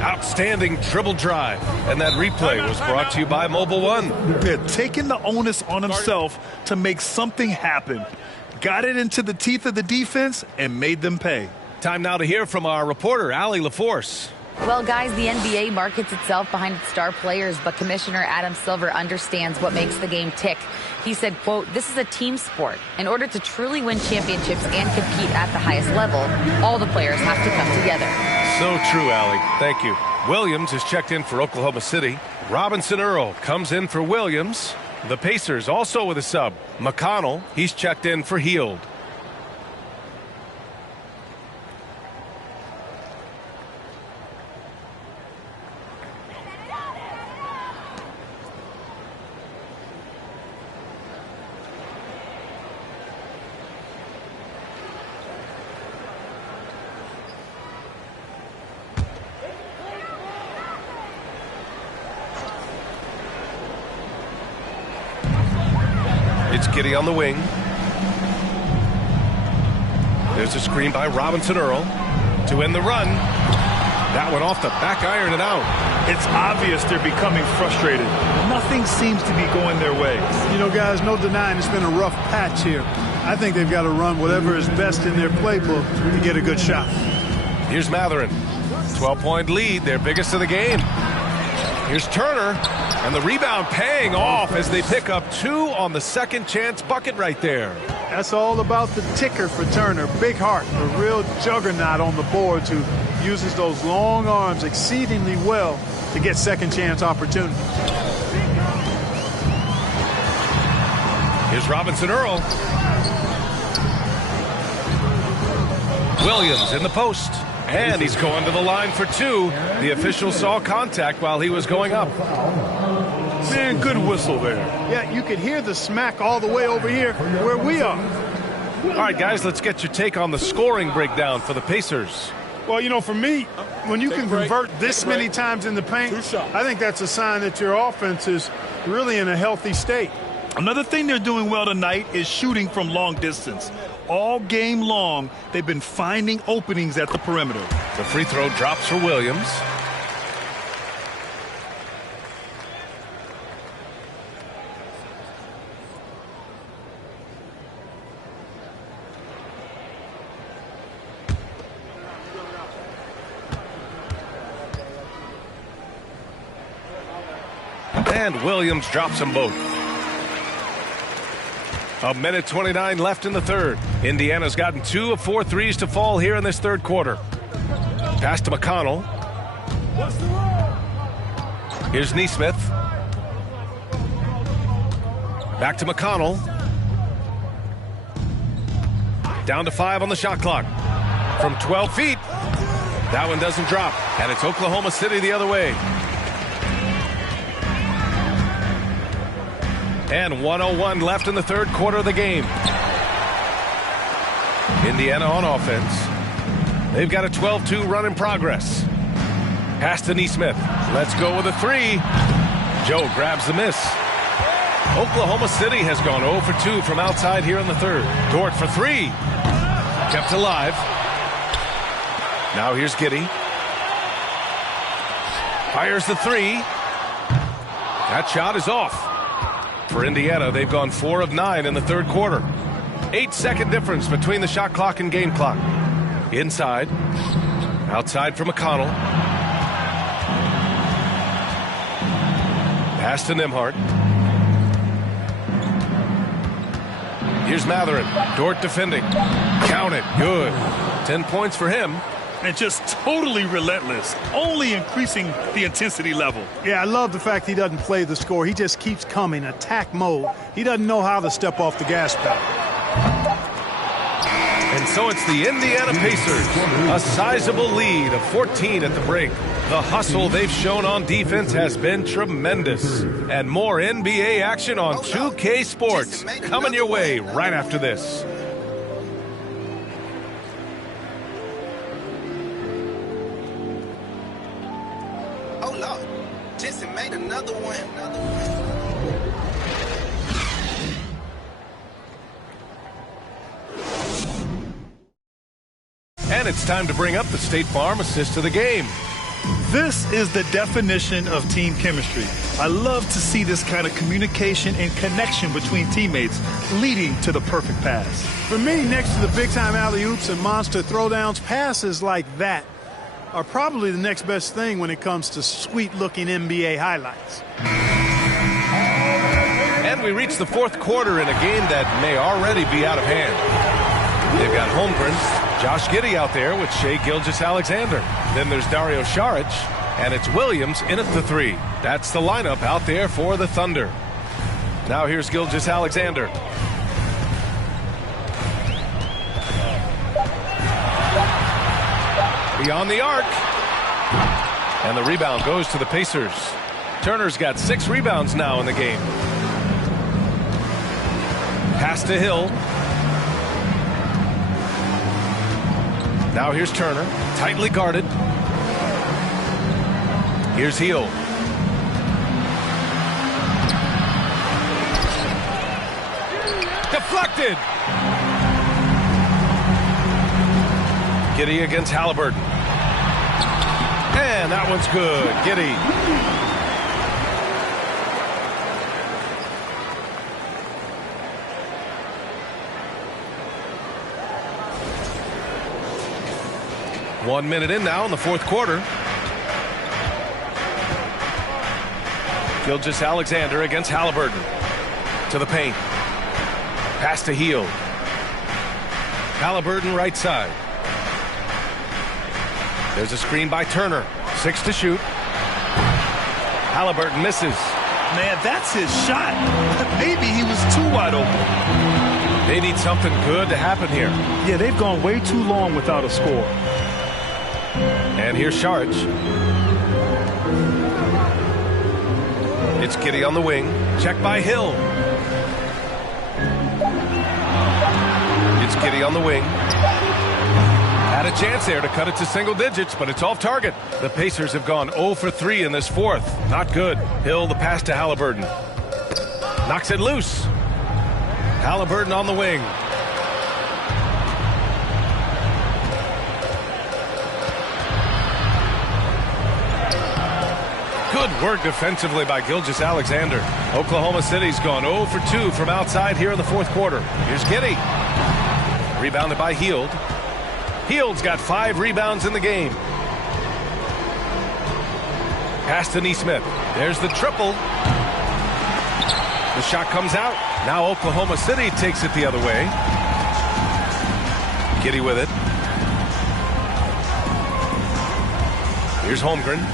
Outstanding dribble drive. And that replay was brought to you by Mobile One. They're taking the onus on himself to make something happen. Got it into the teeth of the defense and made them pay. Time now to hear from our reporter, Allie LaForce. Well, guys, the NBA markets itself behind its star players, but Commissioner Adam Silver understands what makes the game tick. He said, quote, "This is a team sport. In order to truly win championships and compete at the highest level, all the players have to come together." So true, Allie. Thank you. Williams is checked in for Oklahoma City. Robinson Earl comes in for Williams. The Pacers also with a sub. McConnell, he's checked in for Hield. It's Giddey on the wing. There's a screen by Robinson Earl to end the run. That one off the back iron and out. It's obvious they're becoming frustrated. Nothing seems to be going their way. You know, guys, no denying it's been a rough patch here. I think they've got to run whatever is best in their playbook to get a good shot. Here's Mathurin. 12-point lead, their biggest of the game. Here's Turner, and the rebound paying off as they pick up 2 on the second chance bucket right there. That's all about the ticker for Turner. Big heart, a real juggernaut on the boards who uses those long arms exceedingly well to get second chance opportunities. Here's Robinson Earl. Williams in the post. And he's going to the line for 2. The official saw contact while he was going up. Man, good whistle there. Yeah, you could hear the smack all the way over here where we are. All right, guys, let's get your take on the scoring breakdown for the Pacers. Well, you know, for me, when you can convert this many times in the paint, I think that's a sign that your offense is really in a healthy state. Another thing they're doing well tonight is shooting from long distance. All game long, they've been finding openings at the perimeter. The free throw drops for Williams. And Williams drops them both. 1:29 left in the third. Indiana's gotten 2 of 4 threes to fall here in this third quarter. Pass to McConnell. Here's Neesmith. Back to McConnell. Down to 5 on the shot clock. From 12 feet. That one doesn't drop. And it's Oklahoma City the other way. And 1:01 left in the third quarter of the game. Indiana on offense. They've got a 12-2 run in progress. Pass to Neesmith. Let's go with a 3. Joe grabs the miss. Oklahoma City has gone 0 for 2 from outside here in the third. Dort for 3. Kept alive. Now here's Giddey. Fires the 3. That shot is off. For Indiana, they've gone 4 of 9 in the third quarter. 8-second difference between the shot clock and game clock. Inside. Outside for McConnell. Pass to Nembhard. Here's Mathurin. Dort defending. Count it. Good. 10 points for him. And just totally relentless, only increasing the intensity level. Yeah, I love the fact he doesn't play the score. He just keeps coming, attack mode. He doesn't know how to step off the gas pedal. And so it's the Indiana Pacers, a sizable lead of 14 at the break. The hustle they've shown on defense has been tremendous. And more NBA action on 2K Sports coming your way right after this. Oh, Lord. Jensen made another one. And it's time to bring up the State Farm assist of the game. This is the definition of team chemistry. I love to see this kind of communication and connection between teammates leading to the perfect pass. For me, next to the big-time alley-oops and monster throwdowns, passes like that are probably the next best thing when it comes to sweet-looking NBA highlights. And we reach the fourth quarter in a game that may already be out of hand. They've got Holmgren, Josh Giddey out there with Shai Gilgeous-Alexander. Then there's Dario Saric, and it's Williams in at the 3. That's the lineup out there for the Thunder. Now here's Gilgeous-Alexander. Beyond the arc. And the rebound goes to the Pacers. Turner's got 6 rebounds now in the game. Pass to Hill. Now here's Turner, tightly guarded. Here's Hill. Deflected. Giddey against Halliburton. And that one's good. Giddey. One minute in now in the fourth quarter. Gilgeous-Alexander against Halliburton. To the paint. Pass to Hield. Halliburton right side. There's a screen by Turner. 6 to shoot. Halliburton misses. Man, that's his shot. Maybe he was too wide open. They need something good to happen here. Yeah, they've gone way too long without a score. And here's Saric. It's Giddey on the wing. Check by Hill. It's Giddey on the wing. Had a chance there to cut it to single digits, but it's off target. The Pacers have gone 0 for 3 in this fourth. Not good. Hill, the pass to Halliburton. Knocks it loose. Halliburton on the wing. Good work defensively by Gilgeous-Alexander. Oklahoma City's gone 0 for 2 from outside here in the fourth quarter. Here's Giddey. Rebounded by Hield. Hield's got 5 rebounds in the game. Pass to Nesmith. There's the triple. The shot comes out. Now Oklahoma City takes it the other way. Giddey with it. Here's Holmgren.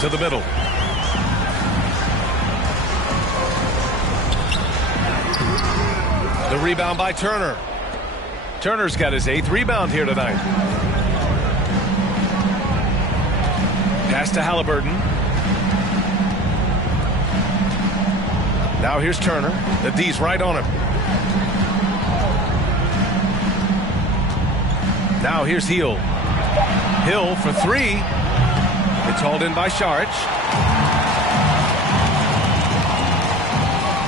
To the middle. The rebound by Turner. Turner's got his 8th rebound here tonight. Pass to Halliburton. Now here's Turner. The D's right on him. Now here's Hield. Hill for 3. It's hauled in by Saric.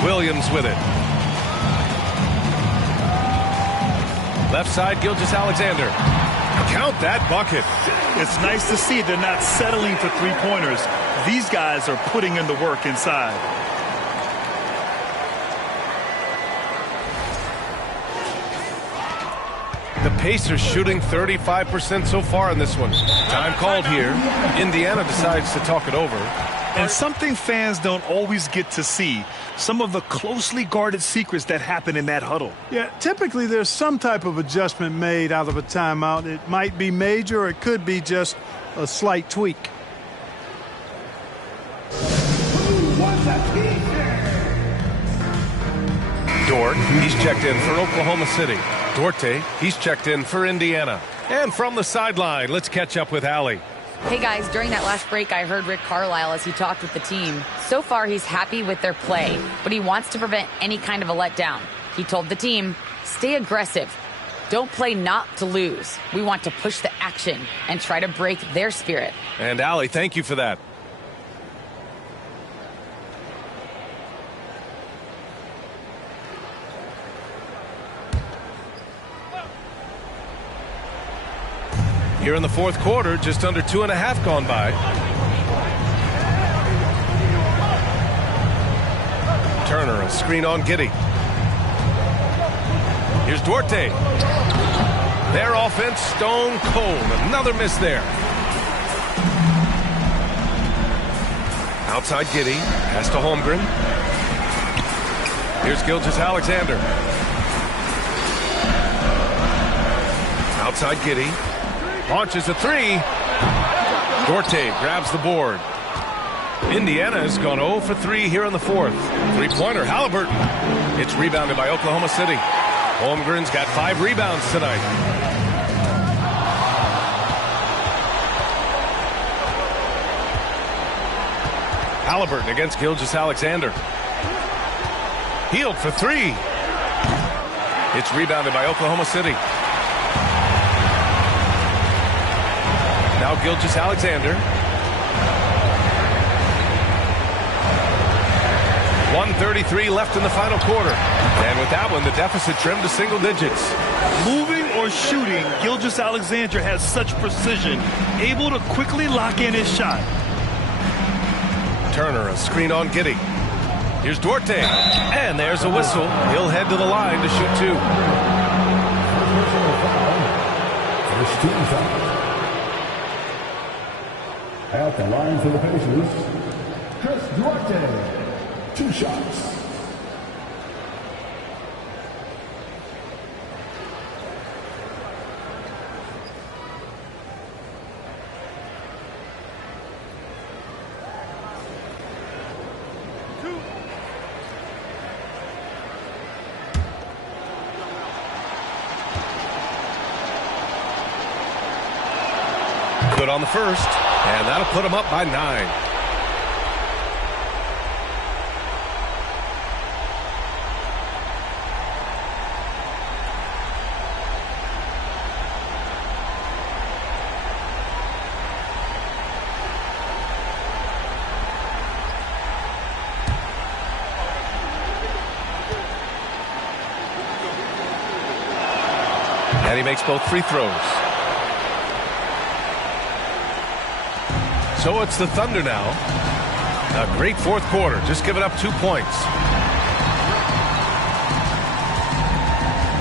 Williams with it. Left side, Gilgeous-Alexander. Count that bucket. It's nice to see they're not settling for three-pointers. These guys are putting in the work inside. The Pacers shooting 35% so far in this one. Time called here. Indiana decides to talk it over. And something fans don't always get to see, some of the closely guarded secrets that happen in that huddle. Yeah, typically there's some type of adjustment made out of a timeout. It might be major or it could be just a slight tweak. Dort, he's checked in for Oklahoma City. Duarte, he's checked in for Indiana. And from the sideline, let's catch up with Allie. Hey guys, during that last break, I heard Rick Carlisle as he talked with the team. So far, he's happy with their play, but he wants to prevent any kind of a letdown. He told the team, stay aggressive. Don't play not to lose. We want to push the action and try to break their spirit. And Allie, thank you for that. Here in the fourth quarter, just under 2.5 gone by. Turner, a screen on Giddey. Here's Duarte. Their offense stone cold. Another miss there. Outside Giddey. Pass to Holmgren. Here's Gilgeous-Alexander. Outside Giddey. Launches a three. Duarte grabs the board. Indiana has gone 0 for 3 here in the fourth. Three-pointer, Halliburton. It's rebounded by Oklahoma City. Holmgren's got 5 rebounds tonight. Halliburton against Gilgeous-Alexander. Healed for 3. It's rebounded by Oklahoma City. Now Gilgeous-Alexander. 1:33 left in the final quarter. And with that one, the deficit trimmed to single digits. Moving or shooting, Gilgeous-Alexander has such precision, able to quickly lock in his shot. Turner, a screen on Giddey. Here's Duarte. And there's a whistle. He'll head to the line to shoot 2. First team foul. At the line for the Pacers, Chris Duarte. 2 shots. Good on the first, and that'll put him up by 9. And he makes both free throws. So it's the Thunder now. A great fourth quarter, just giving up 2 points.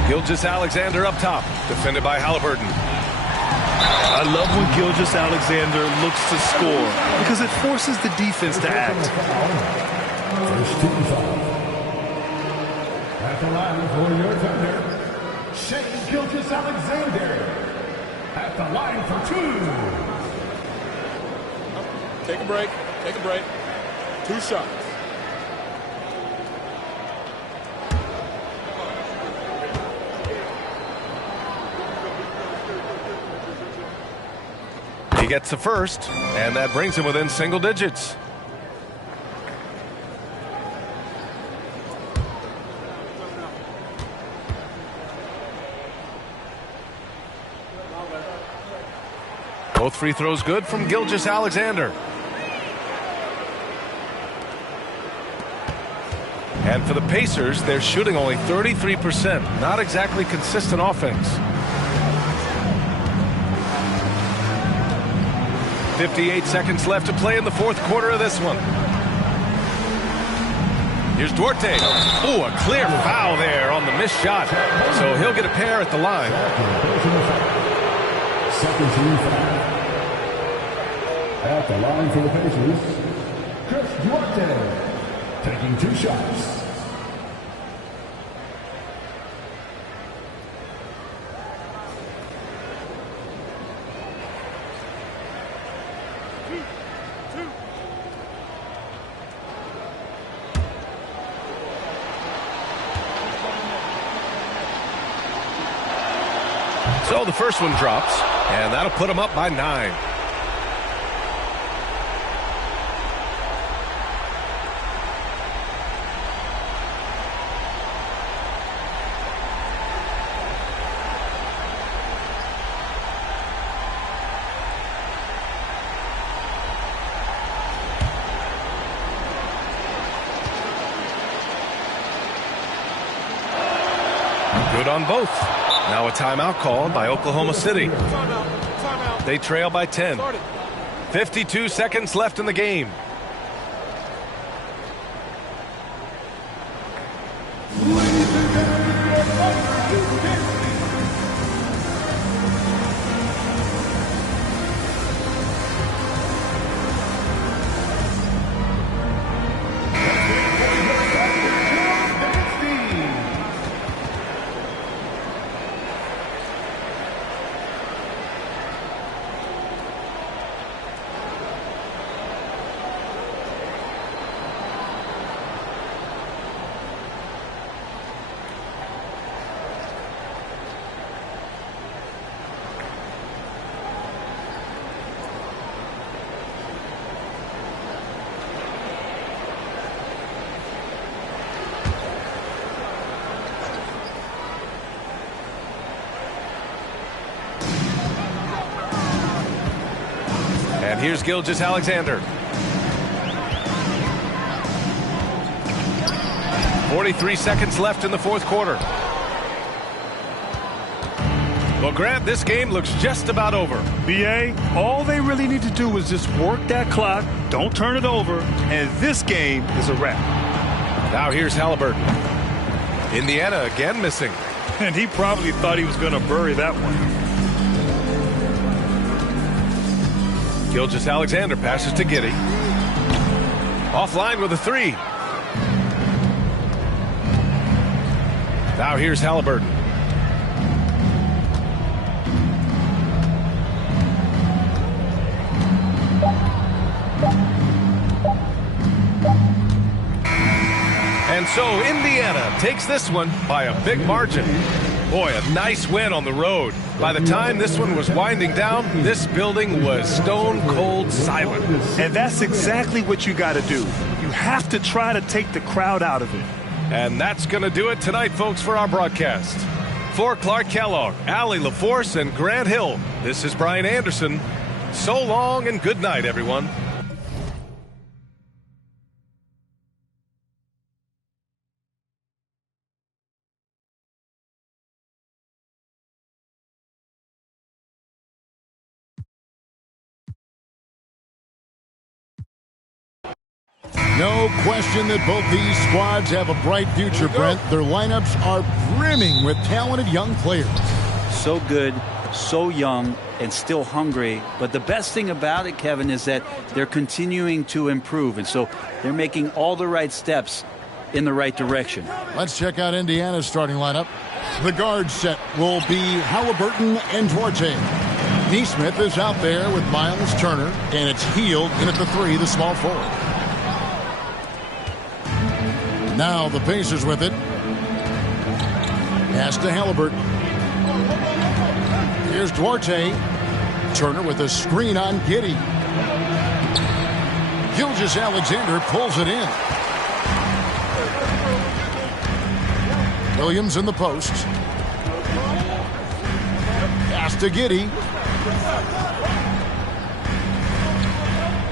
Gilgeous-Alexander up top, defended by Halliburton. I love when Gilgeous-Alexander looks to score because it forces the defense to act. First team foul. At the line for your Thunder, Shai Gilgeous-Alexander. At the line for 2. Take a break. Take a break. 2 shots. He gets the first, and that brings him within single digits. Both free throws good from Gilgeous-Alexander. And for the Pacers, they're shooting only 33%. Not exactly consistent offense. 58 seconds left to play in the fourth quarter of this one. Here's Duarte. Oh, a clear foul there on the missed shot. So he'll get a pair at the line. Second team foul. At the line for the Pacers, Chris Duarte, taking 2 shots. So the first one drops, and that'll put them up by 9. Good on both. Now a timeout called by Oklahoma City. They trail by 10. 52 seconds left in the game. And here's Gilgeous-Alexander. 43 seconds left in the fourth quarter. Well, Grant, this game looks just about over. BA, all they really need to do is just work that clock, don't turn it over, and this game is a wrap. Now here's Halliburton. Indiana again missing. And he probably thought he was going to bury that one. Gilgeous-Alexander passes to Giddey. Offline with a 3. Now here's Halliburton. And so Indiana takes this one by a big margin. Boy, a nice win on the road. By the time this one was winding down, this building was stone cold silent. And that's exactly what you got to do. You have to try to take the crowd out of it. And that's going to do it tonight, folks, for our broadcast. For Clark Kellogg, Allie LaForce, and Grant Hill, this is Brian Anderson. So long and good night, everyone. No question that both these squads have a bright future, Brent. Their lineups are brimming with talented young players. So good, so young, and still hungry. But the best thing about it, Kevin, is that they're continuing to improve. And so they're making all the right steps in the right direction. Let's check out Indiana's starting lineup. The guard set will be Halliburton and Duarte. Neesmith is out there with Miles Turner, and it's Hield in at the 3, the small forward. Now the Pacers with it. Pass to Halliburton. Here's Duarte. Turner with a screen on Giddey. Gilgeous-Alexander pulls it in. Williams in the post. Pass to Giddey.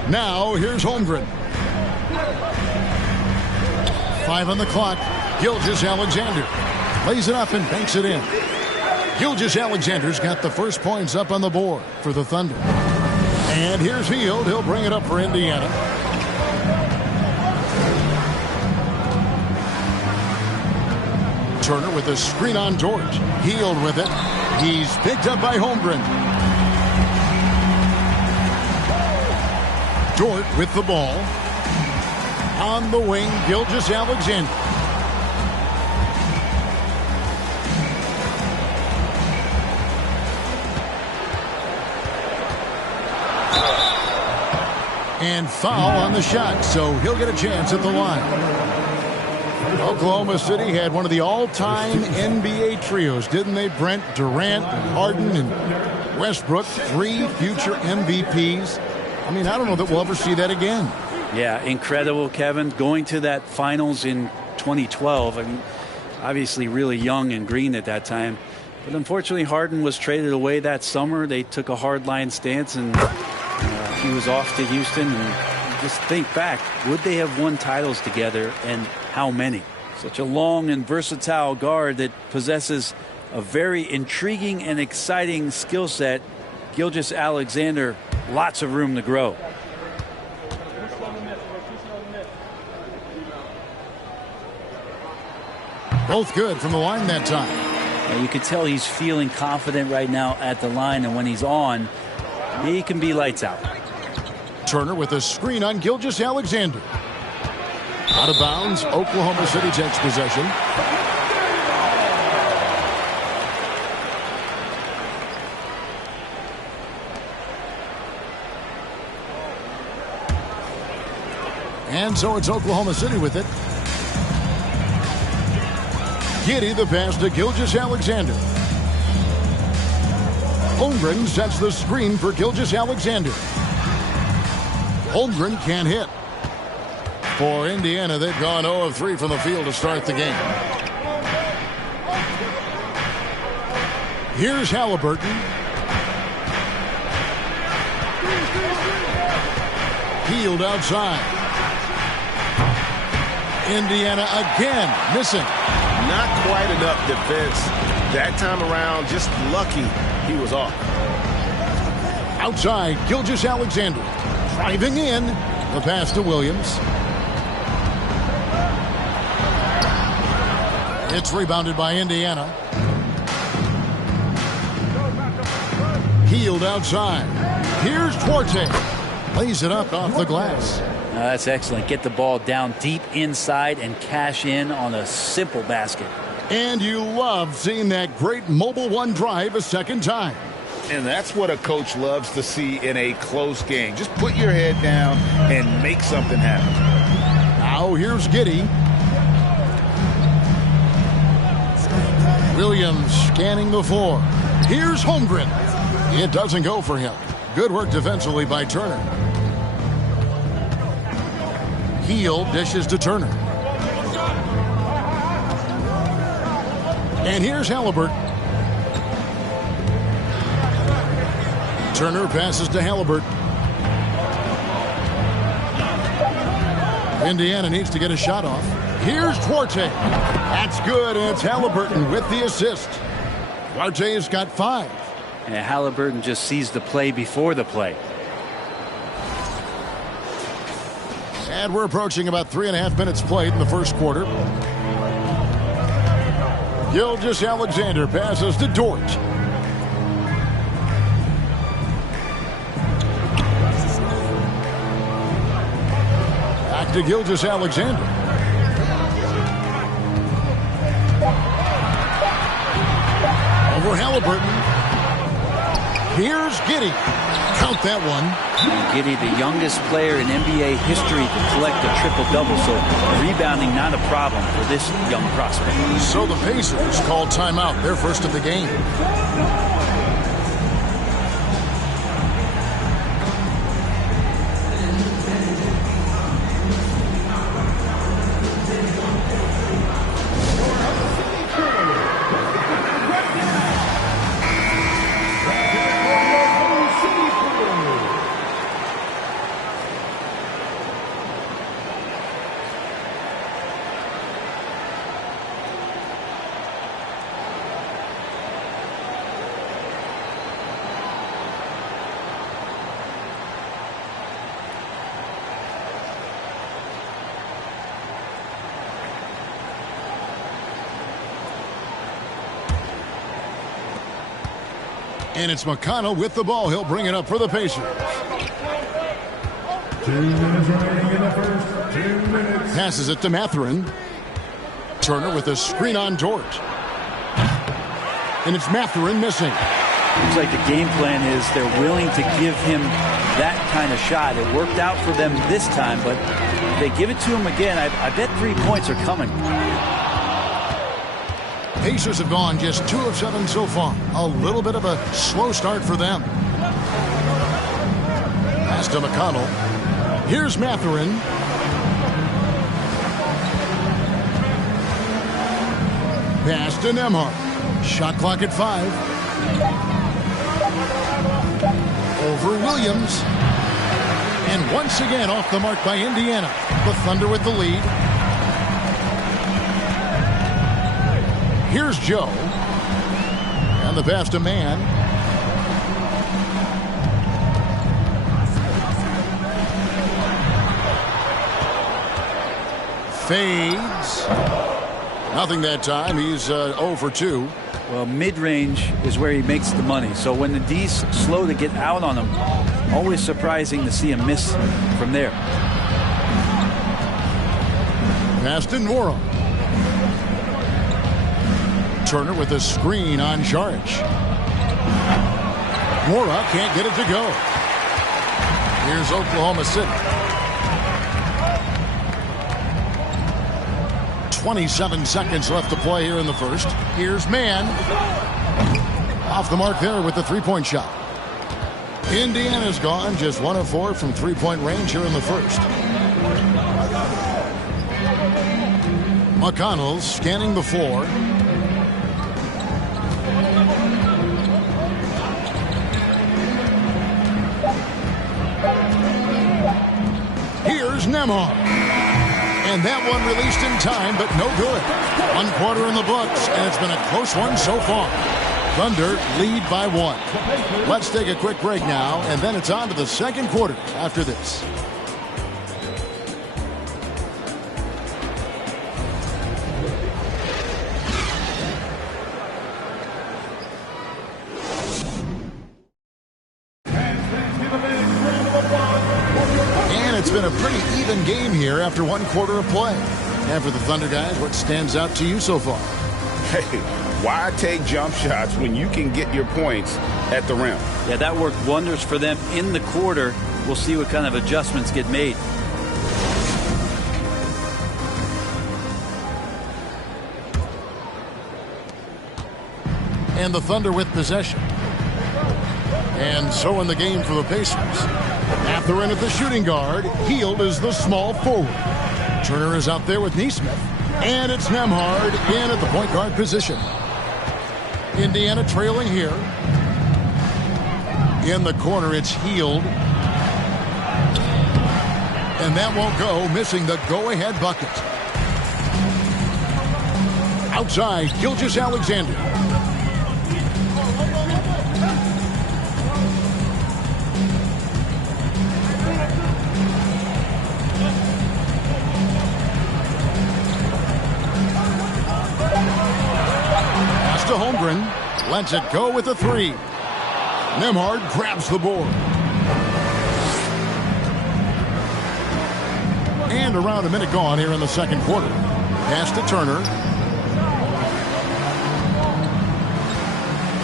Now here's Holmgren. 5 on the clock. Gilgeous-Alexander lays it up and banks it in. Gilgeous-Alexander's got the first points up on the board for the Thunder. And here's Hield. He'll bring it up for Indiana. Turner with a screen on Dort. Hield with it. He's picked up by Holmgren. Dort with the ball. On the wing, Gilgeous-Alexander. And foul on the shot, so he'll get a chance at the line. Oklahoma City had one of the all-time NBA trios, didn't they? Brent, Durant, Harden, and Westbrook, 3 future MVPs. I mean, I don't know that we'll ever see that again. Yeah, incredible, Kevin. Going to that finals in 2012. I mean, obviously really young and green at that time. But unfortunately, Harden was traded away that summer. They took a hardline stance, and he was off to Houston. And just think back, would they have won titles together, and how many? Such a long and versatile guard that possesses a very intriguing and exciting skill set. Gilgeous-Alexander, lots of room to grow. Both good from the line that time. And you can tell he's feeling confident right now at the line, and when he's on, he can be lights out. Turner with a screen on Gilgeous-Alexander. Out of bounds, Oklahoma City takes possession. And so it's Oklahoma City with it. Giddey the pass to Gilgeous-Alexander. Holmgren sets the screen for Gilgeous-Alexander. Holmgren can't hit. For Indiana, they've gone 0 of 3 from the field to start the game. Here's Halliburton. Hield outside. Indiana again missing. Not quite enough defense that time around. Just lucky he was off. Outside, Gilgeous-Alexander driving in. The pass to Williams. It's rebounded by Indiana. Hield outside. Here's Duarte. Lays it up off the glass. That's excellent. Get the ball down deep inside and cash in on a simple basket. And you love seeing that great Mobile One drive a second time. And that's what a coach loves to see in a close game. Just put your head down and make something happen. Now here's Giddey. Williams scanning the floor. Here's Holmgren. It doesn't go for him. Good work defensively by Turner. Hield dishes to Turner. And here's Halliburton. Turner passes to Halliburton. Indiana needs to get a shot off. Here's Duarte. That's good, and it's Halliburton with the assist. Duarte's got 5. And Halliburton just sees the play before the play. And we're approaching about 3.5 minutes played in the first quarter. Gilgeous-Alexander passes to Dort. Back to Gilgeous-Alexander. Over Halliburton. Here's Giddey. Count that one. And Giddey, the youngest player in NBA history to collect a triple-double, so rebounding not a problem for this young prospect. So the Pacers call timeout, their first of the game. And it's McConnell with the ball. He'll bring it up for the Pacers. 2 minutes remaining in the first. 2 minutes. Passes it to Mathurin. Turner with a screen on Dort. And it's Mathurin missing. Looks like the game plan is they're willing to give him that kind of shot. It worked out for them this time, but if they give it to him again, I bet 3 points are coming. Pacers have gone just 2 of 7 so far. A little bit of a slow start for them. Pass to McConnell. Here's Mathurin. Pass to Nembhard. Shot clock at 5. Over Williams. And once again off the mark by Indiana. The Thunder with the lead. Here's Joe. And the pass to Mann. Fades. Nothing that time. He's 0 for 2. Well, mid-range is where he makes the money. So when the D's slow to get out on him, always surprising to see him miss from there. Pass to Nwora. Turner with a screen on Saric. Nwora can't get it to go. Here's Oklahoma City. 27 seconds left to play here in the first. Here's Mann. Off the mark there with the three-point shot. Indiana's gone just 1 of 4 from three-point range here in the first. McConnell scanning the floor. Here's Nembhard. And that one released in time, but no good. 1 quarter in the books, and it's been a close one so far. Thunder lead by 1. Let's take a quick break now, and then it's on to the second quarter after this. It's been a pretty even game here after 1 quarter of play. And for the Thunder guys, what stands out to you so far? Hey, why take jump shots when you can get your points at the rim? Yeah, that worked wonders for them in the quarter. We'll see what kind of adjustments get made. And the Thunder with possession. And so in the game for the Pacers. Mathurin at the shooting guard. Hield is the small forward. Turner is out there with Nesmith. And it's Nembhard in at the point guard position. Indiana trailing here. In the corner, it's Hield. And that won't go, missing the go-ahead bucket. Outside, Gilgeous-Alexander. To Holmgren, lets it go with a 3. Nembhard grabs the board. And around a minute gone here in the second quarter. Pass to Turner.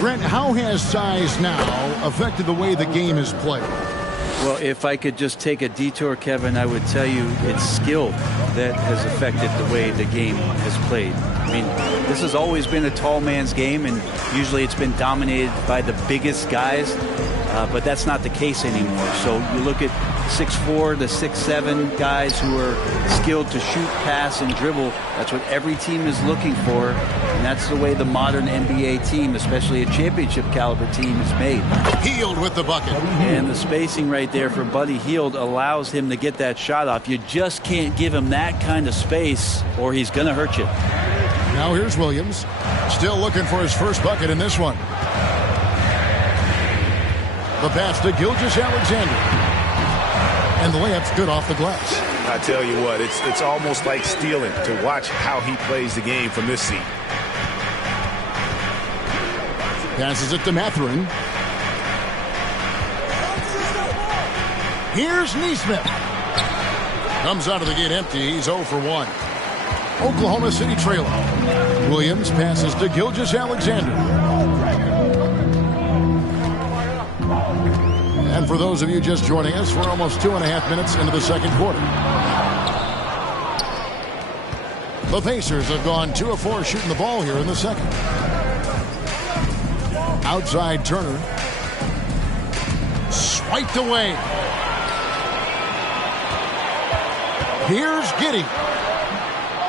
Brent, how has size now affected the way the game is played? Well, if I could just take a detour, Kevin, I would tell you it's skill that has affected the way the game has played. I mean, this has always been a tall man's game, and usually it's been dominated by the biggest guys, but that's not the case anymore. So you look at 6'4" to 6'7" guys who are skilled to shoot, pass, and dribble. That's what every team is looking for, and that's the way the modern NBA team, especially a championship caliber team, is made. Hield with the bucket. And the spacing right there for Buddy Hield allows him to get that shot off. You just can't give him that kind of space, or he's going to hurt you. Now here's Williams, still looking for his first bucket in this one. The pass to Gilgeous-Alexander. And the layup's good off the glass. I tell you what, it's almost like stealing to watch how he plays the game from this seat. Passes it to Mathurin. Here's Neesmith. Comes out of the gate empty. He's 0 for 1. Oklahoma City trailing. Williams passes to Gilgeous-Alexander. And for those of you just joining us, we're almost 2.5 minutes into the second quarter. The Pacers have gone 2 of 4 shooting the ball here in the second. Outside Turner. Swiped away. Here's Giddey.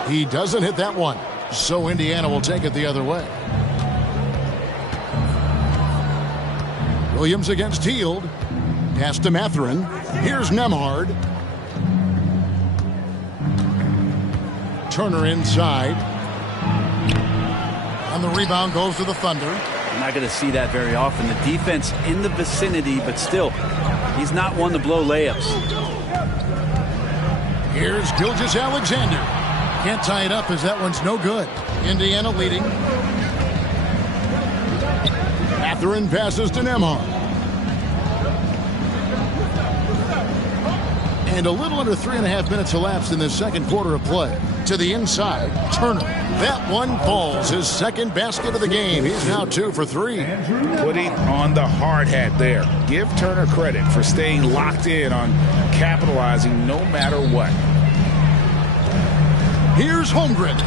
He doesn't hit that one, so Indiana will take it the other way. Williams against Hield. Pass to Mathurin. Here's Nembhard. Turner inside. And the rebound goes to the Thunder. You're not going to see that very often. The defense in the vicinity, but still, he's not one to blow layups. Here's Gilgeous-Alexander. Can't tie it up as that one's no good. Indiana leading. Mathurin passes to Nembhard. And a little under 3.5 minutes elapsed in this second quarter of play. To the inside, Turner. That one falls. His second basket of the game. He's now 2 for 3. Putting on the hard hat there. Give Turner credit for staying locked in on capitalizing no matter what. Here's Holmgren.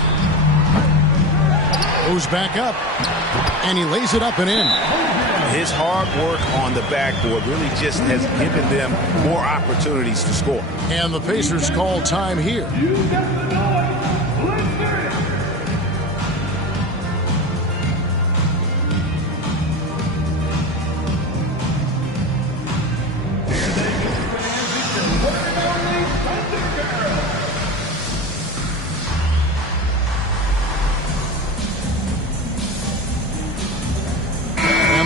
Goes back up. And he lays it up and in. His hard work on the backboard really just has given them more opportunities to score. And the Pacers call time here.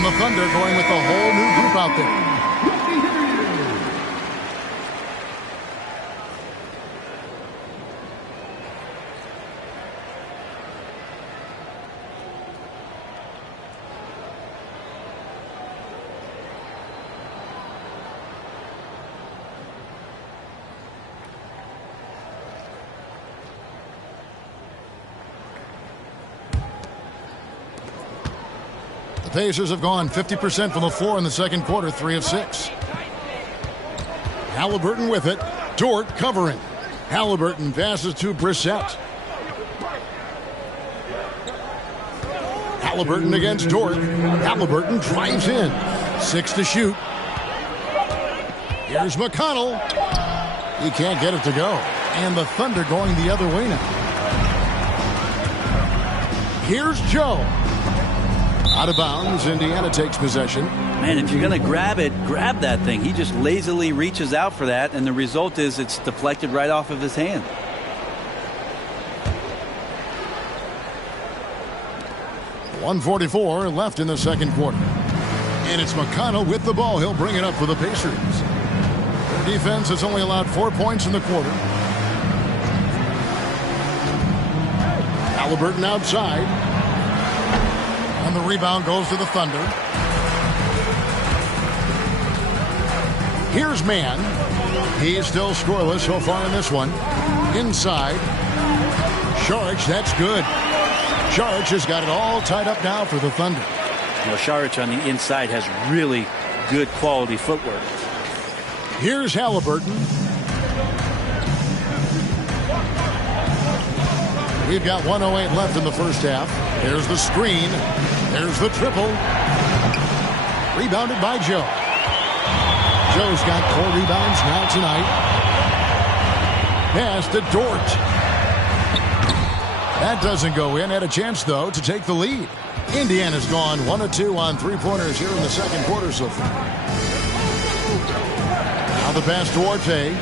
The Thunder going with a whole new group out there. The Pacers have gone 50% from the floor in the second quarter, 3 of 6. Halliburton with it. Dort covering. Halliburton passes to Brissett. Halliburton against Dort. Halliburton drives in. 6 to shoot. Here's McConnell. He can't get it to go. And the Thunder going the other way now. Here's Joe. Out of bounds, Indiana takes possession. Man, if you're going to grab it, grab that thing. He just lazily reaches out for that, and the result is it's deflected right off of his hand. .144 left in the second quarter. And it's McConnell with the ball. He'll bring it up for the Pacers. Their defense has only allowed 4 points in the quarter. Halliburton outside. And the rebound goes to the Thunder. Here's Mann. He's still scoreless so far in this one. Inside. Saric, that's good. Saric has got it all tied up now for the Thunder. You know, Saric on the inside has really good quality footwork. Here's Halliburton. We've got 1:08 left in the first half. There's the screen. There's the triple. Rebounded by Joe. Joe's got 4 rebounds now tonight. Pass to Dort. That doesn't go in. Had a chance, though, to take the lead. Indiana's gone 1 of 2 on three-pointers here in the second quarter so far. Now the pass to Orte.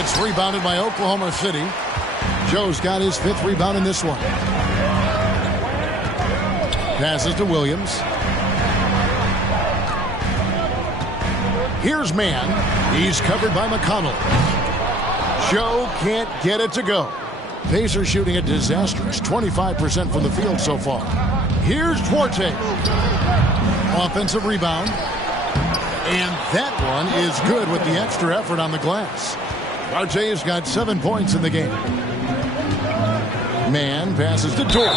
It's rebounded by Oklahoma City. Joe's got his 5th rebound in this one. Passes to Williams. Here's Mann. He's covered by McConnell. Joe can't get it to go. Pacers shooting a disastrous 25% from the field so far. Here's Duarte. Offensive rebound. And that one is good with the extra effort on the glass. Duarte has got 7 points in the game. Man passes to Dort.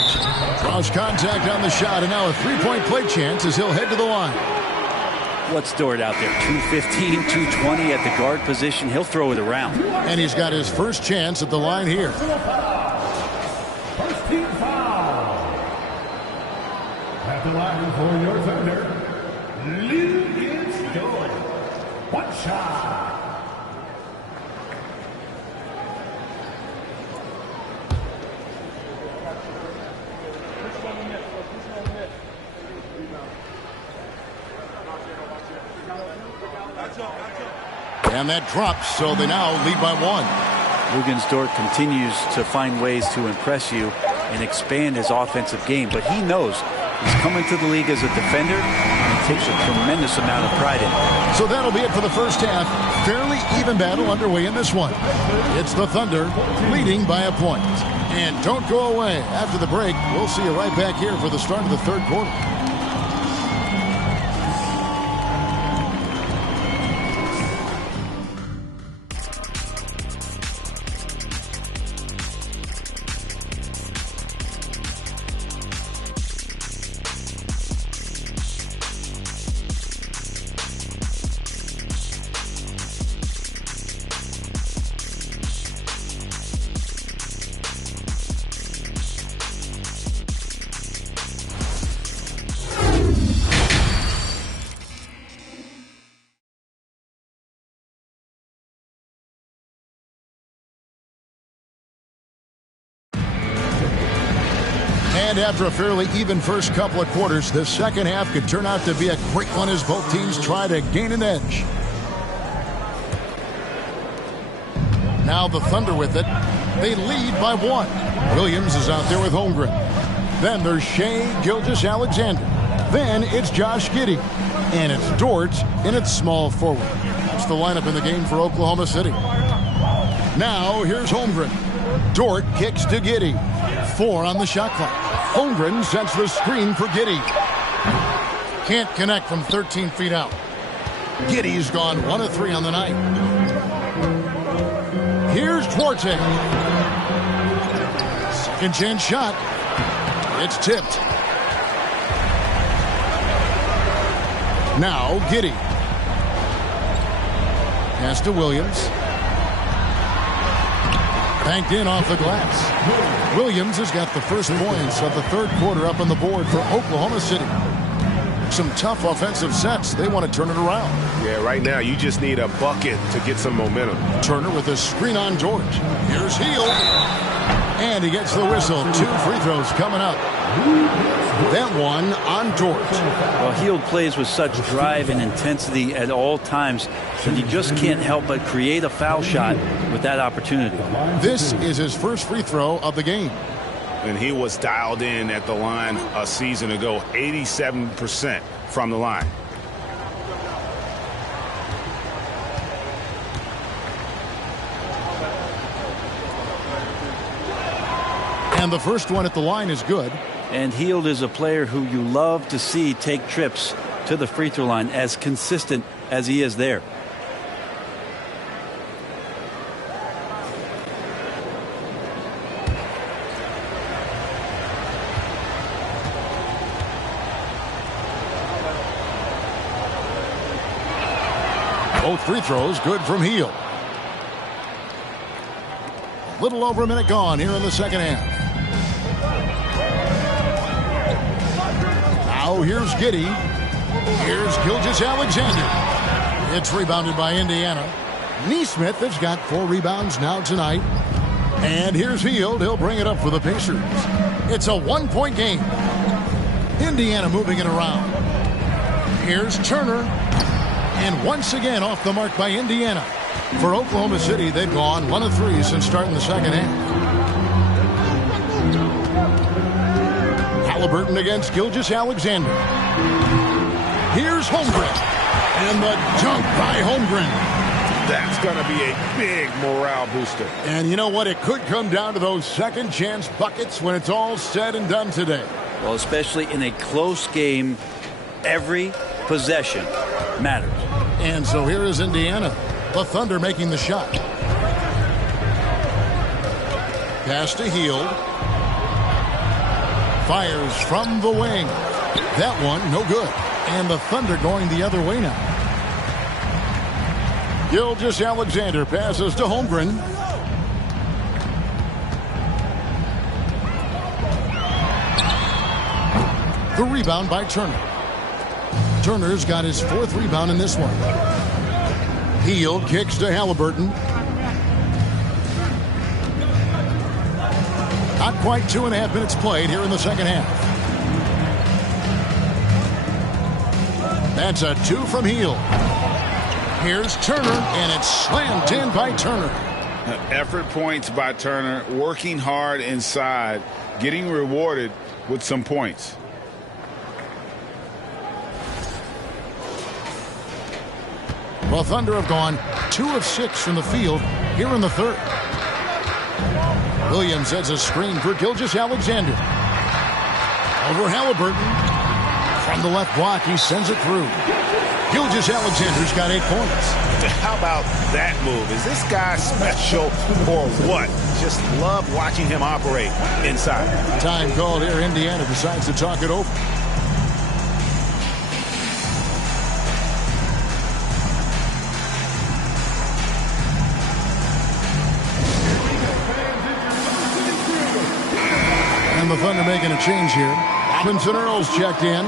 Draws contact on the shot, and now a three-point play chance as he'll head to the line. What's Dort out there? 215, 220 at the guard position. He'll throw it around. And he's got his first chance at the line here. First team foul. At the line for your Thunder, Lucas Dort. One shot. And that drops, so they now lead by 1. Luguentz Dort continues to find ways to impress you and expand his offensive game, but he knows he's coming to the league as a defender and takes a tremendous amount of pride in it. So that'll be it for the first half. Fairly even battle underway in this one. It's the Thunder leading by a point. And don't go away. After the break, we'll see you right back here for the start of the third quarter. And after a fairly even first couple of quarters, the second half could turn out to be a quick one as both teams try to gain an edge. Now the Thunder with it. They lead by 1. Williams is out there with Holmgren. Then there's Shai Gilgeous-Alexander. Then it's Josh Giddey. And it's Dort in its small forward. That's the lineup in the game for Oklahoma City. Now here's Holmgren. Dort kicks to Giddey. 4 on the shot clock. Holmgren sets the screen for Giddey. Can't connect from 13 feet out. Giddey's gone 1 of 3 on the night. Here's Duarte. Second chance shot. It's tipped. Now Giddey. Pass to Williams. Banked in off the glass. Williams has got the first points of the third quarter up on the board for Oklahoma City. Some tough offensive sets. They want to turn it around. Yeah, right now you just need a bucket to get some momentum. Turner with a screen on Dort. Here's Hield. And he gets the whistle. 2 free throws coming up. That one on Dort. Well, Hield plays with such drive and intensity at all times that you just can't help but create a foul shot with that opportunity. This is his first free throw of the game. And he was dialed in at the line a season ago, 87% from the line. And the first one at the line is good. And Hield is a player who you love to see take trips to the free throw line, as consistent as he is there. Both free throws good from Hield. A little over a minute gone here in the second half. Now here's Giddey. Here's Gilgeous-Alexander. It's rebounded by Indiana. Nesmith has got 4 rebounds now tonight. And here's Hield. He'll bring it up for the Pacers. It's a 1-point game. Indiana moving it around. Here's Turner. And once again off the mark by Indiana. For Oklahoma City, they've gone 1 of 3 since starting the second half. Halliburton against Gilgeous-Alexander. Here's Holmgren. And the dunk by Holmgren. That's going to be a big morale booster. And you know what? It could come down to those second chance buckets when it's all said and done today. Well, especially in a close game, every possession matters. And so here is Indiana. The Thunder making the shot. Pass to Hield. Fires from the wing. That one, no good. And the Thunder going the other way now. Gilgeous-Alexander passes to Holmgren. The rebound by Turner. Turner's got his 4th rebound in this one. Hield kicks to Halliburton. Not quite 2.5 minutes played here in the second half. That's a 2 from Hield. Here's Turner, and it's slammed in by Turner. Effort points by Turner, working hard inside, getting rewarded with some points. Well, Thunder have gone 2 of 6 from the field here in the third. Williams sets a screen for Gilgeous-Alexander. Over Halliburton. From the left block, he sends it through. Gilgeous-Alexander's got 8 points. How about that move? Is this guy special or what? Just love watching him operate inside. Time called here. Indiana decides to talk it over. And the Thunder making a change here. Robinson Earls checked in.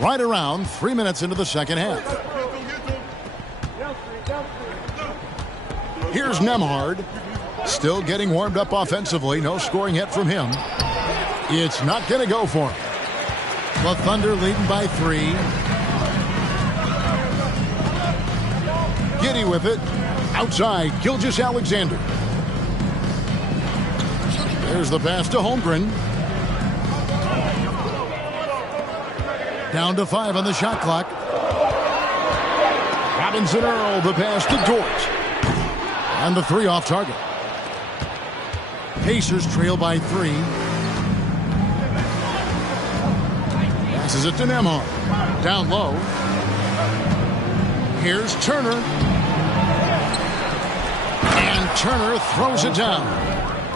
Right around 3 minutes into the second half. Here's Nembhard. Still getting warmed up offensively. No scoring yet from him. It's not going to go for him. The Thunder leading by 3. Giddey with it. Outside, Gilgeous-Alexander. There's the pass to Holmgren. Down to 5 on the shot clock. Robinson Earl, the pass to Dort. And the 3 off target. Pacers trail by 3. Passes it to Nembhard. Down low. Here's Turner. And Turner throws it down.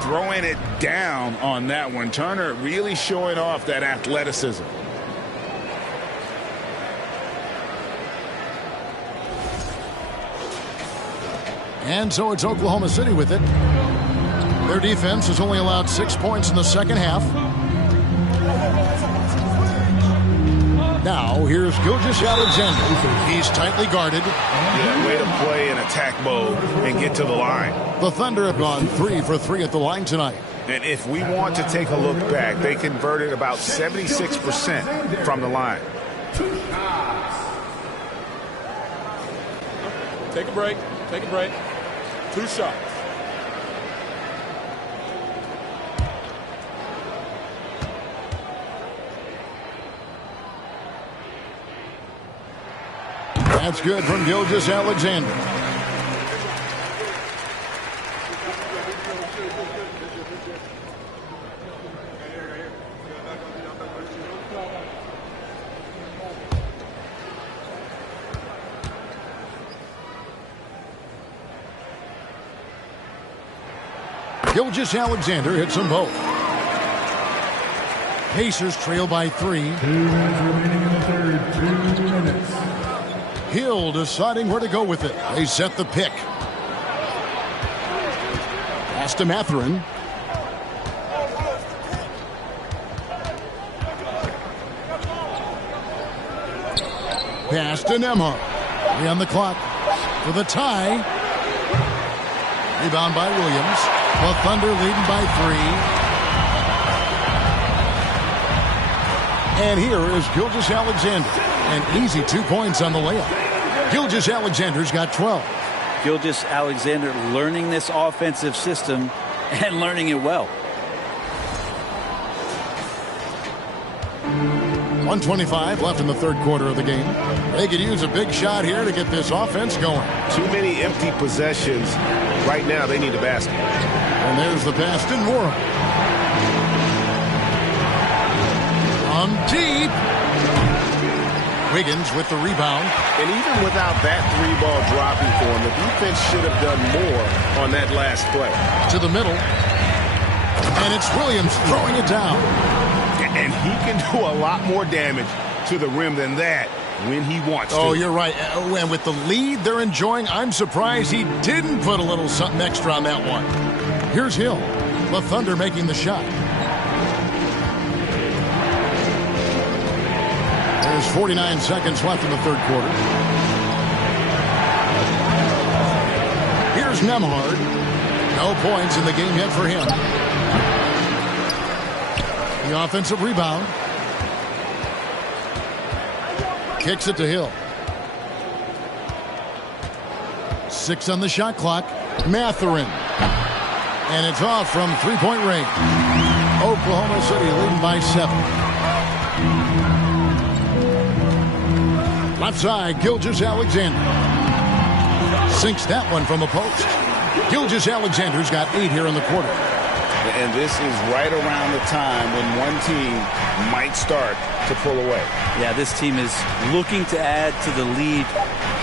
Throwing it down on that one. Turner really showing off that athleticism. And so it's Oklahoma City with it. Their defense has only allowed 6 points in the second half. Now, here's Gilgeous-Alexander. He's tightly guarded. Yeah, way to play in attack mode and get to the line. The Thunder have gone 3 for 3 at the line tonight. And if we want to take a look back, they converted about 76% from the line. Take a break. Take a break. 2 shots. That's good from Gilgeous-Alexander. Gilgeous-Alexander hits them both. Pacers trail by 3. 2 minutes remaining in the third. 2 minutes. Hill deciding where to go with it. They set the pick. Pass to Mathurin. Pass to Nembhard. 3 on the clock for the tie. Rebound by Williams. The Thunder leading by 3. And here is Gilgeous-Alexander. An easy 2 points on the layup. Gilgeous-Alexander's got 12. Gilgeous-Alexander learning this offensive system and learning it well. 1:25 left in the third quarter of the game. They could use a big shot here to get this offense going. Too many empty possessions. Right now, they need a basket. And there's the pass to Nwora. Deep. Wiggins with the rebound. And even without that three-ball dropping for him, the defense should have done more on that last play. To the middle. And it's Williams throwing it down. And he can do a lot more damage to the rim than that when he wants to. Oh, you're right. And with the lead they're enjoying, I'm surprised he didn't put a little something extra on that one. Here's Hill. The Thunder making the shot. There's 49 seconds left in the third quarter. Here's Nembhard. No points in the game yet for him. The offensive rebound. Kicks it to Hill. 6 on the shot clock. Mathurin. And it's off from three-point range. Oklahoma City leading by 7. Left side, Gilgeous-Alexander. Sinks that one from the post. Gilgeous-Alexander's got 8 here in the quarter. And this is right around the time when one team might start to pull away. Yeah, this team is looking to add to the lead,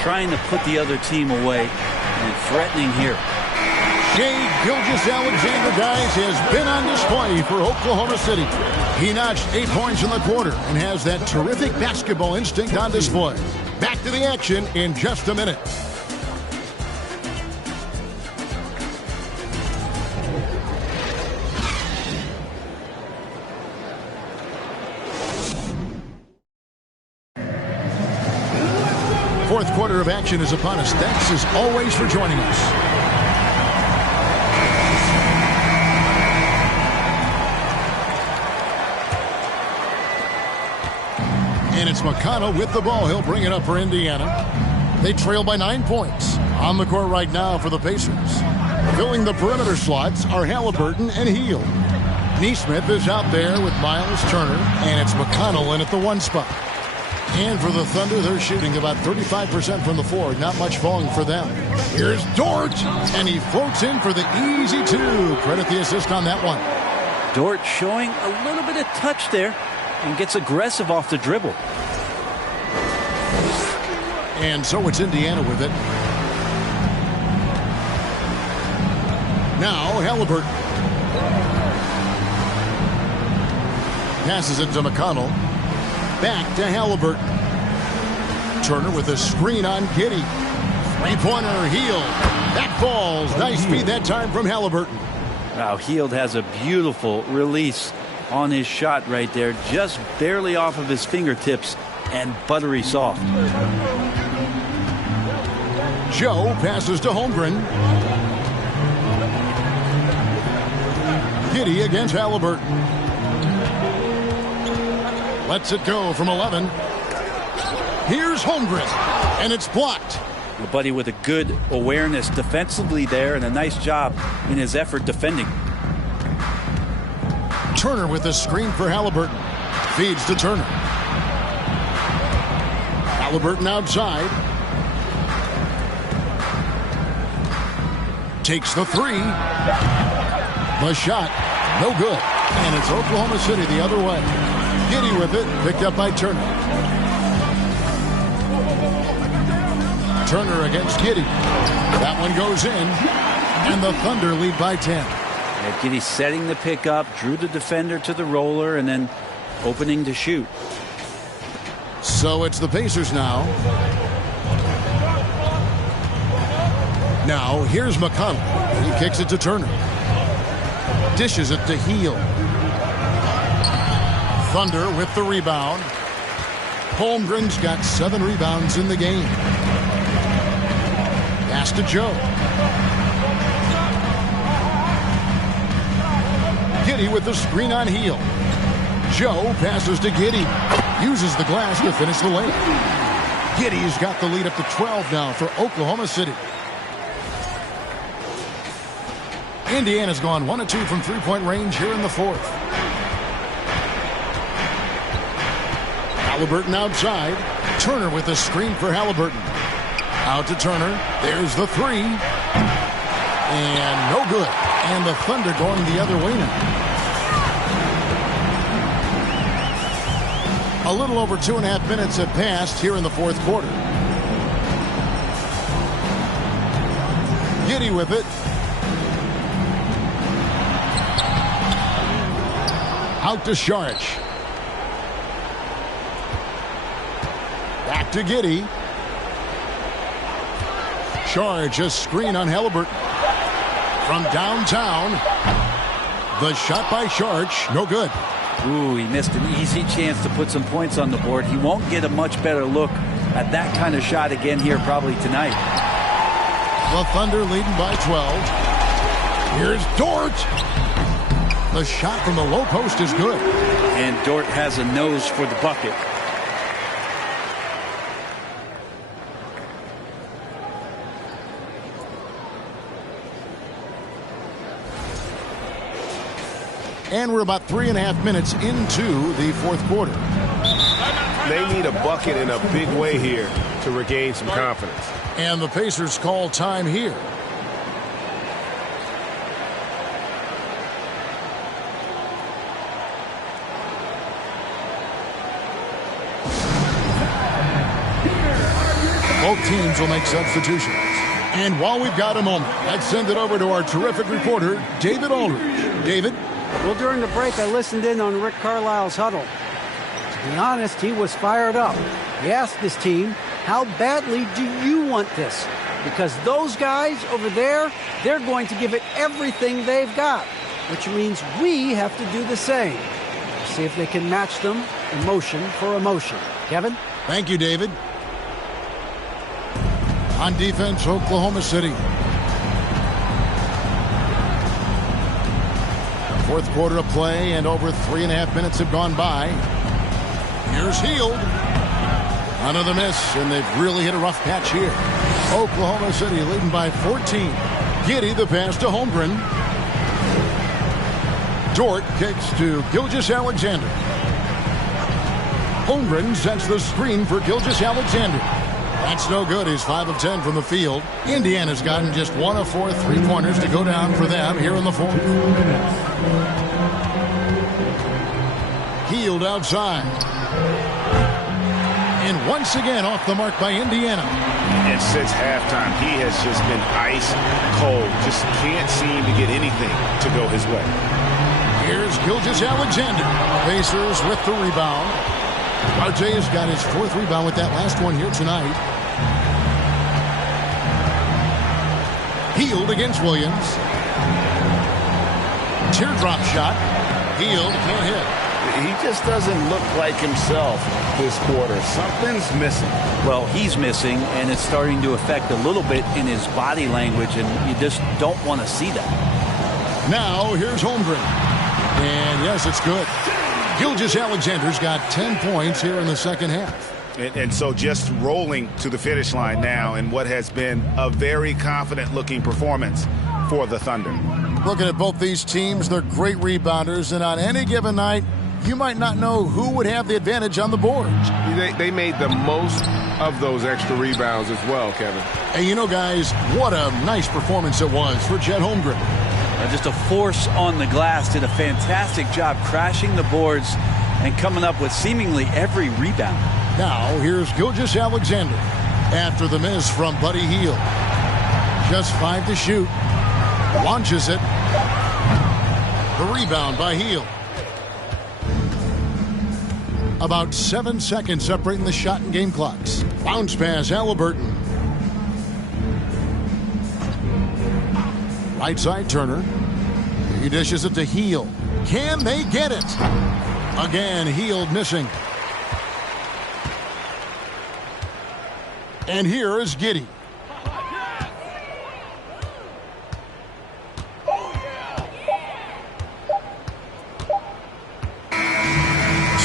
trying to put the other team away, and threatening here. Shai Gilgeous-Alexander, guys, has been on display for Oklahoma City. He notched 8 points in the quarter and has that terrific basketball instinct on display. Back to the action in just a minute. Fourth quarter of action is upon us. Thanks as always for joining us. And it's McConnell with the ball. He'll bring it up for Indiana. They trail by 9 points. On the court right now for the Pacers. Filling the perimeter slots are Halliburton and Hield. Nesmith is out there with Miles Turner. And it's McConnell in at the 1 spot. And for the Thunder, they're shooting about 35% from the floor. Not much falling for them. Here's Dort. And he floats in for the easy 2. Credit the assist on that one. Dort showing a little bit of touch there. And gets aggressive off the dribble. And so it's Indiana with it. Now Halliburton. Passes it to McConnell. Back to Halliburton. Turner with a screen on Giddey. Three-pointer, Hield. That falls. Nice feed that time from Halliburton. Wow, Hield has a beautiful release on his shot right there, just barely off of his fingertips and buttery soft. Joe passes to Holmgren. Giddey against Halliburton. Lets it go from 11. Here's Holmgren, and it's blocked. A buddy with a good awareness defensively there and a nice job in his effort defending. Turner with a screen for Halliburton. Feeds to Turner. Halliburton outside. Takes the 3. The shot, no good. And it's Oklahoma City the other way. Giddey with it, picked up by Turner. Turner against Giddey. That one goes in. And the Thunder lead by 10. Giddey setting the pick up, drew the defender to the roller, and then opening to shoot. So it's the Pacers now. Now here's McConnell. He kicks it to Turner. Dishes it to Hield. Thunder with the rebound. Holmgren's got 7 rebounds in the game. Pass to Joe. Giddey with the screen on Hield. Joe passes to Giddey. Uses the glass to finish the lane. Giddey's got the lead up to 12 now for Oklahoma City. Indiana's gone 1 of 2 from three-point range here in the fourth. Halliburton outside. Turner with a screen for Halliburton. Out to Turner. There's the three. And no good. And the Thunder going the other way now. A little over 2.5 minutes have passed here in the fourth quarter. Giddey with it. Out to Saric. Back to Giddey. Saric, a screen on Halliburton. From downtown. The shot by Saric, no good. Ooh, he missed an easy chance to put some points on the board. He won't get a much better look at that kind of shot again here probably tonight. The Thunder leading by 12. Here's Dort. The shot from the low post is good. And Dort has a nose for the bucket. And we're about 3.5 minutes into the fourth quarter. They need a bucket in a big way here to regain some confidence. And the Pacers call time here. Both teams will make substitutions. And while we've got a moment, let's send it over to our terrific reporter, David Aldridge. David? Well, during the break, I listened in on Rick Carlisle's huddle. To be honest, he was fired up. He asked his team, how badly do you want this? Because those guys over there, they're going to give it everything they've got, which means we have to do the same. See if they can match them emotion for emotion. Kevin? Thank you, David. On defense, Oklahoma City. Fourth quarter of play, and over 3.5 minutes have gone by. Here's Hield. Another miss, and they've really hit a rough patch here. Oklahoma City leading by 14. Giddey the pass to Holmgren. Dort kicks to Gilgeous-Alexander. Holmgren sets the screen for Gilgeous-Alexander. That's no good. He's 5 of 10 from the field. Indiana's gotten just 1 of 4 three-pointers to go down for them here in the fourth. Hield outside. And once again off the mark by Indiana. And since halftime, he has just been ice cold. Just can't seem to get anything to go his way. Here's Gilgeous-Alexander. Pacers with the rebound. RJ has got his 4th rebound with that last one here tonight. Hield against Williams. Teardrop shot. Hield can't hit. He just doesn't look like himself this quarter. Something's missing. Well, he's missing, and it's starting to affect a little bit in his body language, and you just don't want to see that. Now, here's Holmgren. And yes, it's good. Gilgeous-Alexander's got 10 points here in the second half. And so just rolling to the finish line now in what has been a very confident-looking performance for the Thunder. Looking at both these teams, they're great rebounders, and on any given night, you might not know who would have the advantage on the boards. They made the most of those extra rebounds as well, Kevin. And you know, guys, what a nice performance it was for Chet Holmgren. Just a force on the glass, did a fantastic job crashing the boards and coming up with seemingly every rebound. Now, here's Gilgeous-Alexander after the miss from Buddy Hield. Just 5 to shoot. Launches it. The rebound by Hield. About 7 seconds separating the shot and game clocks. Bounce pass, Halliburton. Right side, Turner. He dishes it to Hield. Can they get it? Again, Hield missing. And here is Giddey.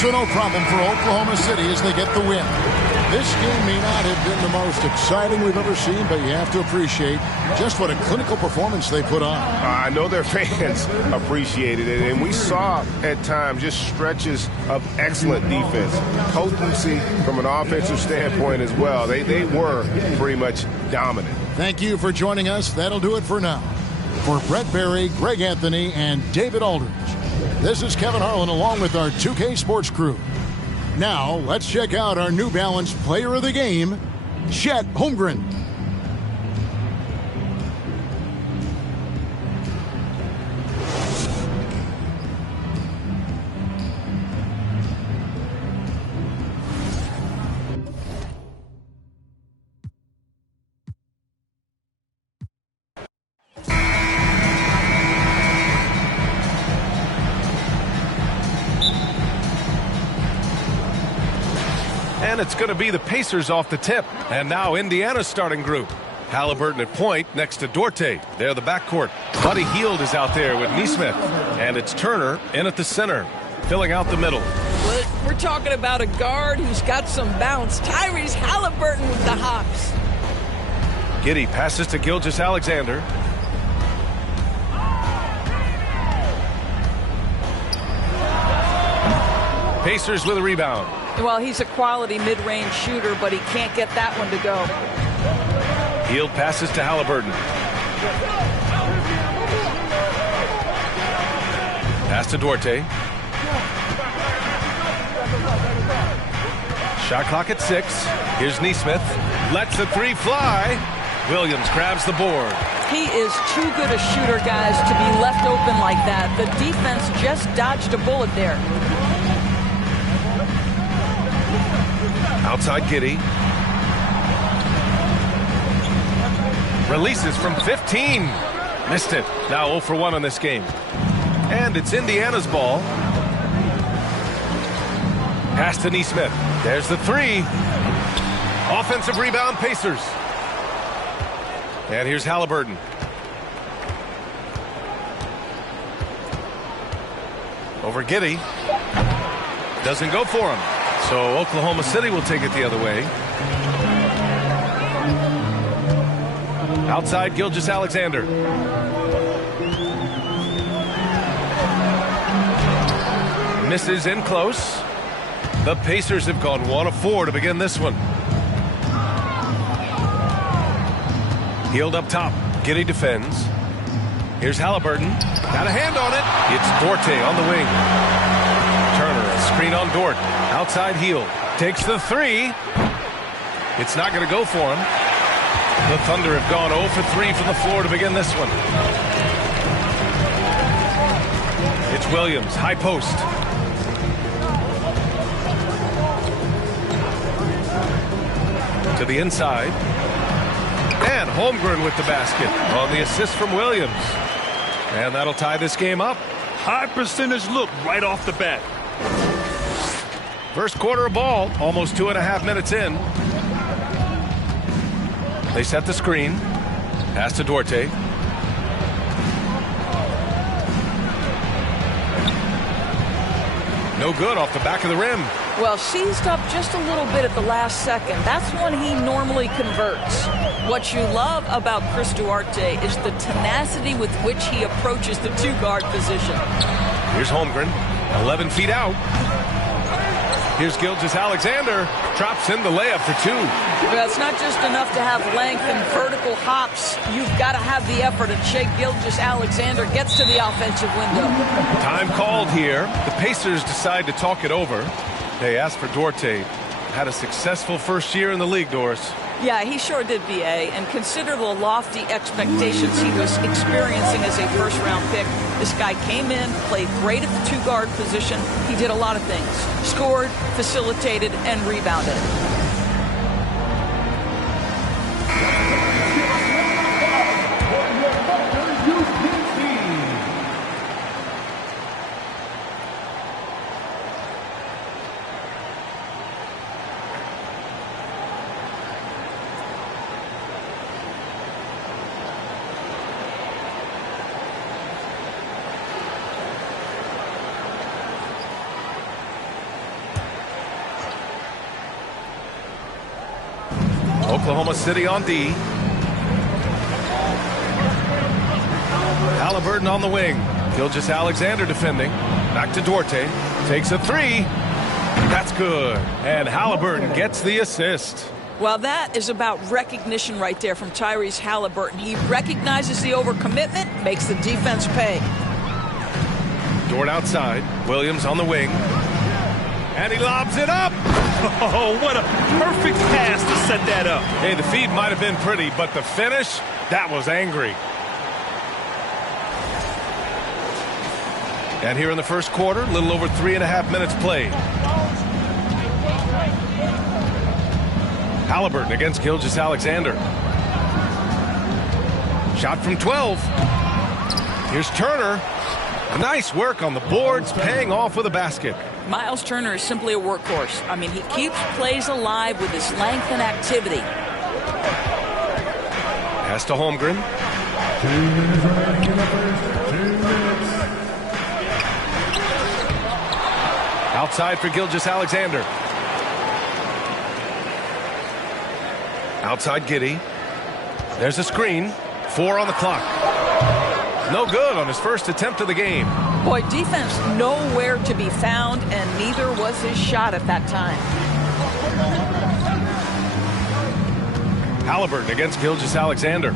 So no problem for Oklahoma City as they get the win. This game may not have been the most exciting we've ever seen, but you have to appreciate just what a clinical performance they put on. I know their fans appreciated it, and we saw at times just stretches of excellent defense, potency from an offensive standpoint as well. They were pretty much dominant. Thank you for joining us. That'll do it for now. For Brett Barry, Greg Anthony, and David Aldridge, this is Kevin Harlan along with our 2K Sports crew. Now, let's check out our New Balance player of the game, Chet Holmgren. And it's going to be the Pacers off the tip. And now Indiana's starting group. Haliburton at point next to Duarte. They're the backcourt. Buddy Hield is out there with Nesmith. And it's Turner in at the center, filling out the middle. Well, we're talking about a guard who's got some bounce. Tyrese Haliburton with the hops. Giddey passes to Gilgeous-Alexander. Pacers with a rebound. Well, he's a quality mid-range shooter, but he can't get that one to go. Hield passes to Haliburton. Pass to Duarte. Shot clock at 6. Here's Nesmith. Lets the three fly. Williams grabs the board. He is too good a shooter, guys, to be left open like that. The defense just dodged a bullet there. Outside Giddey. Releases from 15. Missed it. Now 0 for 1 on this game. And it's Indiana's ball. Pass to Nesmith. There's the three. Offensive rebound, Pacers. And here's Haliburton. Over Giddey. Doesn't go for him. So Oklahoma City will take it the other way. Outside Gilgeous-Alexander. Misses in close. The Pacers have gone 1 of 4 to begin this one. Hield up top. Giddey defends. Here's Haliburton. Got a hand on it. It's Duarte on the wing. Turner, a screen on Dort. Outside Hield. Takes the three. It's not going to go for him. The Thunder have gone 0 for 3 from the floor to begin this one. It's Williams, high post. To the inside. And Holmgren with the basket on the assist from Williams. And that'll tie this game up. High percentage look right off the bat. First quarter of ball, almost 2.5 minutes in. They set the screen. Pass to Duarte. No good off the back of the rim. Well, seized up just a little bit at the last second. That's when he normally converts. What you love about Chris Duarte is the tenacity with which he approaches the two-guard position. Here's Holmgren, 11 feet out. Here's Gilgeous-Alexander, drops in the layup for 2. Well, it's not just enough to have length and vertical hops. You've got to have the effort, and Shai Gilgeous-Alexander gets to the offensive window. Time called here. The Pacers decide to talk it over. They asked for Duarte. Had a successful first year in the league, Doris. Yeah, he sure did, B.A., and consider the lofty expectations he was experiencing as a first-round pick. This guy came in, played great at the two-guard position. He did a lot of things. Scored, facilitated, and rebounded. Oklahoma City on D. Halliburton on the wing. Gilgeous-Alexander defending. Back to Duarte. Takes a three. That's good. And Halliburton gets the assist. Well, that is about recognition right there from Tyrese Halliburton. He recognizes the overcommitment, makes the defense pay. Dort outside. Williams on the wing. And he lobs it up. Oh, what a perfect pass to set that up. Hey, the feed might have been pretty, but the finish, that was angry. And here in the first quarter, a little over 3.5 minutes played. Halliburton against Gilgeous-Alexander. Shot from 12. Here's Turner. Nice work on the boards, paying off with a basket. Miles Turner is simply a workhorse. I mean, he keeps plays alive with his length and activity. Pass to Holmgren. 2 minutes remaining in the first. 2 minutes. Outside for Gilgeous-Alexander. Outside Giddey. There's a screen. 4 on the clock. No good on his first attempt of the game. Boy, defense nowhere to be found, and neither was his shot at that time. Halliburton against Gilgeous-Alexander.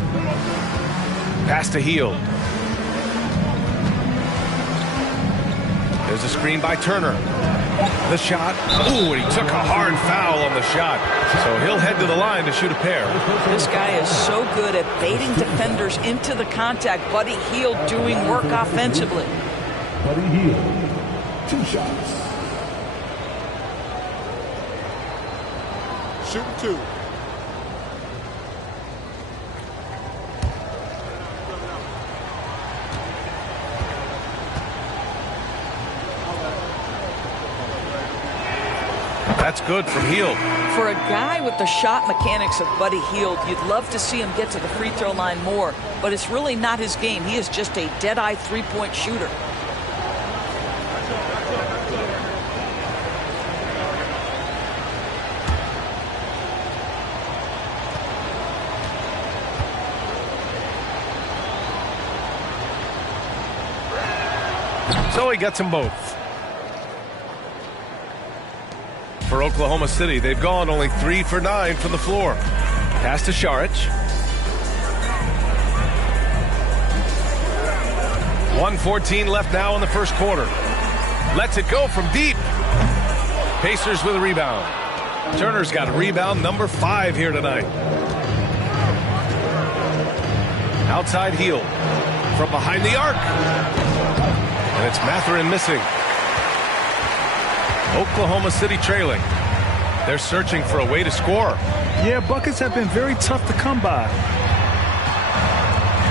Pass to Hield. There's a screen by Turner. The shot. Ooh, and he took a hard foul on the shot. So he'll head to the line to shoot a pair. This guy is so good at baiting defenders into the contact. Buddy Hield doing work offensively. Buddy Hield, 2 shots. Shooting 2. That's good from Hield. For a guy with the shot mechanics of Buddy Hield, you'd love to see him get to the free throw line more, but it's really not his game. He is just a dead-eye three-point shooter. So he gets them both. For Oklahoma City, they've gone only 3 for 9 from the floor. Pass to Šarić. 1:14 left now in the first quarter. Lets it go from deep. Pacers with a rebound. Turner's got a rebound number 5 here tonight. Outside Hield. From behind the arc. And it's Mathurin missing. Oklahoma City trailing. They're searching for a way to score. Yeah, buckets have been very tough to come by.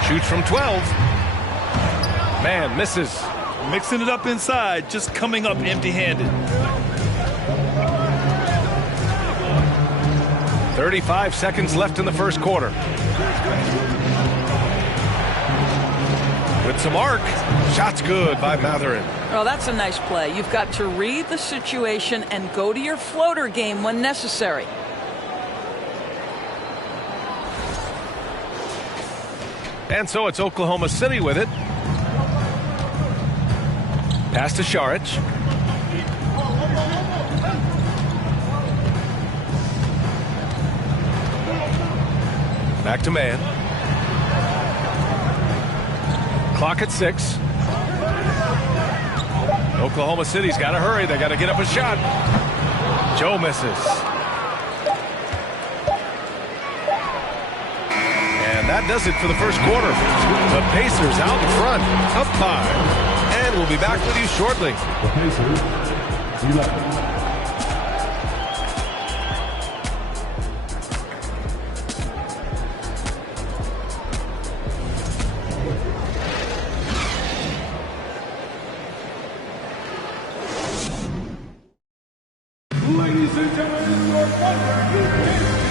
Shoots from 12. Man, misses. Mixing it up inside, just coming up empty-handed. 35 seconds left in the first quarter. With some arc. Shot's good by Mathurin. Well, that's a nice play. You've got to read the situation and go to your floater game when necessary. And so it's Oklahoma City with it. Pass to Šarić. Back to man. Clock at 6. Oklahoma City's got to hurry. They got to get up a shot. Joe misses. And that does it for the first quarter. The Pacers out in front, up 5. And we'll be back with you shortly. The Pacers, 11.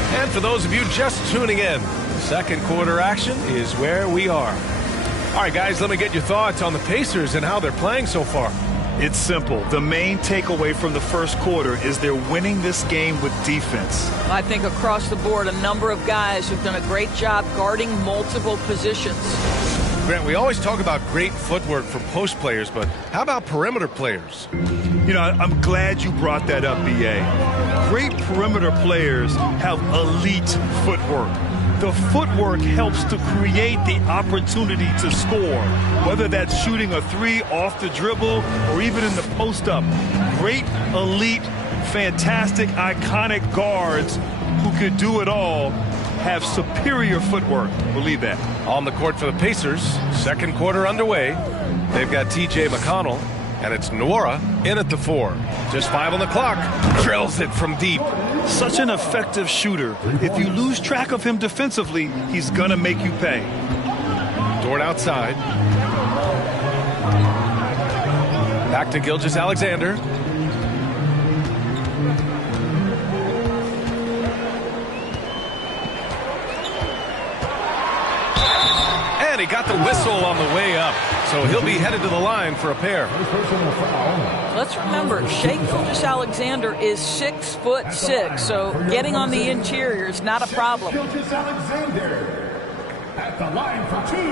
And for those of you just tuning in, second quarter action is where we are. All right, guys, let me get your thoughts on the Pacers and how they're playing so far. It's simple. The main takeaway from the first quarter is they're winning this game with defense. I think across the board, a number of guys have done a great job guarding multiple positions. Grant, we always talk about great footwork for post players, but how about perimeter players? You know, I'm glad you brought that up, B.A. Great perimeter players have elite footwork. The footwork helps to create the opportunity to score, whether that's shooting a three off the dribble or even in the post-up. Great, elite, fantastic, iconic guards who could do it all have superior footwork. Believe that. On the court for the Pacers, second quarter underway. They've got T.J. McConnell, and it's Nwora in at the 4. Just 5 on the clock. Drills it from deep. Such an effective shooter. If you lose track of him defensively, he's going to make you pay. Dort outside. Back to Gilgeous-Alexander. And he got the whistle on the way up. So he'll be headed to the line for a pair. Let's remember, Shai Gilgeous-Alexander is 6'6", so getting on the interior is not a problem. Gilgeous-Alexander at the line for 2.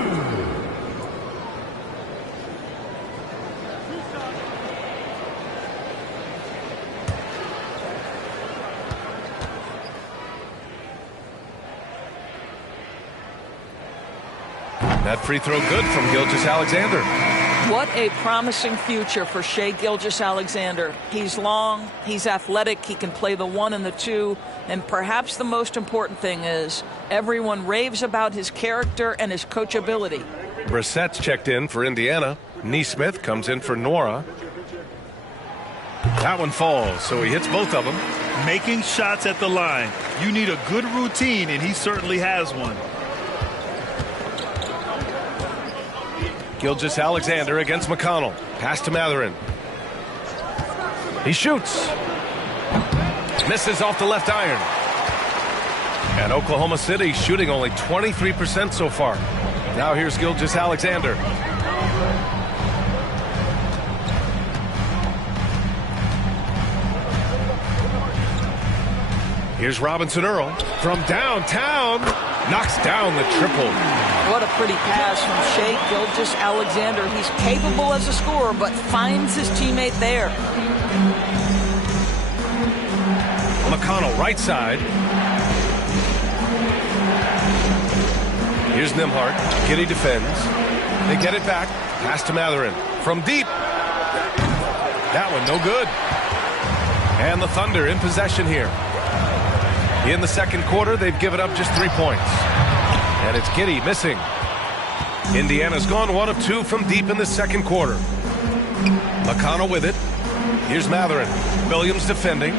That free throw good from Gilgeous-Alexander. What a promising future for Shai Gilgeous-Alexander. He's long, he's athletic, he can play the 1 and the 2, and perhaps the most important thing is everyone raves about his character and his coachability. Brissett's checked in for Indiana. Nesmith comes in for Nwora. That one falls, so he hits both of them. Making shots at the line. You need a good routine, and he certainly has one. Gilgeous-Alexander against McConnell. Pass to Mathurin. He shoots. Misses off the left iron. And Oklahoma City shooting only 23% so far. Now here's Gilgeous-Alexander. Here's Robinson Earl from downtown. Knocks down the triple. What a pretty pass from Shai Gilgeous-Alexander. He's capable as a scorer, but finds his teammate there. McConnell, right side. Here's Nembhard. Giddey defends. They get it back. Pass to Mathurin. From deep. That one no good. And the Thunder in possession here. In the second quarter, they've given up just 3 points. And it's Giddey missing. Indiana's gone 1 of 2 from deep in the second quarter. McConnell with it. Here's Mathurin. Williams defending.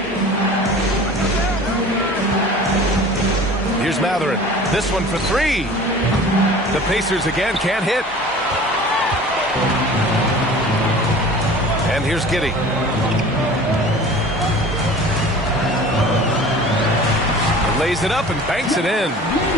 Here's Mathurin. This one for 3. The Pacers again can't hit. And here's Giddey. Lays it up and banks it in.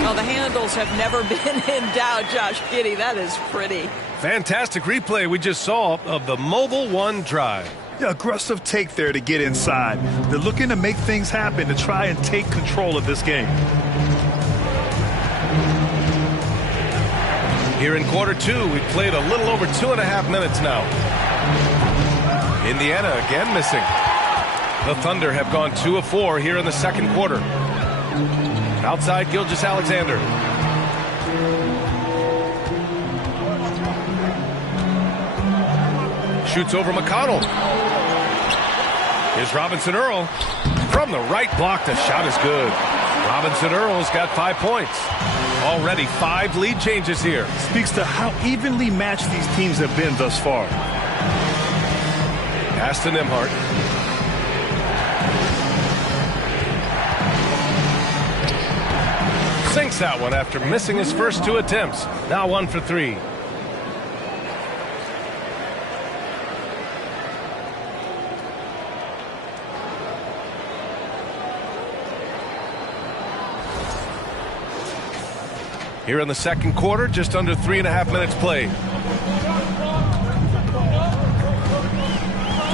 Well, the handles have never been in doubt, Josh Giddey. That is pretty. Fantastic replay we just saw of the Mobile One drive. Yeah, aggressive take there to get inside. They're looking to make things happen to try and take control of this game. Here in quarter 2, we played a little over 2.5 minutes now. Indiana again missing. The Thunder have gone 2 of 4 here in the second quarter. Outside Gilgeous-Alexander. Shoots over McConnell. Here's Robinson Earl. From the right block, the shot is good. Robinson Earl's got 5 points. Already 5 lead changes here. Speaks to how evenly matched these teams have been thus far. Pass to Nembhard. Sinks that one after missing his first 2 attempts. Now 1 for 3. Here in the second quarter, just under 3.5 minutes played.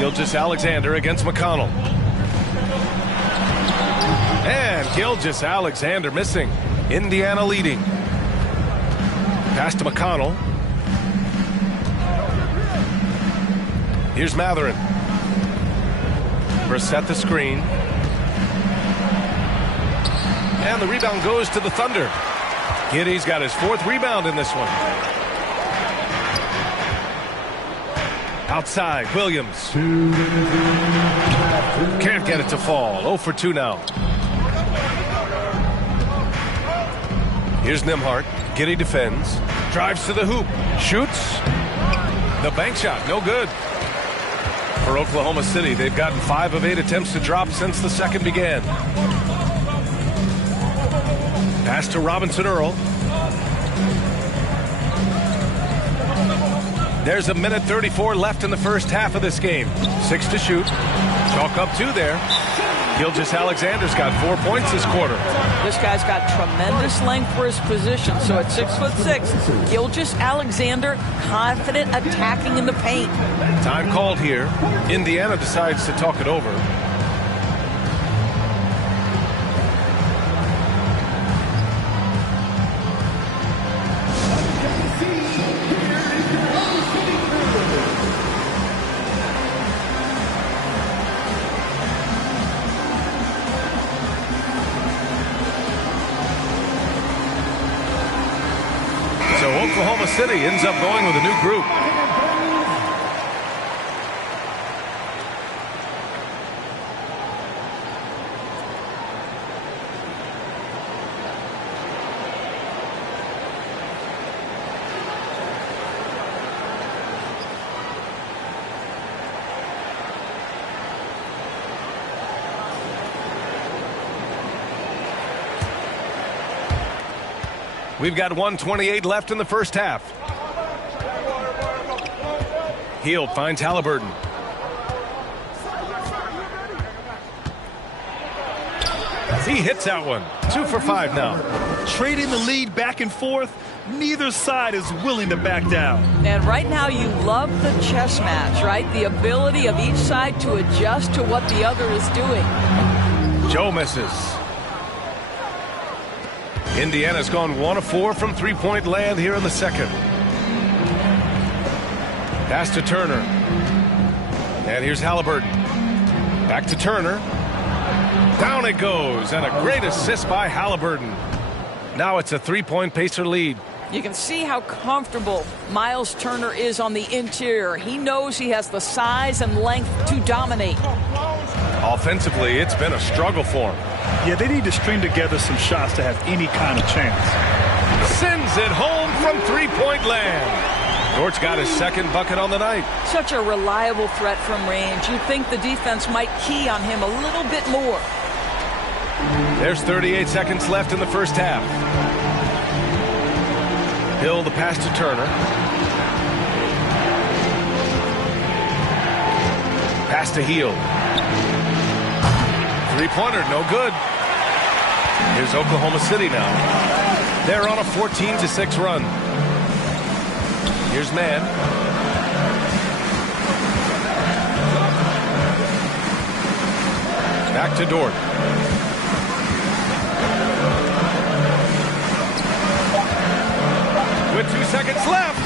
Gilgeous-Alexander against McConnell. And Gilgeous-Alexander missing. Indiana leading. Pass to McConnell. Here's Mathurin. Brissett the screen. And the rebound goes to the Thunder. Giddey's got his 4th rebound in this one. Outside, Williams. Can't get it to fall. 0 for 2 now. Here's Nembhard. Giddey defends. Drives to the hoop. Shoots. The bank shot, no good. For Oklahoma City, they've gotten 5 of 8 attempts to drop since the second began. Pass to Robinson Earl. There's 1:34 left in the first half of this game. 6 to shoot. Chalk up 2 there. Gilgeous-Alexander's got 4 points this quarter. This guy's got tremendous length for his position. So at 6'6", Gilgeous-Alexander confident attacking in the paint. Time called here. Indiana decides to talk it over. Oklahoma City ends up going with a new group. We've got 1:28 left in the first half. Hield finds Halliburton. He hits that one. 2 for 5 now. Trading the lead back and forth. Neither side is willing to back down. And right now you love the chess match, right? The ability of each side to adjust to what the other is doing. Joe misses. Indiana's gone 1 of 4 from three-point land here in the second. Pass to Turner. And here's Halliburton. Back to Turner. Down it goes. And a great assist by Halliburton. Now it's a 3-point Pacer lead. You can see how comfortable Miles Turner is on the interior. He knows he has the size and length to dominate. Offensively, it's been a struggle for him. Yeah, they need to string together some shots to have any kind of chance. Sends it home from three-point land. Dort's got his second bucket on the night. Such a reliable threat from range. You'd think the defense might key on him a little bit more. There's 38 seconds left in the first half. Hill the pass to Turner. Pass to Hield. Three-pointer, no good. Here's Oklahoma City now. They're on a 14-6 run. Here's Mann. Back to Dort. With 2 seconds left.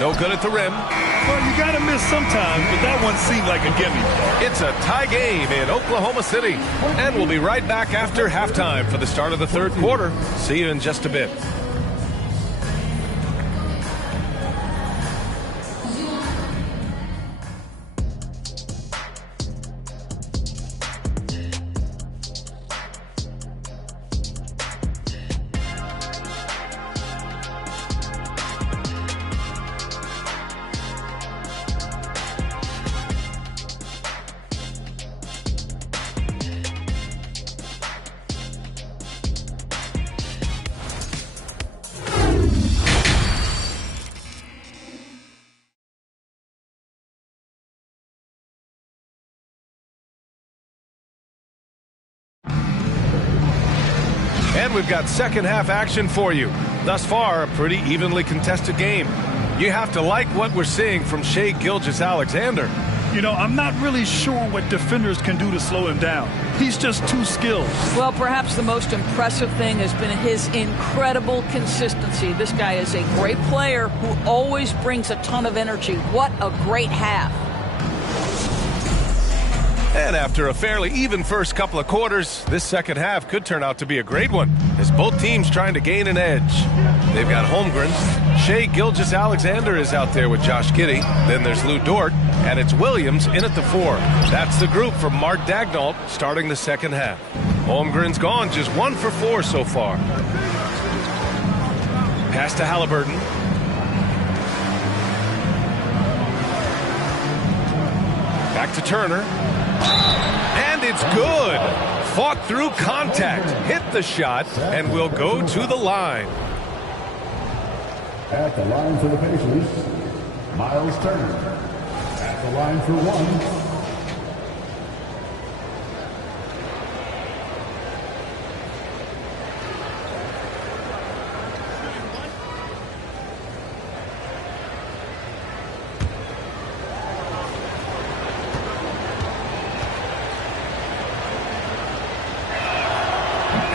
No good at the rim. Well, you got to miss sometimes, but that one seemed like a gimme. It's a tie game in Oklahoma City. And we'll be right back after halftime for the start of the third quarter. See you in just a bit. And we've got second half action for you. Thus far, a pretty evenly contested game. You have to like what we're seeing from Shai Gilgeous-Alexander. You know, I'm not really sure what defenders can do to slow him down. He's just too skilled. Well, perhaps the most impressive thing has been his incredible consistency. This guy is a great player who always brings a ton of energy. What a great half. And after a fairly even first couple of quarters, this second half could turn out to be a great one, as both teams trying to gain an edge. They've got Holmgren. Shai Gilgeous-Alexander is out there with Josh Giddey. Then there's Lou Dort, and it's Williams in at the 4. That's the group from Mark Daigneault starting the second half. Holmgren's gone just 1 for 4 so far. Pass to Halliburton. Back to Turner. And it's good. Fought through contact, hit the shot, and will go to the line. At the line for the Pacers, Miles Turner. At the line for 1.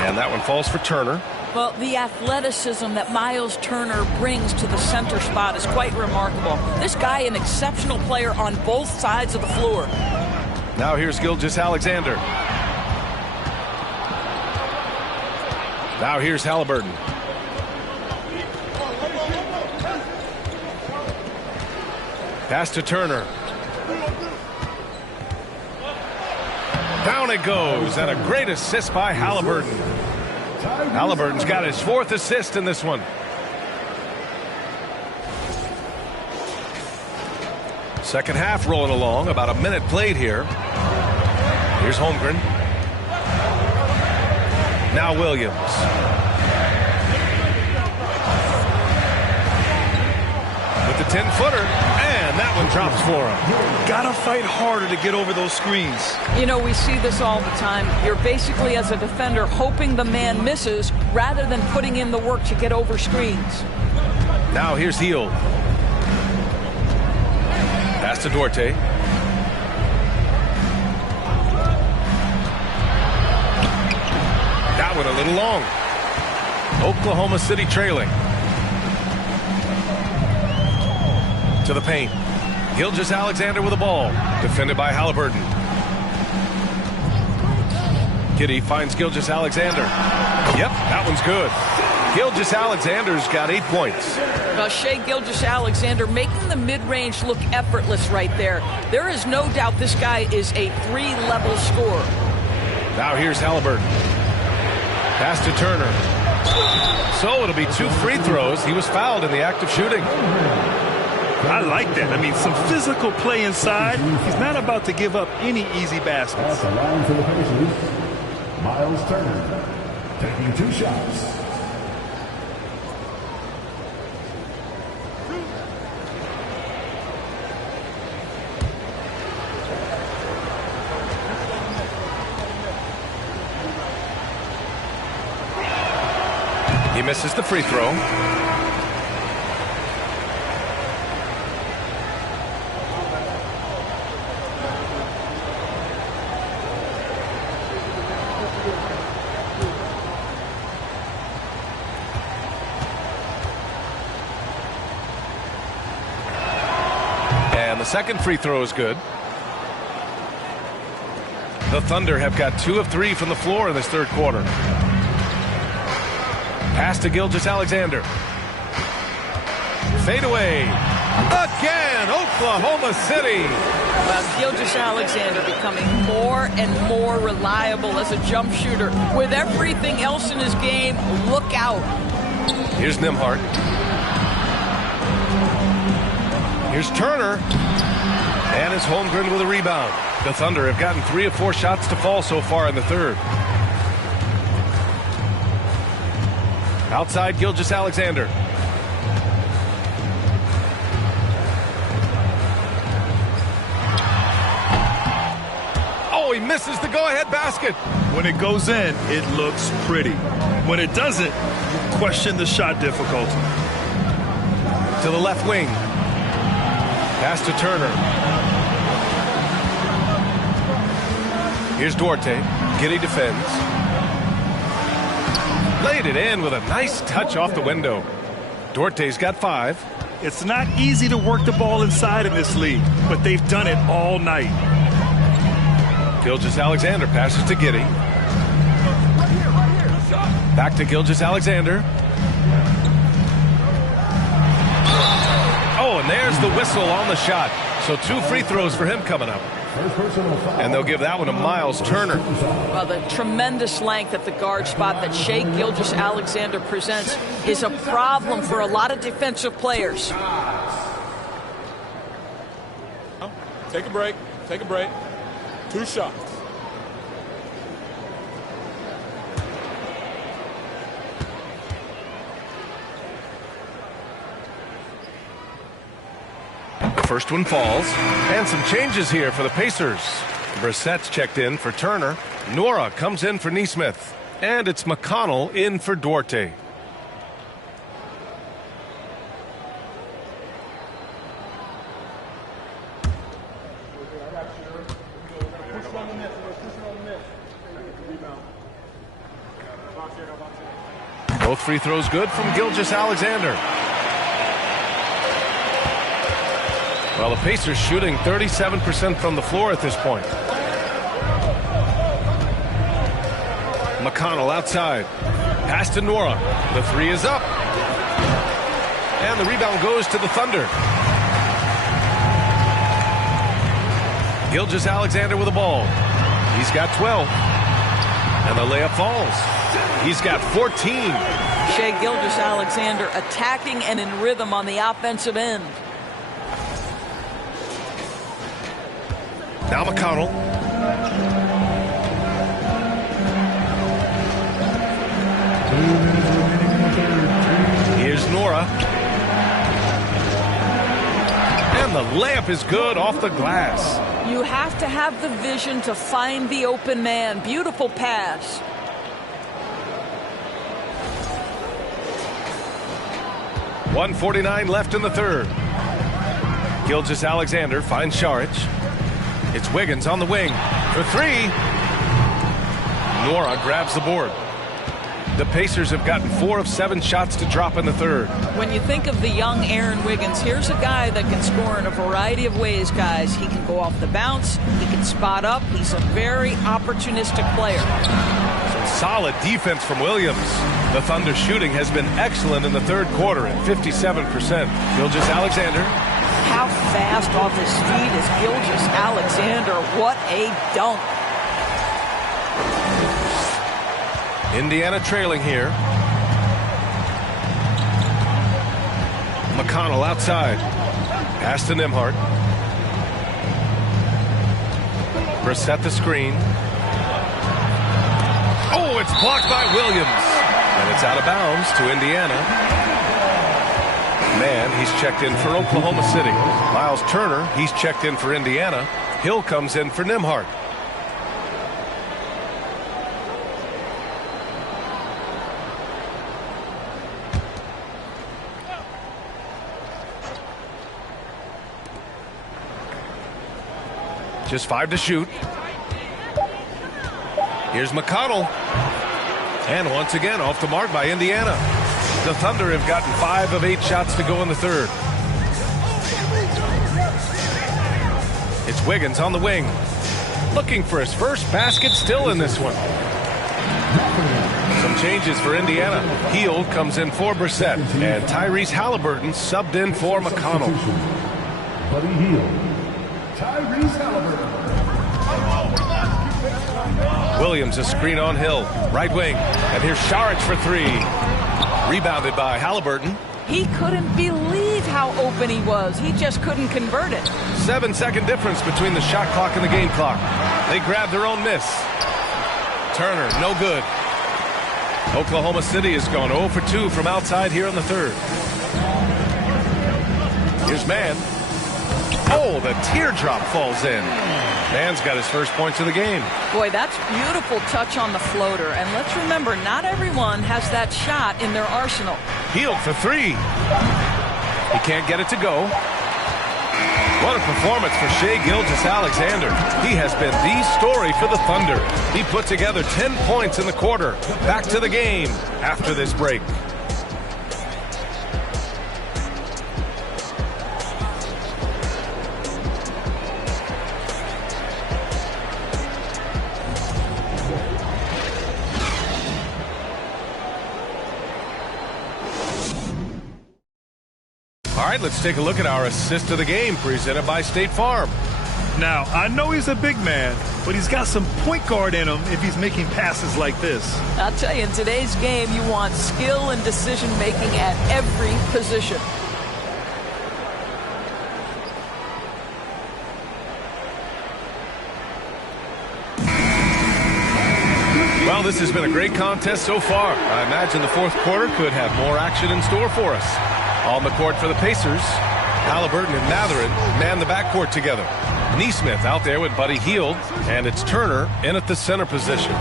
And that one falls for Turner. Well, the athleticism that Miles Turner brings to the center spot is quite remarkable. This guy, an exceptional player on both sides of the floor. Now here's Gilgeous-Alexander. Now here's Halliburton. Pass to Turner. Down it goes, and a great assist by Halliburton. Halliburton's got his 4th assist in this one. Second half rolling along, about a minute played here. Here's Holmgren. Now Williams. With the 10-footer, and that one drops for him. Gotta fight harder to get over those screens. You know, we see this all the time. You're basically, as a defender, hoping the man misses rather than putting in the work to get over screens. Now here's Hield. Pass to Duarte. That one a little long. Oklahoma City trailing. To the paint. Gilgeous-Alexander with the ball. Defended by Halliburton. Giddey finds Gilgeous-Alexander. Yep, that one's good. Gilgeous-Alexander's got 8 points. Well, Shai Gilgeous-Alexander making the mid-range look effortless right there. There is no doubt this guy is a 3-level scorer. Now here's Halliburton. Pass to Turner. So it'll be 2 free throws. He was fouled in the act of shooting. I like that. I mean, some physical play inside. He's not about to give up any easy baskets. At the line for the Pacers, Miles Turner taking 2 shots. He misses the free throw. The second free throw is good. The Thunder have got 2 of 3 from the floor in this third quarter. Pass to Gilgeous-Alexander. Fade away. Again, Oklahoma City. Well, Gilgeous-Alexander becoming more and more reliable as a jump shooter. With everything else in his game, look out. Here's Nembhard. Here's Turner. And it's Holmgren with a rebound. The Thunder have gotten 3 of 4 shots to fall so far in the third. Outside Gilgeous-Alexander. Oh, he misses the go-ahead basket. When it goes in, it looks pretty. When it doesn't, you question the shot difficulty. To the left wing. Pass to Turner. Here's Duarte. Giddey defends. Laid it in with a nice touch off the window. Duarte's got 5. It's not easy to work the ball inside in this league, but they've done it all night. Gilgeous-Alexander passes to Giddey. Back to Gilgeous-Alexander. Oh, and there's the whistle on the shot. So 2 free throws for him coming up. And they'll give that one to Miles Turner. Well, the tremendous length at the guard spot that Shai Gilgeous-Alexander presents is a problem for a lot of defensive players. Take a break. Take a break. 2 shots. First one falls. And some changes here for the Pacers. Brissett's checked in for Turner. Nora comes in for Nesmith. And it's McConnell in for Duarte. Both free throws good from Gilgeous-Alexander. Well, the Pacers shooting 37% from the floor at this point. McConnell outside. Pass to Nora. The 3 is up. And the rebound goes to the Thunder. Gilgeous-Alexander with the ball. He's got 12. And the layup falls. He's got 14. Shai Gilgeous-Alexander attacking and in rhythm on the offensive end. Now McConnell. Here's Nora. And the layup is good off the glass. You have to have the vision to find the open man. Beautiful pass. .149 left in the third. Gilgeous-Alexander finds Saric. It's Wiggins on the wing for 3. Nora grabs the board. The Pacers have gotten 4 of 7 shots to drop in the third. When you think of the young Aaron Wiggins, here's a guy that can score in a variety of ways, guys. He can go off the bounce. He can spot up. He's a very opportunistic player. Some solid defense from Williams. The Thunder shooting has been excellent in the third quarter at 57%. Gilgeous-Alexander. How fast off his feet is Gilgeous-Alexander. What a dunk. Indiana trailing here. McConnell outside. Pass to Nembhard. Brissett the screen. Oh, it's blocked by Williams. And it's out of bounds to Indiana. Mann, he's checked in for Oklahoma City. Miles Turner, he's checked in for Indiana. Hill comes in for Nembhard. Just 5 to shoot. Here's McConnell. And once again, off the mark by Indiana. The Thunder have gotten 5 of 8 shots to go in the third. It's Wiggins on the wing. Looking for his first basket still in this one. Some changes for Indiana. Hield comes in for Brissett. And Tyrese Halliburton subbed in for McConnell. Buddy Hield. Tyrese Halliburton. Williams a screen on Hill. Right wing. And here's Saric for 3. Rebounded by Halliburton. He couldn't believe how open he was. He just couldn't convert it. 7-second difference between the shot clock and the game clock. They grabbed their own miss. Turner, no good. Oklahoma City has gone 0 for 2 from outside here in the third. Here's Mann. Oh, the teardrop falls in. Mann's got his first points of the game. Boy, that's beautiful touch on the floater. And let's remember, not everyone has that shot in their arsenal. Hield for 3. He can't get it to go. What a performance for Shai Gilgeous-Alexander. He has been the story for the Thunder. He put together 10 points in the quarter. Back to the game after this break. All right, let's take a look at our assist of the game presented by State Farm. Now, I know he's a big man, but he's got some point guard in him if he's making passes like this. I'll tell you, in today's game, you want skill and decision-making at every position. Well, this has been a great contest so far. I imagine the fourth quarter could have more action in store for us. On the court for the Pacers, Halliburton and Mathurin man the backcourt together. Nesmith out there with Buddy Hield, and it's Turner in at the center position.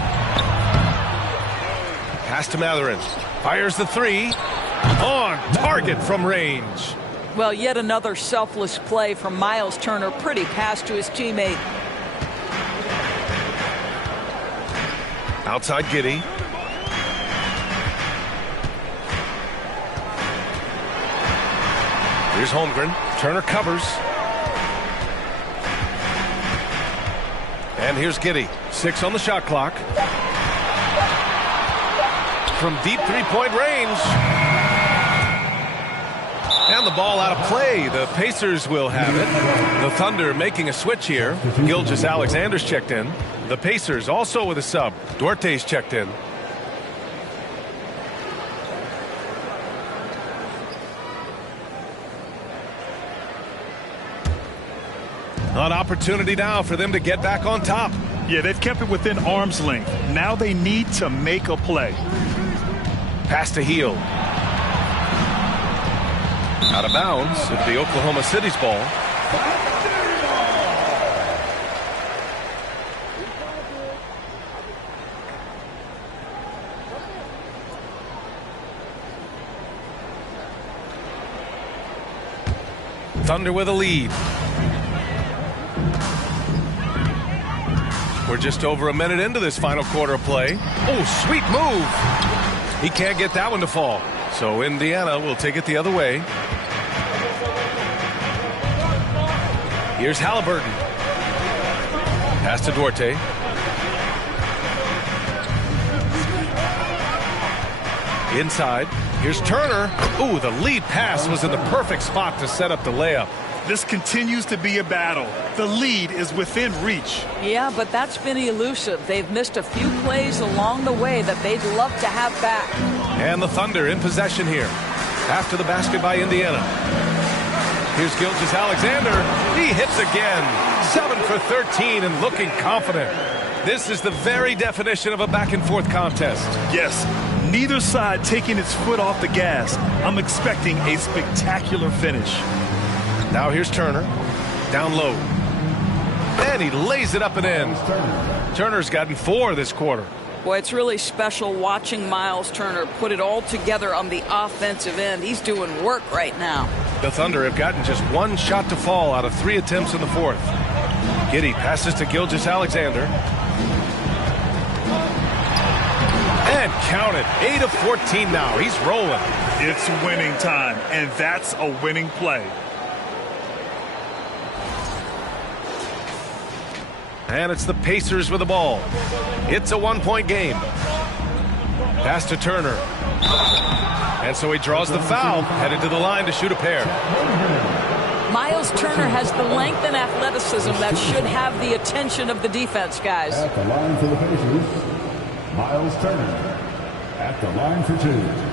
Pass to Mathurin. Fires the three. On target from range. Well, yet another selfless play from Miles Turner. Pretty pass to his teammate. Outside Giddey. Here's Holmgren. Turner covers. And here's Giddey. 6 on the shot clock. From deep three-point range. And the ball out of play. The Pacers will have it. The Thunder making a switch here. Gilgeous-Alexander's checked in. The Pacers also with a sub. Duarte's checked in. An opportunity now for them to get back on top. Yeah, they've kept it within arm's length. Now they need to make a play. Pass to Hield. Out of bounds. It'll be Oklahoma City's ball. Thunder with a lead. We're just over a minute into this final quarter of play. Oh, sweet move. He can't get that one to fall. So Indiana will take it the other way. Here's Halliburton. Pass to Duarte. Inside. Here's Turner. Ooh, the lead pass was in the perfect spot to set up the layup. This continues to be a battle. The lead is within reach. Yeah, but that's been elusive. They've missed a few plays along the way that they'd love to have back. And the Thunder in possession here. After the basket by Indiana. Here's Gilgeous-Alexander. He hits again. 7 for 13 and looking confident. This is the very definition of a back-and-forth contest. Yes, neither side taking its foot off the gas. I'm expecting a spectacular finish. Now here's Turner. Down low. And he lays it up and in. Turner's gotten 4 this quarter. Boy, it's really special watching Miles Turner put it all together on the offensive end. He's doing work right now. The Thunder have gotten just 1 shot to fall out of 3 attempts in the fourth. Giddey passes to Gilgeous-Alexander. And count it. 8 of 14 now. He's rolling. It's winning time, and that's a winning play. And it's the Pacers with the ball. It's a 1-point game. Pass to Turner. And so he draws the foul, headed to the line to shoot a pair. Miles Turner has the length and athleticism that should have the attention of the defense, guys. At the line for the Pacers, Miles Turner. At the line for 2.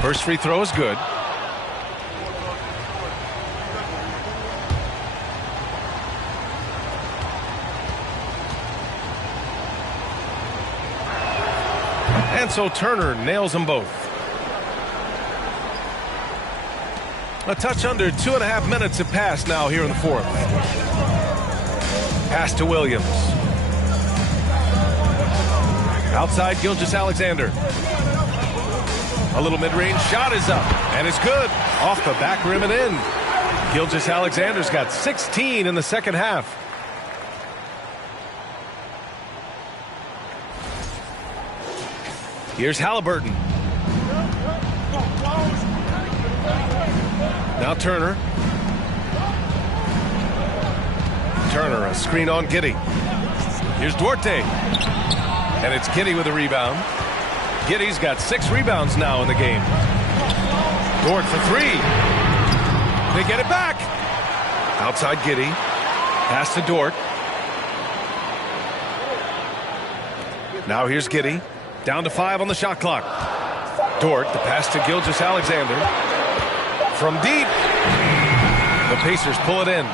First free throw is good. And so Turner nails them both. A touch under 2.5 minutes have passed now here in the fourth. Pass to Williams. Outside Gilgeous-Alexander. A little mid-range shot is up, and it's good. Off the back rim and in. Gilgeous-Alexander's got 16 in the second half. Here's Halliburton. Now Turner. Turner, a screen on Giddey. Here's Duarte. And it's Giddey with a rebound. Giddey's got 6 rebounds now in the game. Dort for 3. They get it back. Outside Giddey. Pass to Dort. Now here's Giddey. Down to 5 on the shot clock. Dort, the pass to Gilgeous-Alexander. From deep. The Pacers pull it in.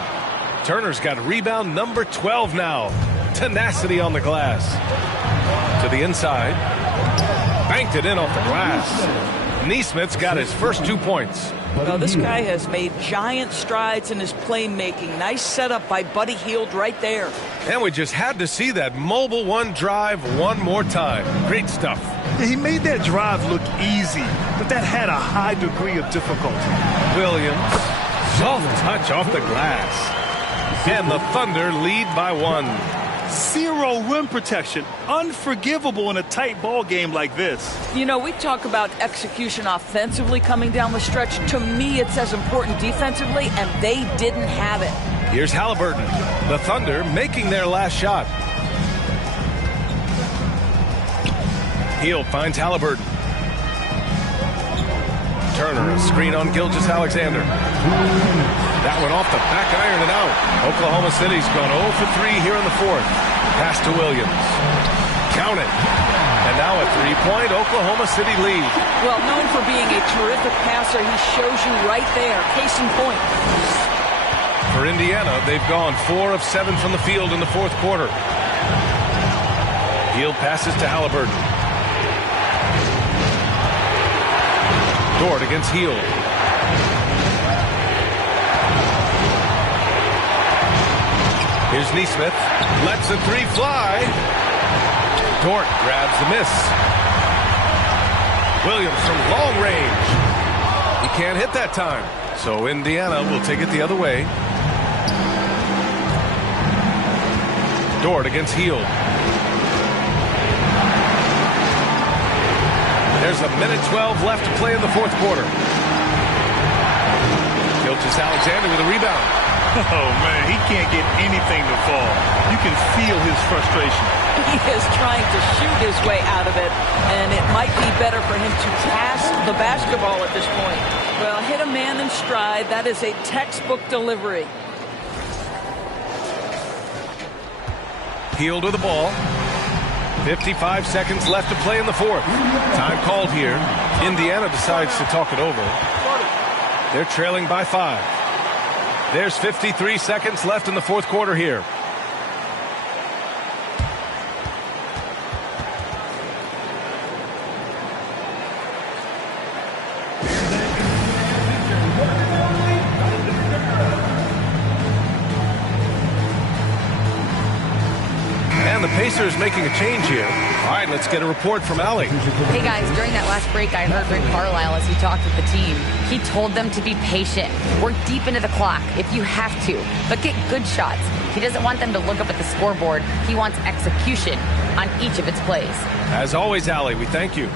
Turner's got rebound number 12 now. Tenacity on the glass. To the inside. Banked it in off the glass. Neesmith's got his first 2 points. Well, this guy has made giant strides in his playmaking. Nice setup by Buddy Hield right there. And we just had to see that mobile one drive one more time. Great stuff. Yeah, he made that drive look easy, but that had a high degree of difficulty. Williams, soft touch off the glass. And the Thunder lead by 1. 0 rim protection. Unforgivable in a tight ball game like this. You know, we talk about execution offensively coming down the stretch. To me, it's as important defensively, and they didn't have it. Here's Halliburton. The Thunder making their last shot. Hield finds Halliburton. Turner, a screen on Gilgeous-Alexander. That one off the back iron and out. Oklahoma City's gone 0 for 3 here in the fourth. Pass to Williams. Count it. And now a 3-point Oklahoma City lead. Well, known for being a terrific passer, he shows you right there. Case in point. For Indiana, they've gone 4 of 7 from the field in the fourth quarter. Hield passes to Halliburton. Dort against Hield. Here's Neesmith. Lets the 3 fly. Dort grabs the miss. Williams from long range. He can't hit that time. So Indiana will take it the other way. Dort against Hield. There's a minute 12 left to play in the fourth quarter. Gilgeous-Alexander with a rebound. Oh, man, he can't get anything to fall. You can feel his frustration. He is trying to shoot his way out of it, and it might be better for him to pass the basketball at this point. Well, hit a man in stride. That is a textbook delivery. Hield with the ball. 55 seconds left to play in the fourth. Time called here. Indiana decides to talk it over. They're trailing by 5. There's 53 seconds left in the fourth quarter here. And the Pacers making a change here. All right, let's get a report from Allie. Hey, guys, during that last break, I heard Rick Carlisle as he talked with the team. He told them to be patient. Work deep into the clock if you have to, but get good shots. He doesn't want them to look up at the scoreboard. He wants execution on each of its plays. As always, Allie, we thank you.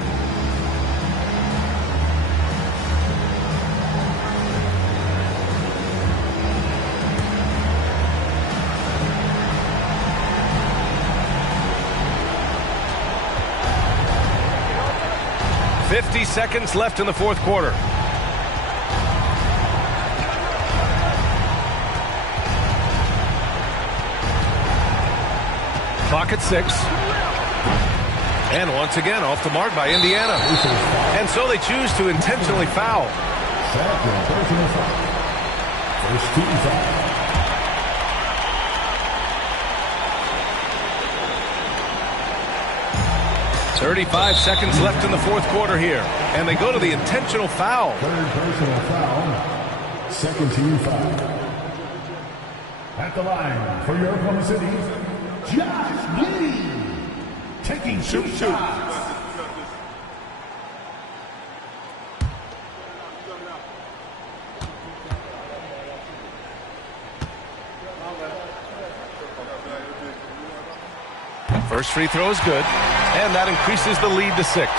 .50 seconds left in the fourth quarter. Clock at 6. And once again, off the mark by Indiana. And so they choose to intentionally foul. First team foul. 35 seconds left in the fourth quarter here. And they go to the intentional foul. Third personal foul. Second team foul. At the line for your Oklahoma City, Josh Giddey. Taking two shots. First free throw is good, and that increases the lead to 6.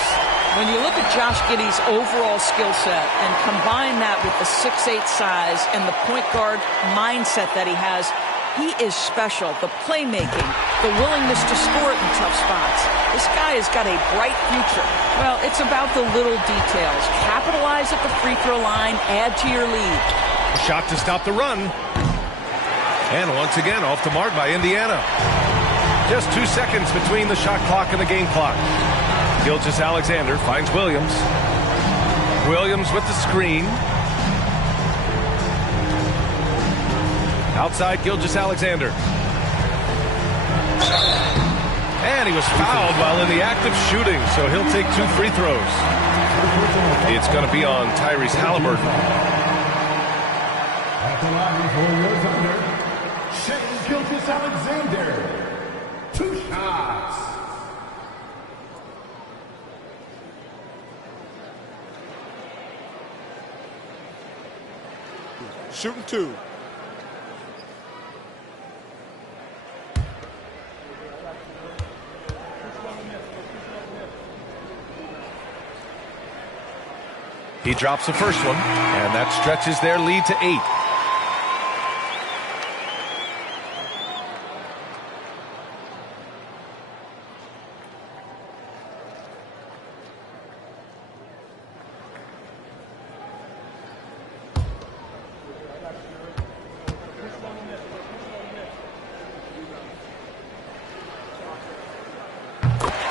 When you look at Josh Giddey's overall skill set and combine that with the 6'8" size and the point guard mindset that he has, he is special. The playmaking, the willingness to score it in tough spots. This guy has got a bright future. Well, it's about the little details. Capitalize at the free throw line, add to your lead. A shot to stop the run. And once again, off the mark by Indiana. Just 2 seconds between the shot clock and the game clock. Gilgeous-Alexander finds Williams. Williams with the screen. Outside Gilgeous-Alexander. And he was fouled while in the act of shooting, so he'll take 2 free throws. It's going to be on Tyrese Halliburton. At the line for your thunder, Shai Gilgeous-Alexander. 2 shots. Shooting 2. He drops the first one, and that stretches their lead to 8.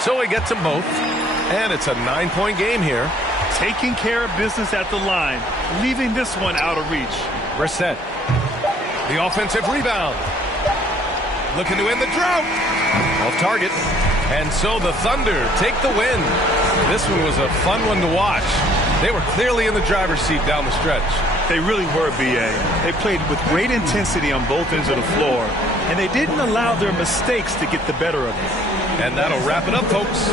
So he gets them both, and it's a 9-point game here. Taking care of business at the line, leaving this one out of reach. Brissett, the offensive rebound. Looking to end the drought. Off target. And so the Thunder take the win. This one was a fun one to watch. They were clearly in the driver's seat down the stretch. They really were, B.A. They played with great intensity on both ends of the floor, and they didn't allow their mistakes to get the better of them. And that'll wrap it up, folks.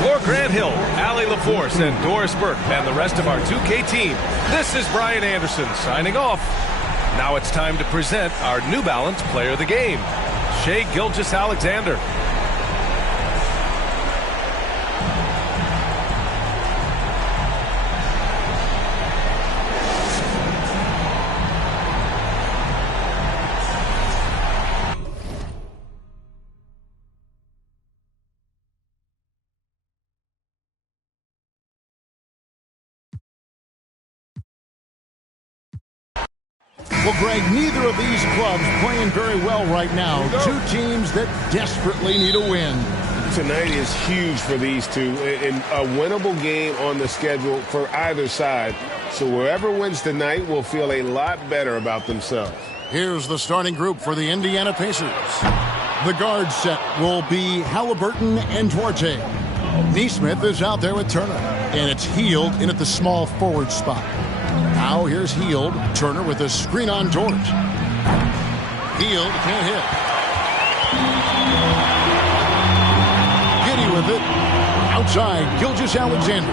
For Grant Hill, Allie LaForce, and Doris Burke, and the rest of our 2K team, this is Brian Anderson signing off. Now it's time to present our New Balance Player of the Game, Shai Gilgeous-Alexander. Well, Greg, neither of these clubs playing very well right now. 2 teams that desperately need a win. Tonight is huge for these two. And a winnable game on the schedule for either side. So whoever wins tonight will feel a lot better about themselves. Here's the starting group for the Indiana Pacers. The guard set will be Halliburton and Duarte. Nesmith is out there with Turner. And it's Hield in at the small forward spot. Now here's Hield. Turner with a screen on George. Hield can't hit. Giddey with it. Outside, Gilgeous-Alexander.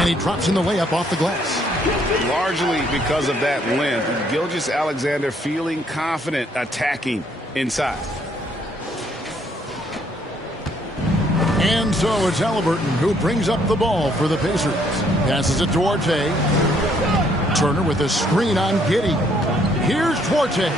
And he drops in the layup off the glass. Largely because of that length, Gilgeous-Alexander feeling confident attacking inside. And so it's Halliburton who brings up the ball for the Pacers. Passes it to Duarte. Turner with a screen on Giddey. Here's Duarte.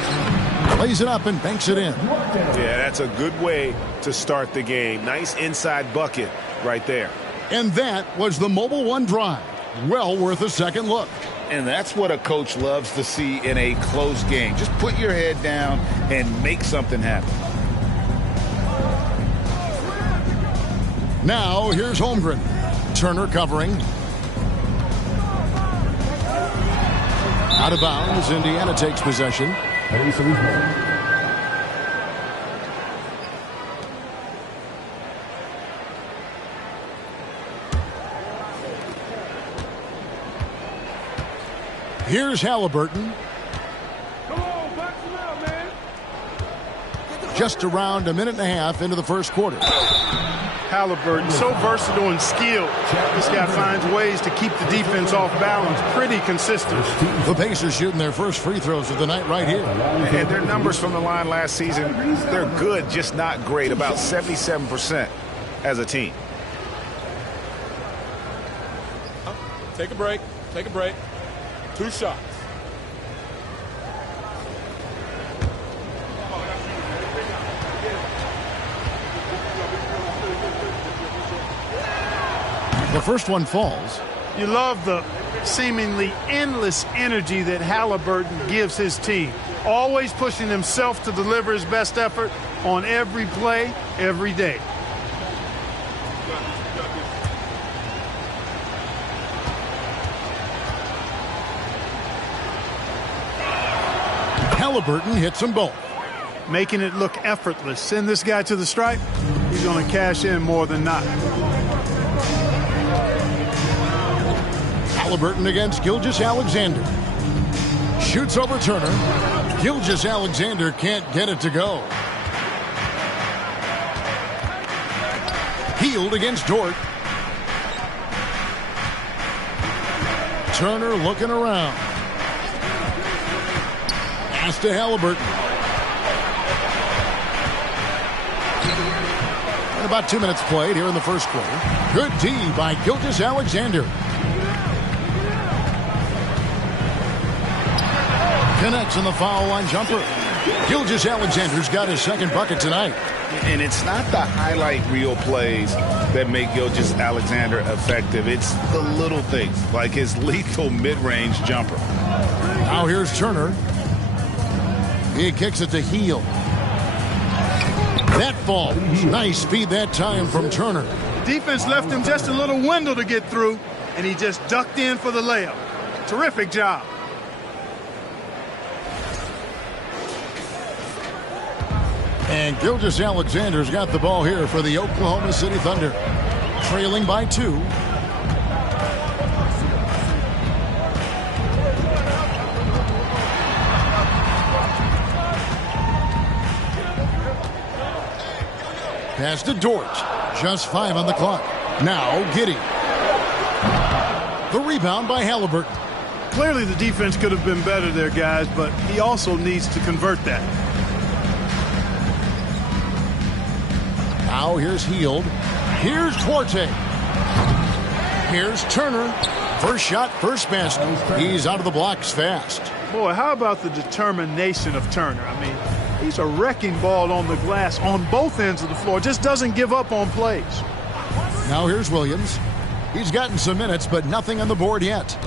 Plays it up and banks it in. Yeah, that's a good way to start the game. Nice inside bucket right there. And that was the Mobile One drive. Well worth a second look. And that's what a coach loves to see in a close game. Just put your head down and make something happen. Now, here's Holmgren. Turner covering. Out of bounds, Indiana takes possession. Here's Halliburton. Just around a minute and a half into the first quarter. Halliburton, so versatile and skilled. This guy finds ways to keep the defense off balance. Pretty consistent. The Pacers shooting their first free throws of the night right here. And their numbers from the line last season, they're good, just not great. About 77% as a team. Take a break. Take a break. 2 shots. The first one falls. You love the seemingly endless energy that Halliburton gives his team. Always pushing himself to deliver his best effort on every play, every day. Halliburton hits them both. Making it look effortless. Send this guy to the stripe. He's going to cash in more than not. Halliburton against Gilgeous-Alexander. Shoots over Turner. Gilgeous-Alexander can't get it to go. Hield against Dort. Turner looking around. Pass to Halliburton. And about 2 minutes played here in the first quarter. Good D by Gilgeous-Alexander. Connects in the foul line jumper. Gilgeous-Alexander's got his second bucket tonight. And it's not the highlight reel plays that make Gilgeous-Alexander effective. It's the little things, like his lethal mid-range jumper. Now here's Turner. He kicks it to Hield. That ball. Nice speed that time from Turner. Defense left him just a little window to get through, and he just ducked in for the layup. Terrific job. And Gilgeous-Alexander's got the ball here for the Oklahoma City Thunder. Trailing by 2. Pass to Dort. Just 5 on the clock. Now Giddey. The rebound by Halliburton. Clearly the defense could have been better there, guys, but he also needs to convert that. Now here's Hield. Here's Duarte. Here's Turner. First shot, first basket. He's out of the blocks fast. Boy, how about the determination of Turner? I mean, he's a wrecking ball on the glass on both ends of the floor. Just doesn't give up on plays. Now here's Williams. He's gotten some minutes, but nothing on the board yet.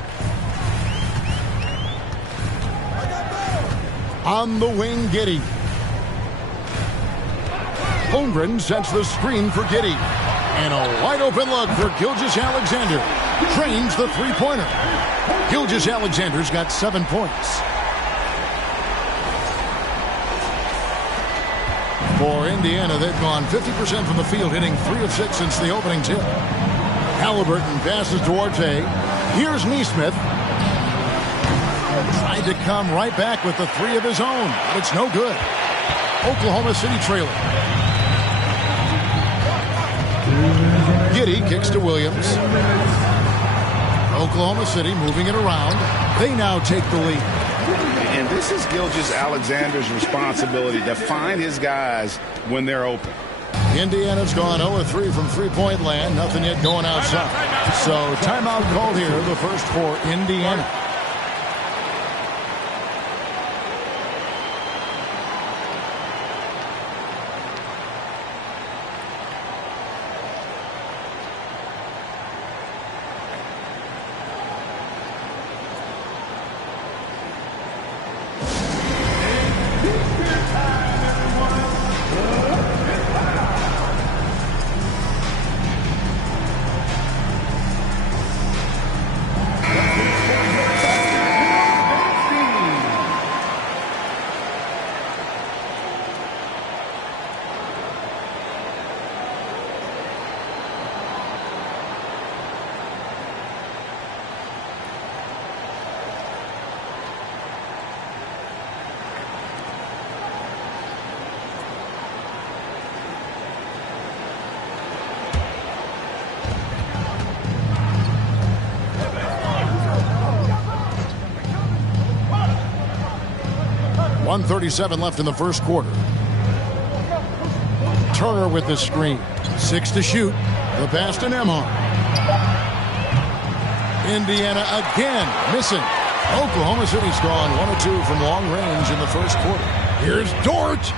On the wing, Giddey. Holmgren sets the screen for Giddey. And a wide open look for Gilgeous-Alexander. Drains the three-pointer. Gilgeous-Alexander's got 7 points. For Indiana, they've gone 50% from the field, hitting 3 of 6 since the opening tip. Halliburton passes Duarte. Here's Nesmith. Tried to come right back with the 3 of his own, but it's no good. Oklahoma City trailing. Giddey kicks to Williams. Oklahoma City moving it around. They now take the lead. And this is Gilgeous-Alexander's responsibility to find his guys when they're open. Indiana's gone 0-3 from three-point land. Nothing yet going outside. So timeout called here, the first for Indiana. 1:37 left in the first quarter. Turner with the screen. 6 to shoot. The pass to Nembhard. Indiana again missing. Oklahoma City's gone 1 of 2 from long range in the first quarter. Here's Dort.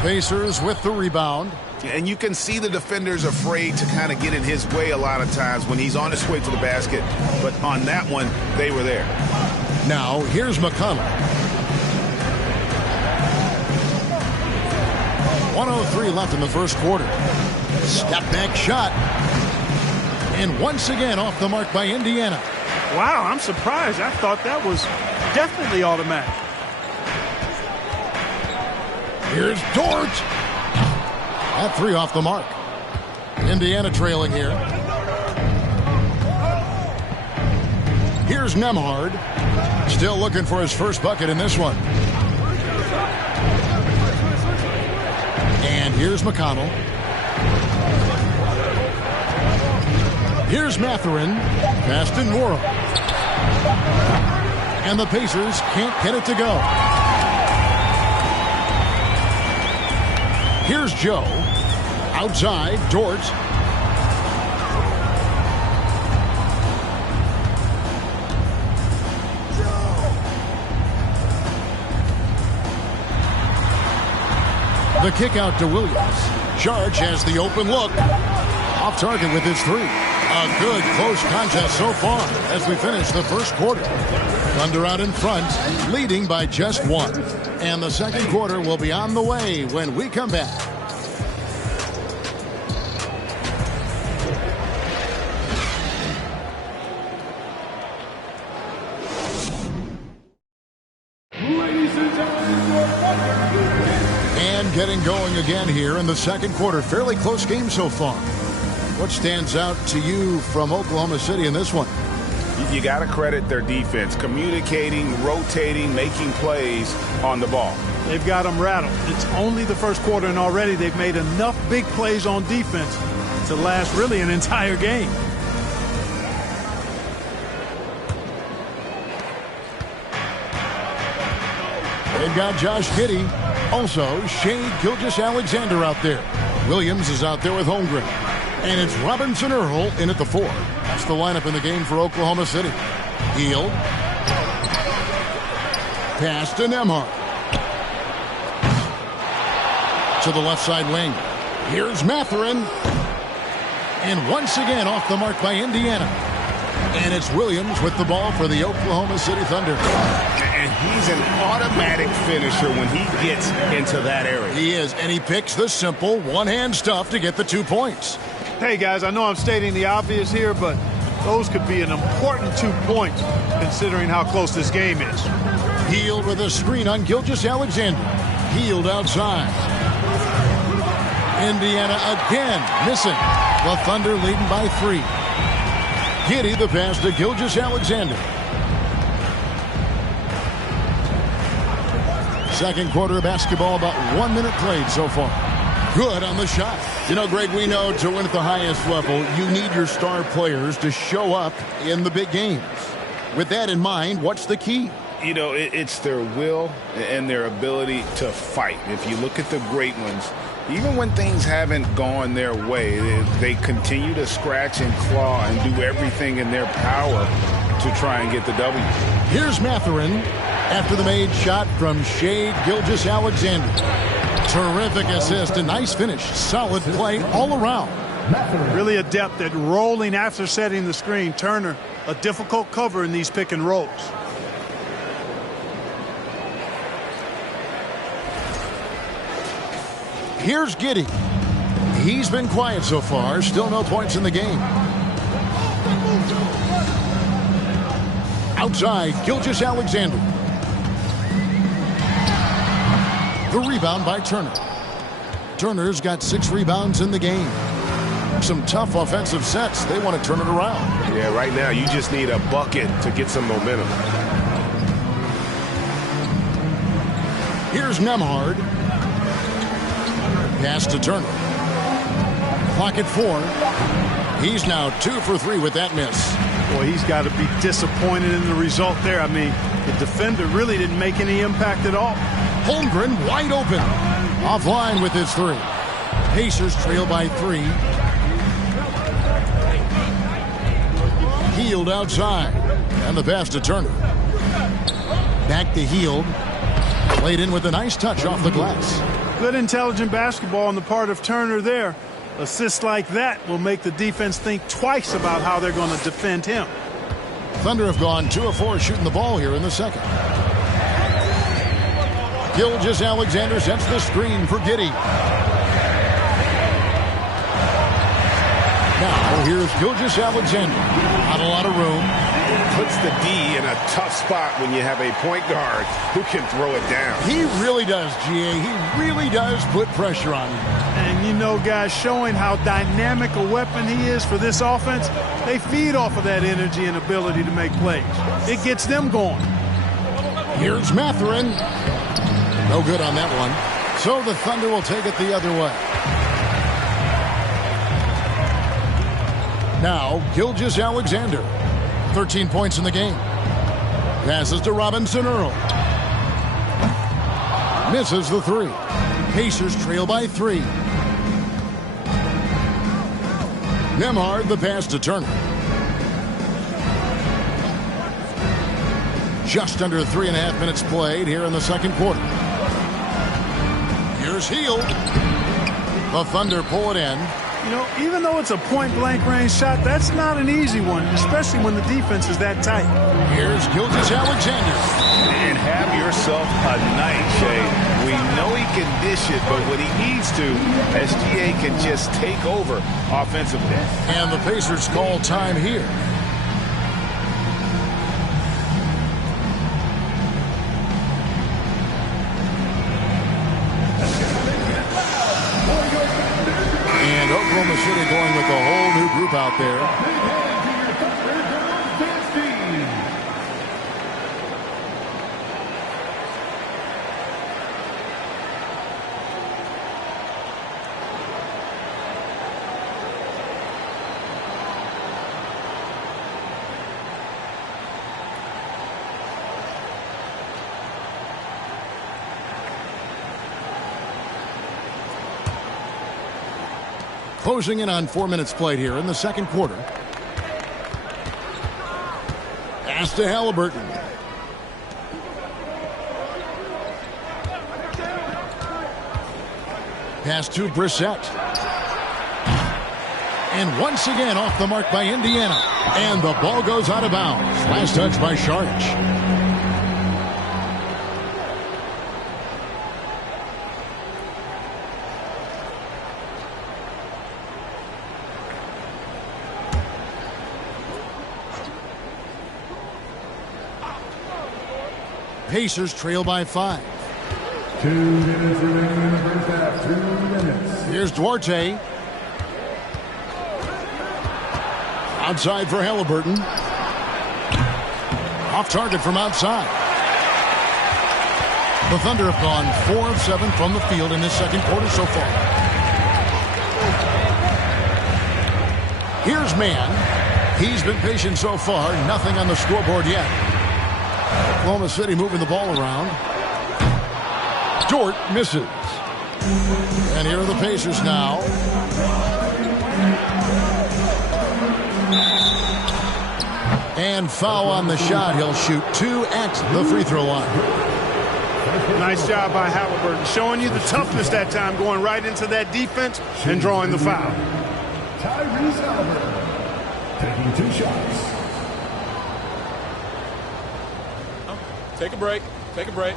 Pacers with the rebound. And you can see the defenders afraid to kind of get in his way a lot of times when he's on his way to the basket. But on that one, they were there. Now, here's McConnell. 1:03 left in the first quarter. Step back shot. And once again off the mark by Indiana. Wow, I'm surprised. I thought that was definitely automatic. Here's Dort. That 3 off the mark. Indiana trailing here. Here's Nembhard. Still looking for his first bucket in this one. And here's McConnell. Here's Mathurin. Pass to Nwora. And the Pacers can't get it to go. Here's Joe. Outside, Dort. The kick out to Williams. Charge has the open look. Off target with his 3. A good close contest so far as we finish the first quarter. Thunder out in front, leading by just 1. And the second quarter will be on the way when we come back. And getting going again here in the second quarter. Fairly close game so far. What stands out to you from Oklahoma City in this one? You got to credit their defense. Communicating, rotating, making plays on the ball. They've got them rattled. It's only the first quarter, and already they've made enough big plays on defense to last really an entire game. They've got Josh Giddey. Also, Shea Gilgeous-Alexander out there. Williams is out there with Holmgren. And it's Robinson Earl in at the 4. That's the lineup in the game for Oklahoma City. Hield. Pass to Nembhard. To the left side wing. Here's Mathurin. And once again off the mark by Indiana. And it's Williams with the ball for the Oklahoma City Thunder. And he's an automatic finisher when he gets into that area. He is, and he picks the simple one-hand stuff to get the 2 points. Hey, guys, I know I'm stating the obvious here, but those could be an important 2 points considering how close this game is. Hield with a screen on Gilgeous-Alexander. Hield outside. Indiana again missing. The Thunder leading by 3. Giddey the pass to Gilgeous-Alexander. Second quarter of basketball, about 1 minute played so far. Good on the shot. You know, Greg, we know to win at the highest level, you need your star players to show up in the big games. With that in mind, what's the key? You know, it's their will and their ability to fight. If you look at the great ones, even when things haven't gone their way, they continue to scratch and claw and do everything in their power to try and get the W. Here's Mathurin after the made shot from Shea Gilgeous-Alexander. Terrific assist, a nice finish. Solid play all around. Really adept at rolling after setting the screen. Turner, a difficult cover in these pick and rolls. Here's Giddey. He's been quiet so far. Still no points in the game. Outside, Gilgeous-Alexander. The rebound by Turner. Turner's got 6 rebounds in the game. Some tough offensive sets. They want to turn it around. Yeah, right now you just need a bucket to get some momentum. Here's Nembhard. Pass to Turner. Clock at 4. He's now 2 for 3 with that miss. Boy, he's got to be disappointed in the result there. I mean, The defender really didn't make any impact at all. Holmgren wide open. Offline with his 3. Pacers trail by 3. Hield outside. And the pass to Turner. Back to Hield. Played in with a nice touch off the glass. Good intelligent basketball on the part of Turner there. Assists like that will make the defense think twice about how they're going to defend him. Thunder have gone 2 of 4 shooting the ball here in the second. Gilgeous-Alexander sets the screen for Giddey. Now here's Gilgeous-Alexander. Not a lot of room. Puts the D in a tough spot when you have a point guard who can throw it down. He really does, GA. He really does put pressure on him. And you know, guys, showing how dynamic a weapon he is for this offense, they feed off of that energy and ability to make plays. It gets them going. Here's Mathurin. No good on that one. So the Thunder will take it the other way. Now, Gilgeous-Alexander. 13 points in the game. Passes to Robinson Earl. Misses the 3. Pacers trail by 3. Nembhard the pass to Turner. Just under 3.5 minutes played here in the second quarter. Here's Hield. The Thunder pull it in. You know, even though it's a point-blank range shot, that's not an easy one, especially when the defense is that tight. Here's Gilgeous-Alexander. And have yourself a night, Shea. We know he can dish it, but when he needs to, SGA can just take over offensively. And the Pacers call time here. And Oklahoma City going with a whole new group out there. Closing in on 4 minutes played here in the second quarter. Pass to Halliburton. Pass to Brissett. And once again off the mark by Indiana. And the ball goes out of bounds. Last touch by Saric. Pacers trail by 5. 2 minutes remaining in the first half. 2 minutes. Here's Duarte. Outside for Halliburton. Off target from outside. The Thunder have gone 4 of 7 from the field in this second quarter so far. Here's Mann. He's been patient so far. Nothing on the scoreboard yet. Oklahoma City moving the ball around. Dort misses. And here are the Pacers now. And foul on the shot. He'll shoot 2 at the free throw line. Nice job by Halliburton, showing you the toughness that time, going right into that defense and drawing the foul. Tyrese Halliburton taking 2 shots. Take a break. Take a break.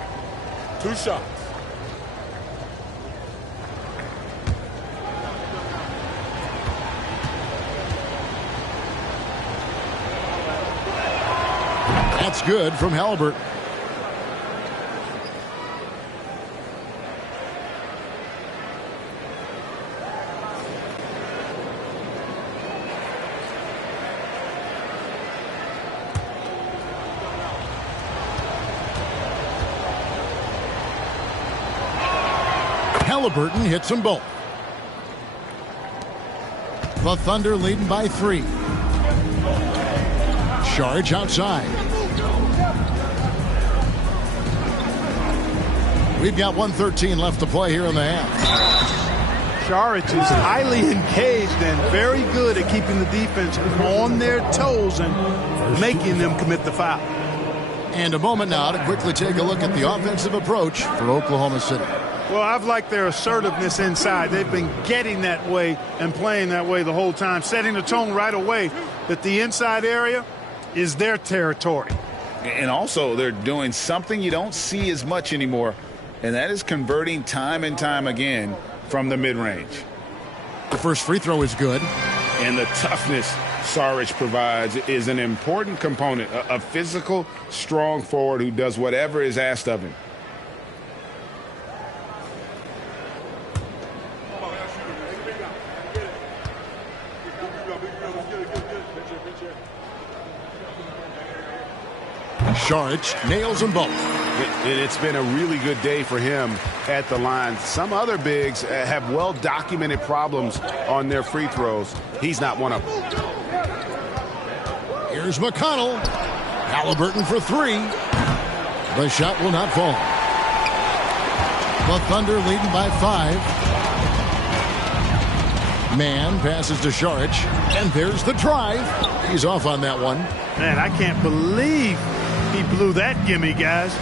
2 shots. That's good from Halliburton. Halliburton hits them both. The Thunder leading by 3. Saric outside. We've got 1:13 left to play here in the half. Saric is highly engaged and very good at keeping the defense on their toes and making them commit the foul. And a moment now to quickly take a look at the offensive approach for Oklahoma City. Well, I've liked their assertiveness inside. They've been getting that way and playing that way the whole time, setting the tone right away that the inside area is their territory. And also, they're doing something you don't see as much anymore, and that is converting time and time again from the mid-range. The first free throw is good. And the toughness Saric provides is an important component. A physical, strong forward who does whatever is asked of him. Saric nails them both. It's been a really good day for him at the line. Some other bigs have well-documented problems on their free throws. He's not one of them. Here's McConnell. Halliburton for three. The shot will not fall. The Thunder leading by 5. Mann passes to Saric, and there's the drive. He's off on that one. Man, I can't believe he blew that gimme, guys.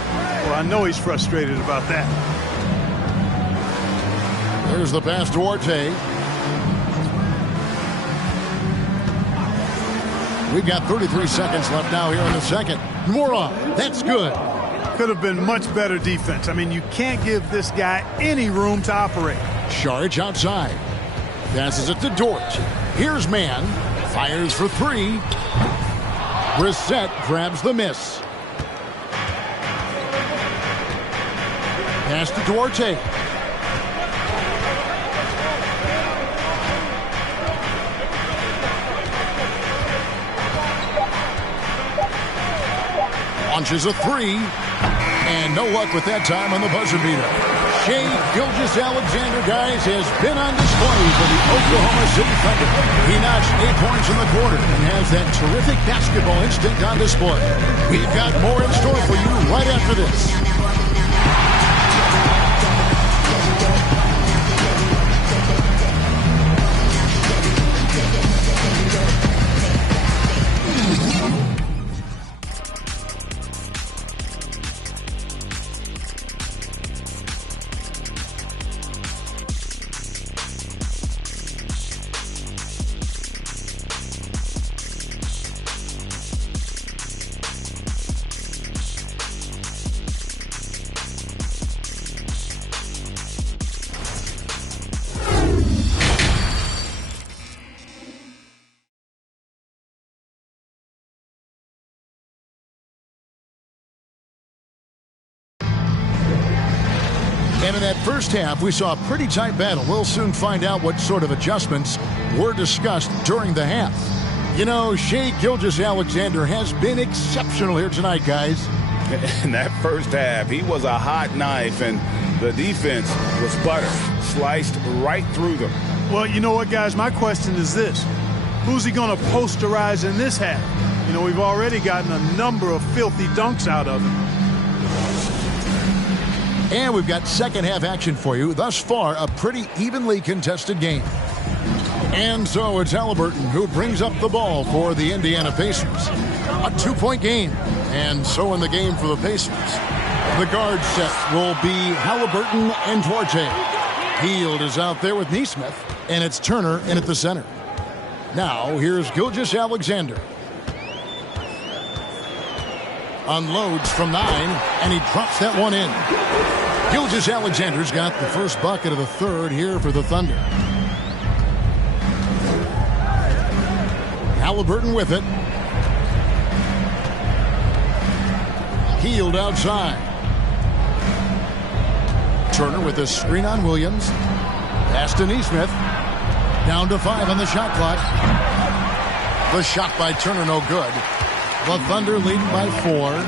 Well, I know he's frustrated about that. There's the pass to Duarte. We've got 33 seconds left now here in the second. Moron, that's good. Could have been much better defense. I mean, you can't give this guy any room to operate. Saric outside. Passes it to Dort. Here's Mann. Fires for 3. Brissett grabs the miss. Pass to Duarte. Launches a 3. And no luck with that time on the buzzer beater. Shai Gilgeous-Alexander, guys, has been on display for the Oklahoma City Thunder. He notched 8 points in the quarter and has that terrific basketball instinct on display. We've got more in store for you right after this. And in that first half, we saw a pretty tight battle. We'll soon find out what sort of adjustments were discussed during the half. You know, Shai Gilgeous-Alexander has been exceptional here tonight, guys. In that first half, he was a hot knife, and the defense was butter, sliced right through them. Well, you know what, guys? My question is this. Who's he going to posterize in this half? You know, we've already gotten a number of filthy dunks out of him. And we've got second half action for you. Thus far, a pretty evenly contested game. And so it's Halliburton who brings up the ball for the Indiana Pacers. A 2-point game. And so in the game for the Pacers, the guard set will be Halliburton and Duarte. Hield is out there with Nesmith, and it's Turner in at the center. Now, here's Gilgeous-Alexander. Unloads from 9, and he drops that one in. Gilgeous-Alexander's got the first bucket of the third here for the Thunder. Halliburton with it. Hield outside. Turner with a screen on Williams. Pass to Nesmith. Down to 5 on the shot clock. The shot by Turner no good. The Thunder leading by 4.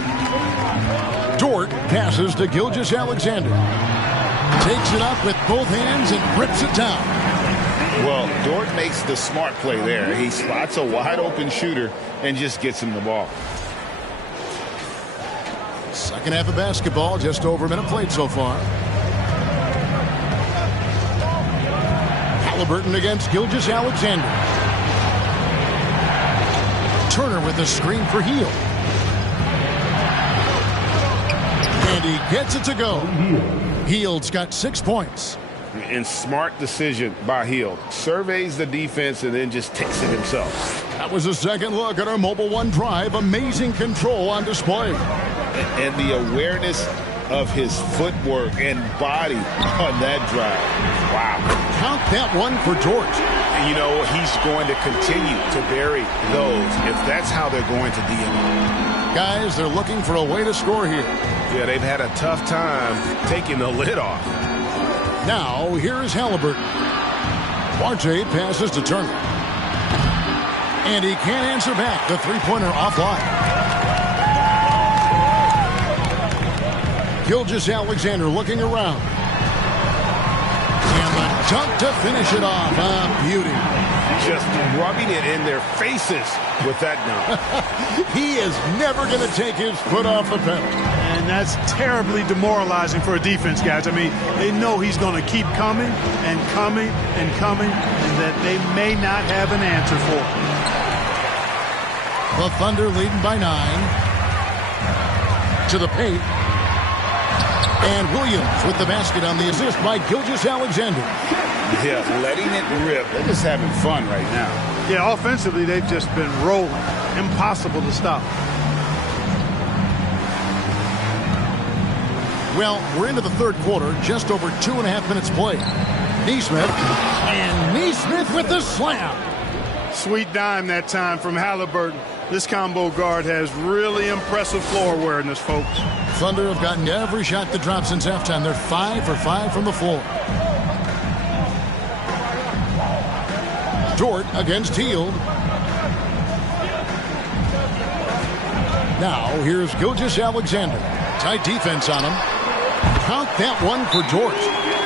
Dort passes to Gilgeous-Alexander. Takes it up with both hands and grips it down. Well, Dort makes the smart play there. He spots a wide open shooter and just gets him the ball. Second half of basketball, just over a minute played so far. Halliburton against Gilgeous-Alexander. Turner with the screen for Hield. And he gets it to go. Hield's got 6 points. And smart decision by Hield. Surveys the defense and then just takes it himself. That was a second look at our Mobile One drive. Amazing control on display. And the awareness of his footwork and body on that drive. Wow. Count that one for George. You know, he's going to continue to bury those if that's how they're going to deal. Guys, they're looking for a way to score here. Yeah, they've had a tough time taking the lid off. Now, here is Halliburton. Duarte passes to Turner. And he can't answer back. The three-pointer offline. Gilgeous-Alexander looking around. And the dunk to finish it off. A beauty. Just rubbing it in their faces with that dunk. He is never going to take his foot off the pedal. And that's terribly demoralizing for a defense, guys. I mean, they know he's going to keep coming and coming and coming, and that they may not have an answer for it. The Thunder leading by 9. To the paint. And Williams with the basket on the assist by Gilgeous-Alexander. Yeah, letting it rip. They're just having fun right now. Yeah, offensively, they've just been rolling. Impossible to stop. Well, we're into the third quarter, just over 2.5 minutes played. Nesmith, and Nesmith with the slam. Sweet dime that time from Halliburton. This combo guard has really impressive floor awareness, folks. Thunder have gotten every shot that dropped since halftime. They're 5 for 5 from the floor. Dort against Hield. Now, here's Gilgeous-Alexander. Tight defense on him. Count that one for Dort.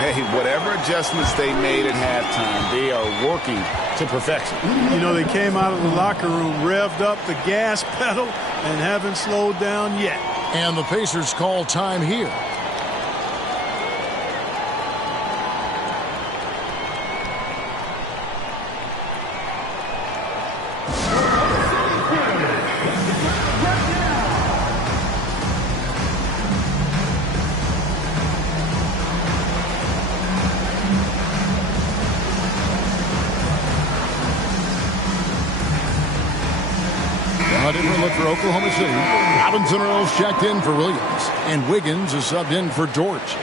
Hey, whatever adjustments they made at halftime, they are working to perfection. You know, they came out of the locker room, revved up the gas pedal, and haven't slowed down yet. And the Pacers call time here. A different look for Oklahoma City. Robinson Earls checked in for Williams. And Wiggins is subbed in for George.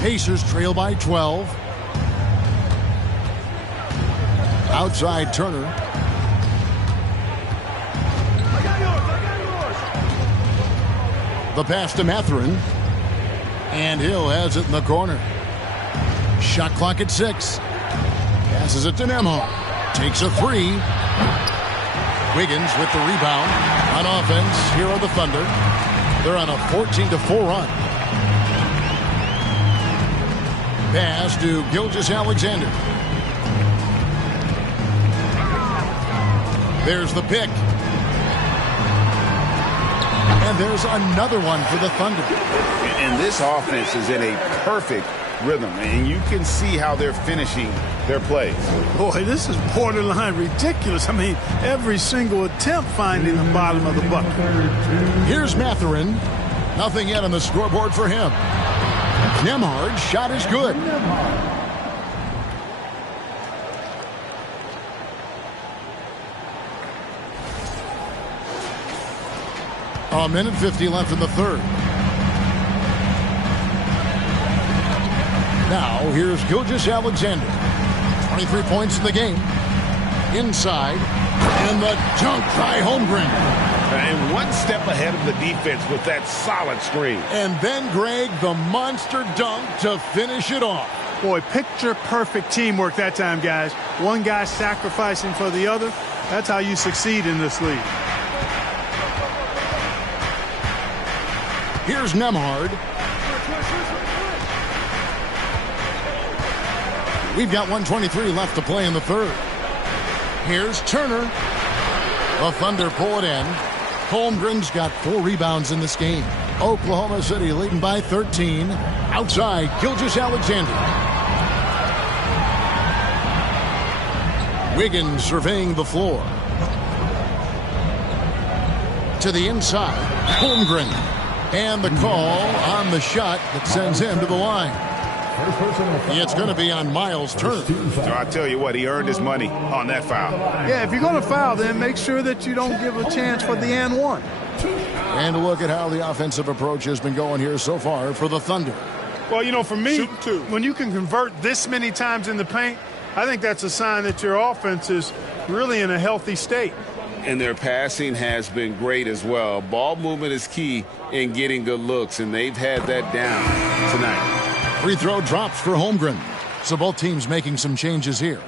Pacers trail by 12. Outside Turner. The pass to Mathurin. And Hill has it in the corner. Shot clock at 6. Passes it to Nembhard. Takes a 3. Wiggins with the rebound. On offense, here are the Thunder. They're on a 14-4 run. Pass to Gilgeous-Alexander. There's the pick. And there's another one for the Thunder. And this offense is in a perfect rhythm. And you can see how they're finishing their plays. Boy, this is borderline ridiculous. I mean, every single attempt finding the bottom of the bucket. Here's Mathurin. Nothing yet on the scoreboard for him. Nembhard's shot is good. A minute 50 left in the third. Now, here's Gilgeous-Alexander. 23 points in the game. Inside. And the dunk by Holmgren. And one step ahead of the defense with that solid screen. And then, Greg, the monster dunk to finish it off. Boy, picture perfect teamwork that time, guys. One guy sacrificing for the other. That's how you succeed in this league. Here's Nembhard. We've got 1:23 left to play in the third. Here's Turner. The Thunder pull it in. Holmgren's got 4 rebounds in this game. Oklahoma City leading by 13. Outside, Gilgeous-Alexander. Wiggins surveying the floor. To the inside, Holmgren. And the call on the shot that sends him to the line. It's going to be on Miles Turner. So I tell you what, he earned his money on that foul. Yeah, if you're going to foul, then make sure that you don't give a chance for the and one. And look at how the offensive approach has been going here so far for the Thunder. Well, you know, for me, when you can convert this many times in the paint, I think that's a sign that your offense is really in a healthy state. And their passing has been great as well. Ball movement is key in getting good looks, and they've had that down tonight. Free throw drops for Holmgren. So both teams making some changes here.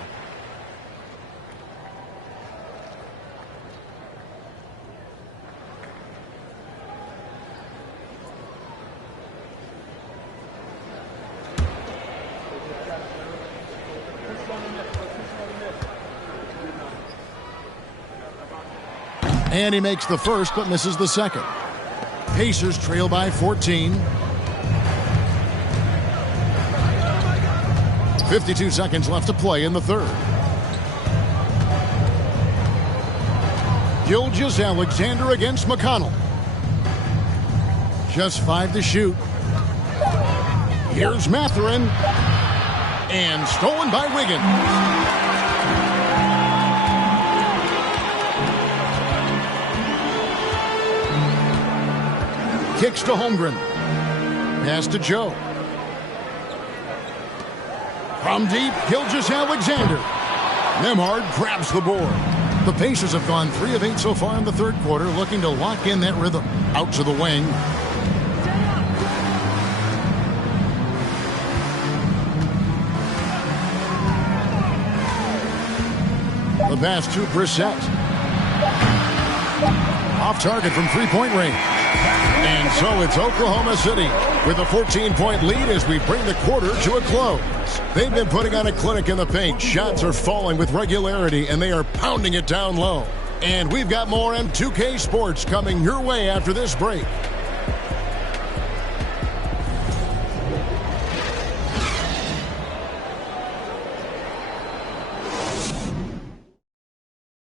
And he makes the first but misses the second. Pacers trail by 14. 52 seconds left to play in the third. Gilgeous-Alexander against McConnell. Just 5 to shoot. Here's Mathurin. And stolen by Wiggins. Kicks to Holmgren. Pass to Joe. From deep, Gilgeous-Alexander. Nembhard grabs the board. The Pacers have gone 3 of 8 so far in the third quarter, looking to lock in that rhythm. Out to the wing. The pass to Brissett. Off target from three-point range. And so it's Oklahoma City with a 14-point lead as we bring the quarter to a close. They've been putting on a clinic in the paint. Shots are falling with regularity, and they are pounding it down low. And we've got more M2K Sports coming your way after this break.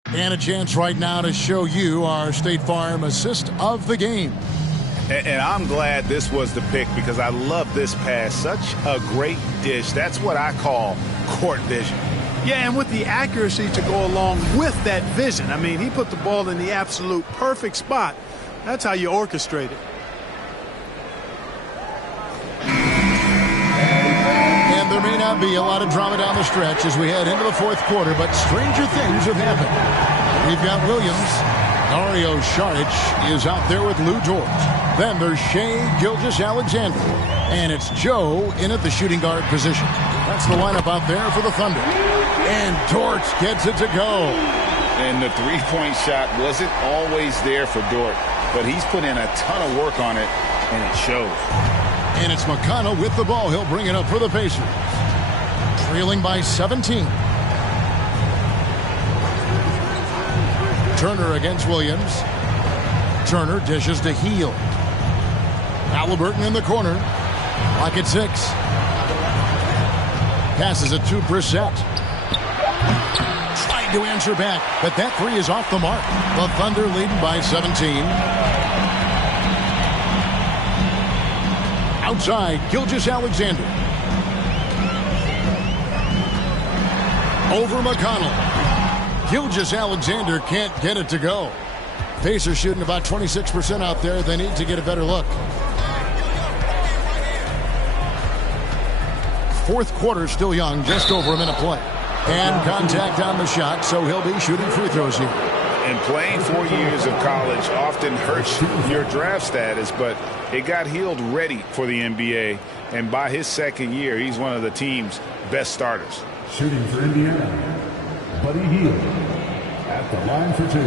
And a chance right now to show you our State Farm assist of the game. And I'm glad this was the pick because I love this pass. Such a great dish. That's what I call court vision. Yeah, and with the accuracy to go along with that vision. I mean, he put the ball in the absolute perfect spot. That's how you orchestrate it. And there may not be a lot of drama down the stretch as we head into the fourth quarter, but stranger things have happened. We've got Williams. Dario Saric is out there with Lou Dort. Then there's Shai Gilgeous-Alexander. And it's Joe in at the shooting guard position. That's the lineup out there for the Thunder. And Dort gets it to go. And the three-point shot wasn't always there for Dort, but he's put in a ton of work on it, and it shows. And it's McConnell with the ball. He'll bring it up for the Pacers. Trailing by 17. Turner against Williams. Turner dishes to Heel. Halliburton in the corner. Lock at 6. Passes it to Brissett. Trying to answer back, but that three is off the mark. The Thunder leading by 17. Outside, Gilgeous-Alexander. Over McConnell. Gilgeous-Alexander can't get it to go. Pacers shooting about 26% out there. They need to get a better look. Fourth quarter still young, just over a minute play. And contact on the shot, so he'll be shooting free throws here. And playing 4 years of college often hurts your draft status, but it got Hield ready for the NBA. And by his second year, he's one of the team's best starters. Shooting for Indiana, Buddy Hield. At the line for two.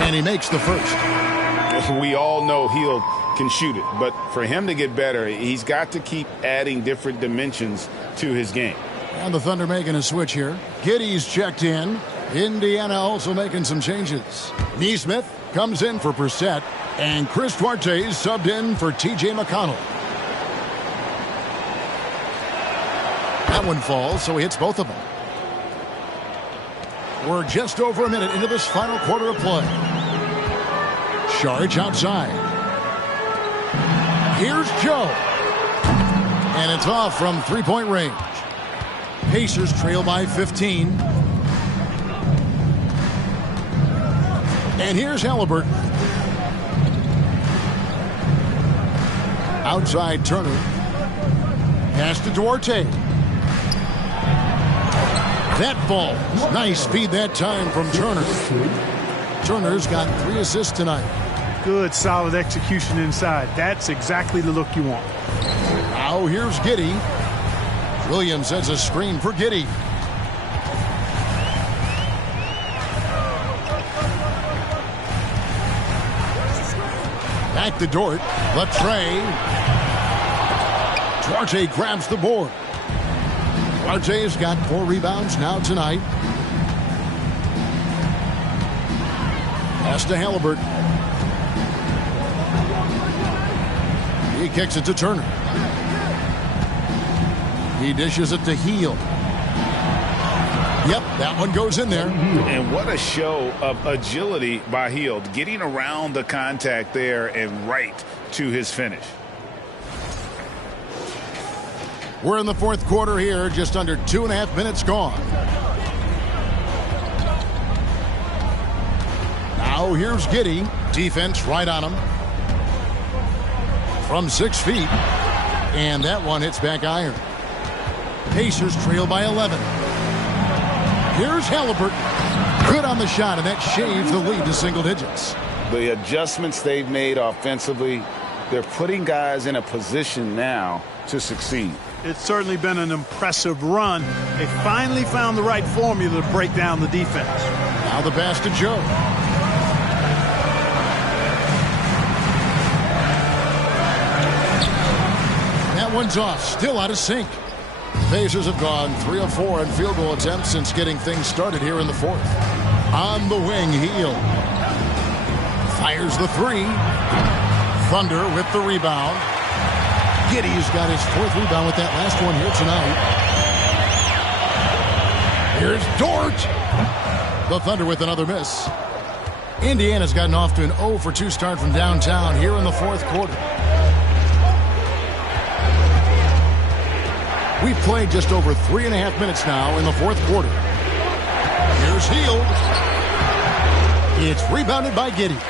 And he makes the first. We all know Hield can shoot it, but for him to get better, he's got to keep adding different dimensions to his game. And the Thunder making a switch here. Giddey's checked in. Indiana also making some changes. Nesmith comes in for Brissett, and Chris Duarte subbed in for T.J. McConnell. That one falls, so he hits both of them. We're just over a minute into this final quarter of play. Charge outside. Here's Joe. And it's off from three-point range. Pacers trail by 15. And here's Halliburton. Outside Turner. Pass to Duarte. That ball. Nice speed that time from Turner. Turner's got 3 assists tonight. Good, solid execution inside. That's exactly the look you want. Now here's Giddey. Williams sets a screen for Giddey. Back to Dort. Latre. Duarte grabs the board. Duarte's got 4 rebounds now tonight. Pass to Halliburton. He kicks it to Turner. He dishes it to Hield. Yep, that one goes in there. And what a show of agility by Hield, getting around the contact there and right to his finish. We're in the fourth quarter here, just under 2.5 minutes gone. Now here's Giddey. Defense right on him. From 6 feet. And that one hits back iron. Pacers trail by 11. Here's Halliburton. Good on the shot, and that shaves the lead to single digits. The adjustments they've made offensively, they're putting guys in a position now to succeed. It's certainly been an impressive run. They finally found the right formula to break down the defense. Now the pass to Joe. That one's off. Still out of sync. Pacers have gone 3 of 4 in field goal attempts since getting things started here in the fourth. On the wing, Hield. Fires the 3. Thunder with the rebound. Giddey's got his 4th rebound with that last one here tonight. Here's Dort. The Thunder with another miss. Indiana's gotten off to an 0 for 2 start from downtown here in the fourth quarter. We've played just over 3.5 minutes now in the fourth quarter. Here's Hield. It's rebounded by Giddey.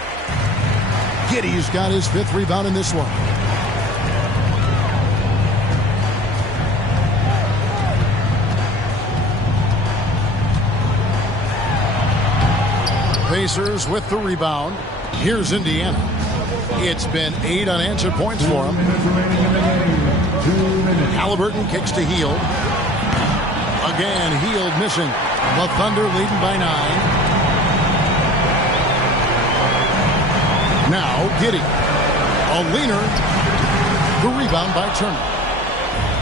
Giddey's got his 5th rebound in this one. Pacers with the rebound. Here's Indiana. It's been 8 unanswered points for them. Halliburton kicks to Hield. Again, Hield missing. The Thunder leading by 9. Now Giddey. A leaner. The rebound by Turner.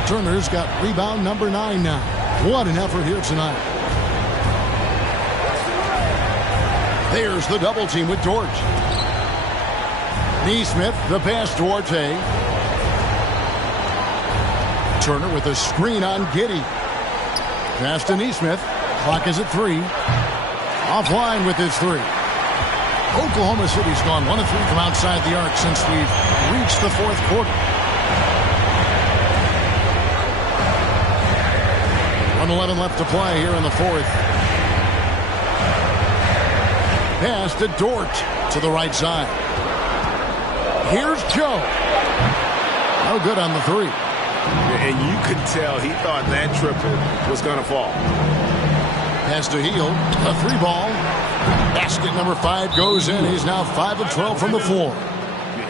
Turner's got rebound number 9 now. What an effort here tonight. There's the double team with Dort. Nesmith, the pass to Duarte. Turner with a screen on Giddey. Pass to Nesmith. Clock is at 3. Offline with his 3. Oklahoma City's gone 1 of 3 from outside the arc since we've reached the fourth quarter. 1:11 left to play here in the fourth. Pass to Dort to the right side. Here's Joe. No good on the three. And you could tell he thought that triple was going to fall. Pass to Hield. A three ball. Basket number 5 goes in. He's now 5 of 12 from the floor.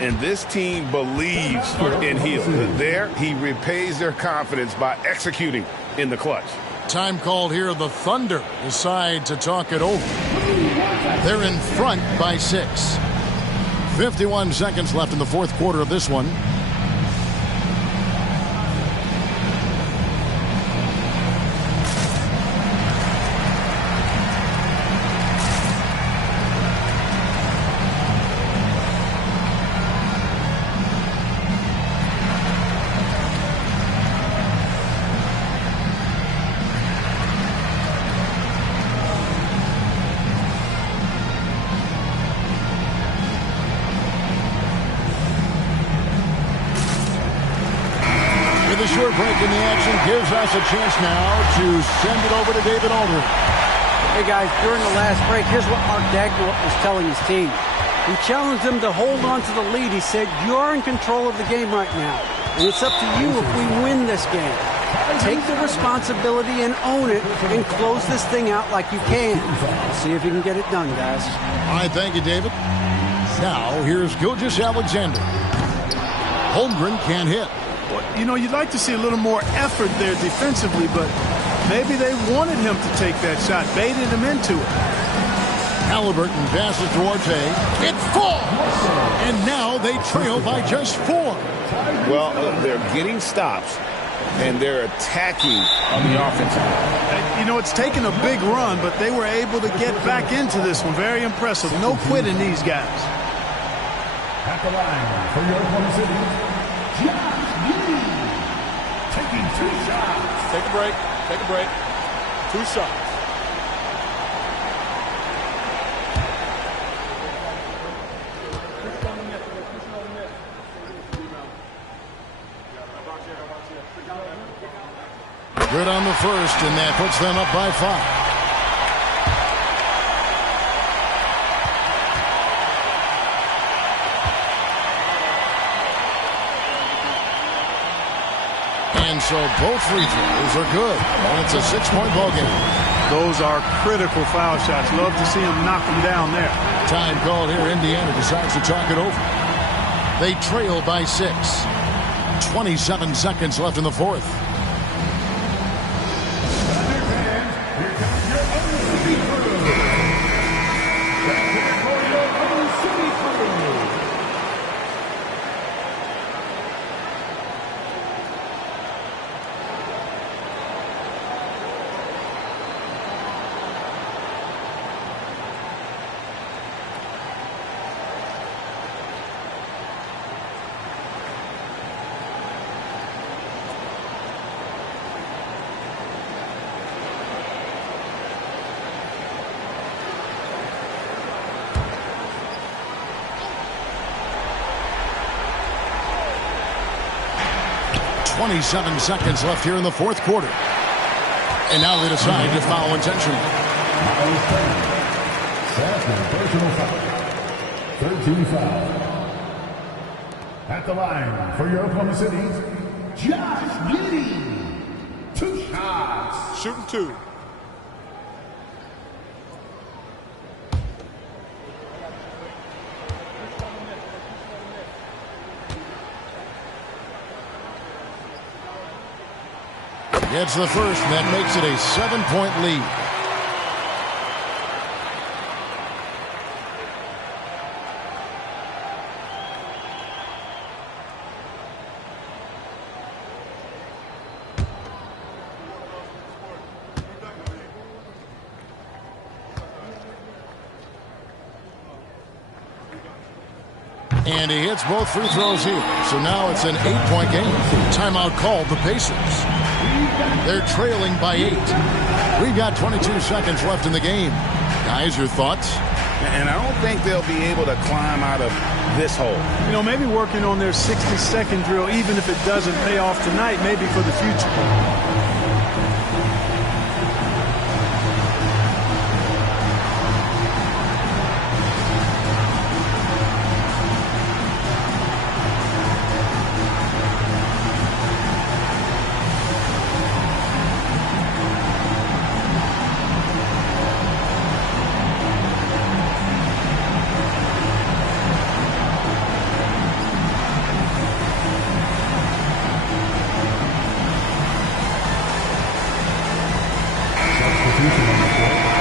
And this team believes in Hield. There, he repays their confidence by executing in the clutch. Time called here. The Thunder decide to talk it over. They're in front by 6. 51 seconds left in the fourth quarter of this one. The short break in the action gives us a chance now to send it over to David Aldridge. Hey guys, during the last break, here's what Mark Daigneault was telling his team. He challenged them to hold on to the lead. He said, you're in control of the game right now, and it's up to you if we win this game. Take the responsibility and own it and close this thing out like you can. See if you can get it done, guys. All right, thank you, David. Now, here's Gilgeous-Alexander. Holmgren can't hit. You know, you'd like to see a little more effort there defensively, but maybe they wanted him to take that shot, baited him into it. Halliburton passes to Duarte. It falls! And now they trail by just 4. Well, they're getting stops, and they're attacking on the offensive end. You know, it's taken a big run, but they were able to get back into this one. Very impressive. No quitting these guys. At the line for your Oklahoma City, Josh Giddey, taking 2 shots. Take a break. Take a break. 2 shots. Good on the first, and that puts them up by 5. And so both free throws are good. And it's a 6-point ball game. Those are critical foul shots. Love to see them knock them down there. Time called here. Indiana decides to talk it over. They trail by 6. 27 seconds left in the fourth. .27 seconds left here in the fourth quarter. And now they decide to foul intentionally. 13 foul. At the line for your Oklahoma City, Josh Giddey. 2 shots. Shooting 2. Gets the first, and that makes it a 7-point lead. And he hits both free throws here. So now it's an 8-point game. Timeout called the Pacers. They're trailing by 8. We've got 22 seconds left in the game. Guys, your thoughts? And I don't think they'll be able to climb out of this hole. You know, maybe working on their 60-second drill, even if it doesn't pay off tonight, maybe for the future. substitution on the court.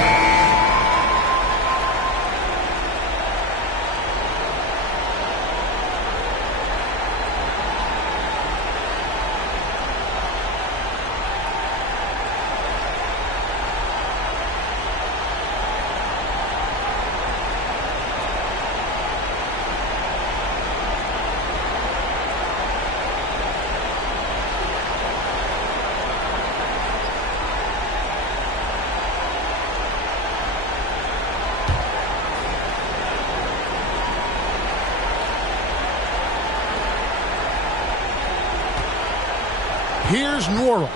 Here's Norrell.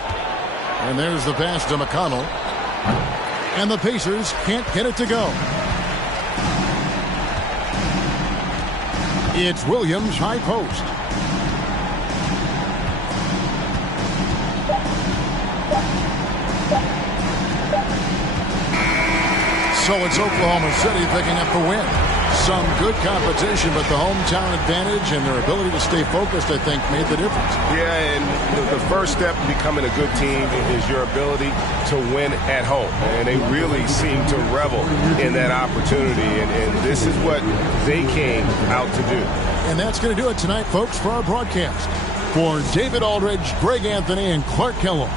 And there's the pass to McConnell. And the Pacers can't get it to go. It's Williams, high post. So it's Oklahoma City picking up the win. Some good competition, but the hometown advantage and their ability to stay focused, I think, made the difference. Yeah, and the first step in becoming a good team is your ability to win at home. And they really seem to revel in that opportunity, and this is what they came out to do. And that's going to do it tonight, folks, for our broadcast. For David Aldridge, Greg Anthony, and Clark Kellogg,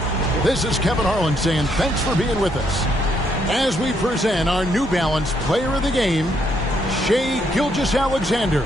this is Kevin Harlan saying thanks for being with us as we present our New Balance Player of the Game, Shai Gilgeous-Alexander.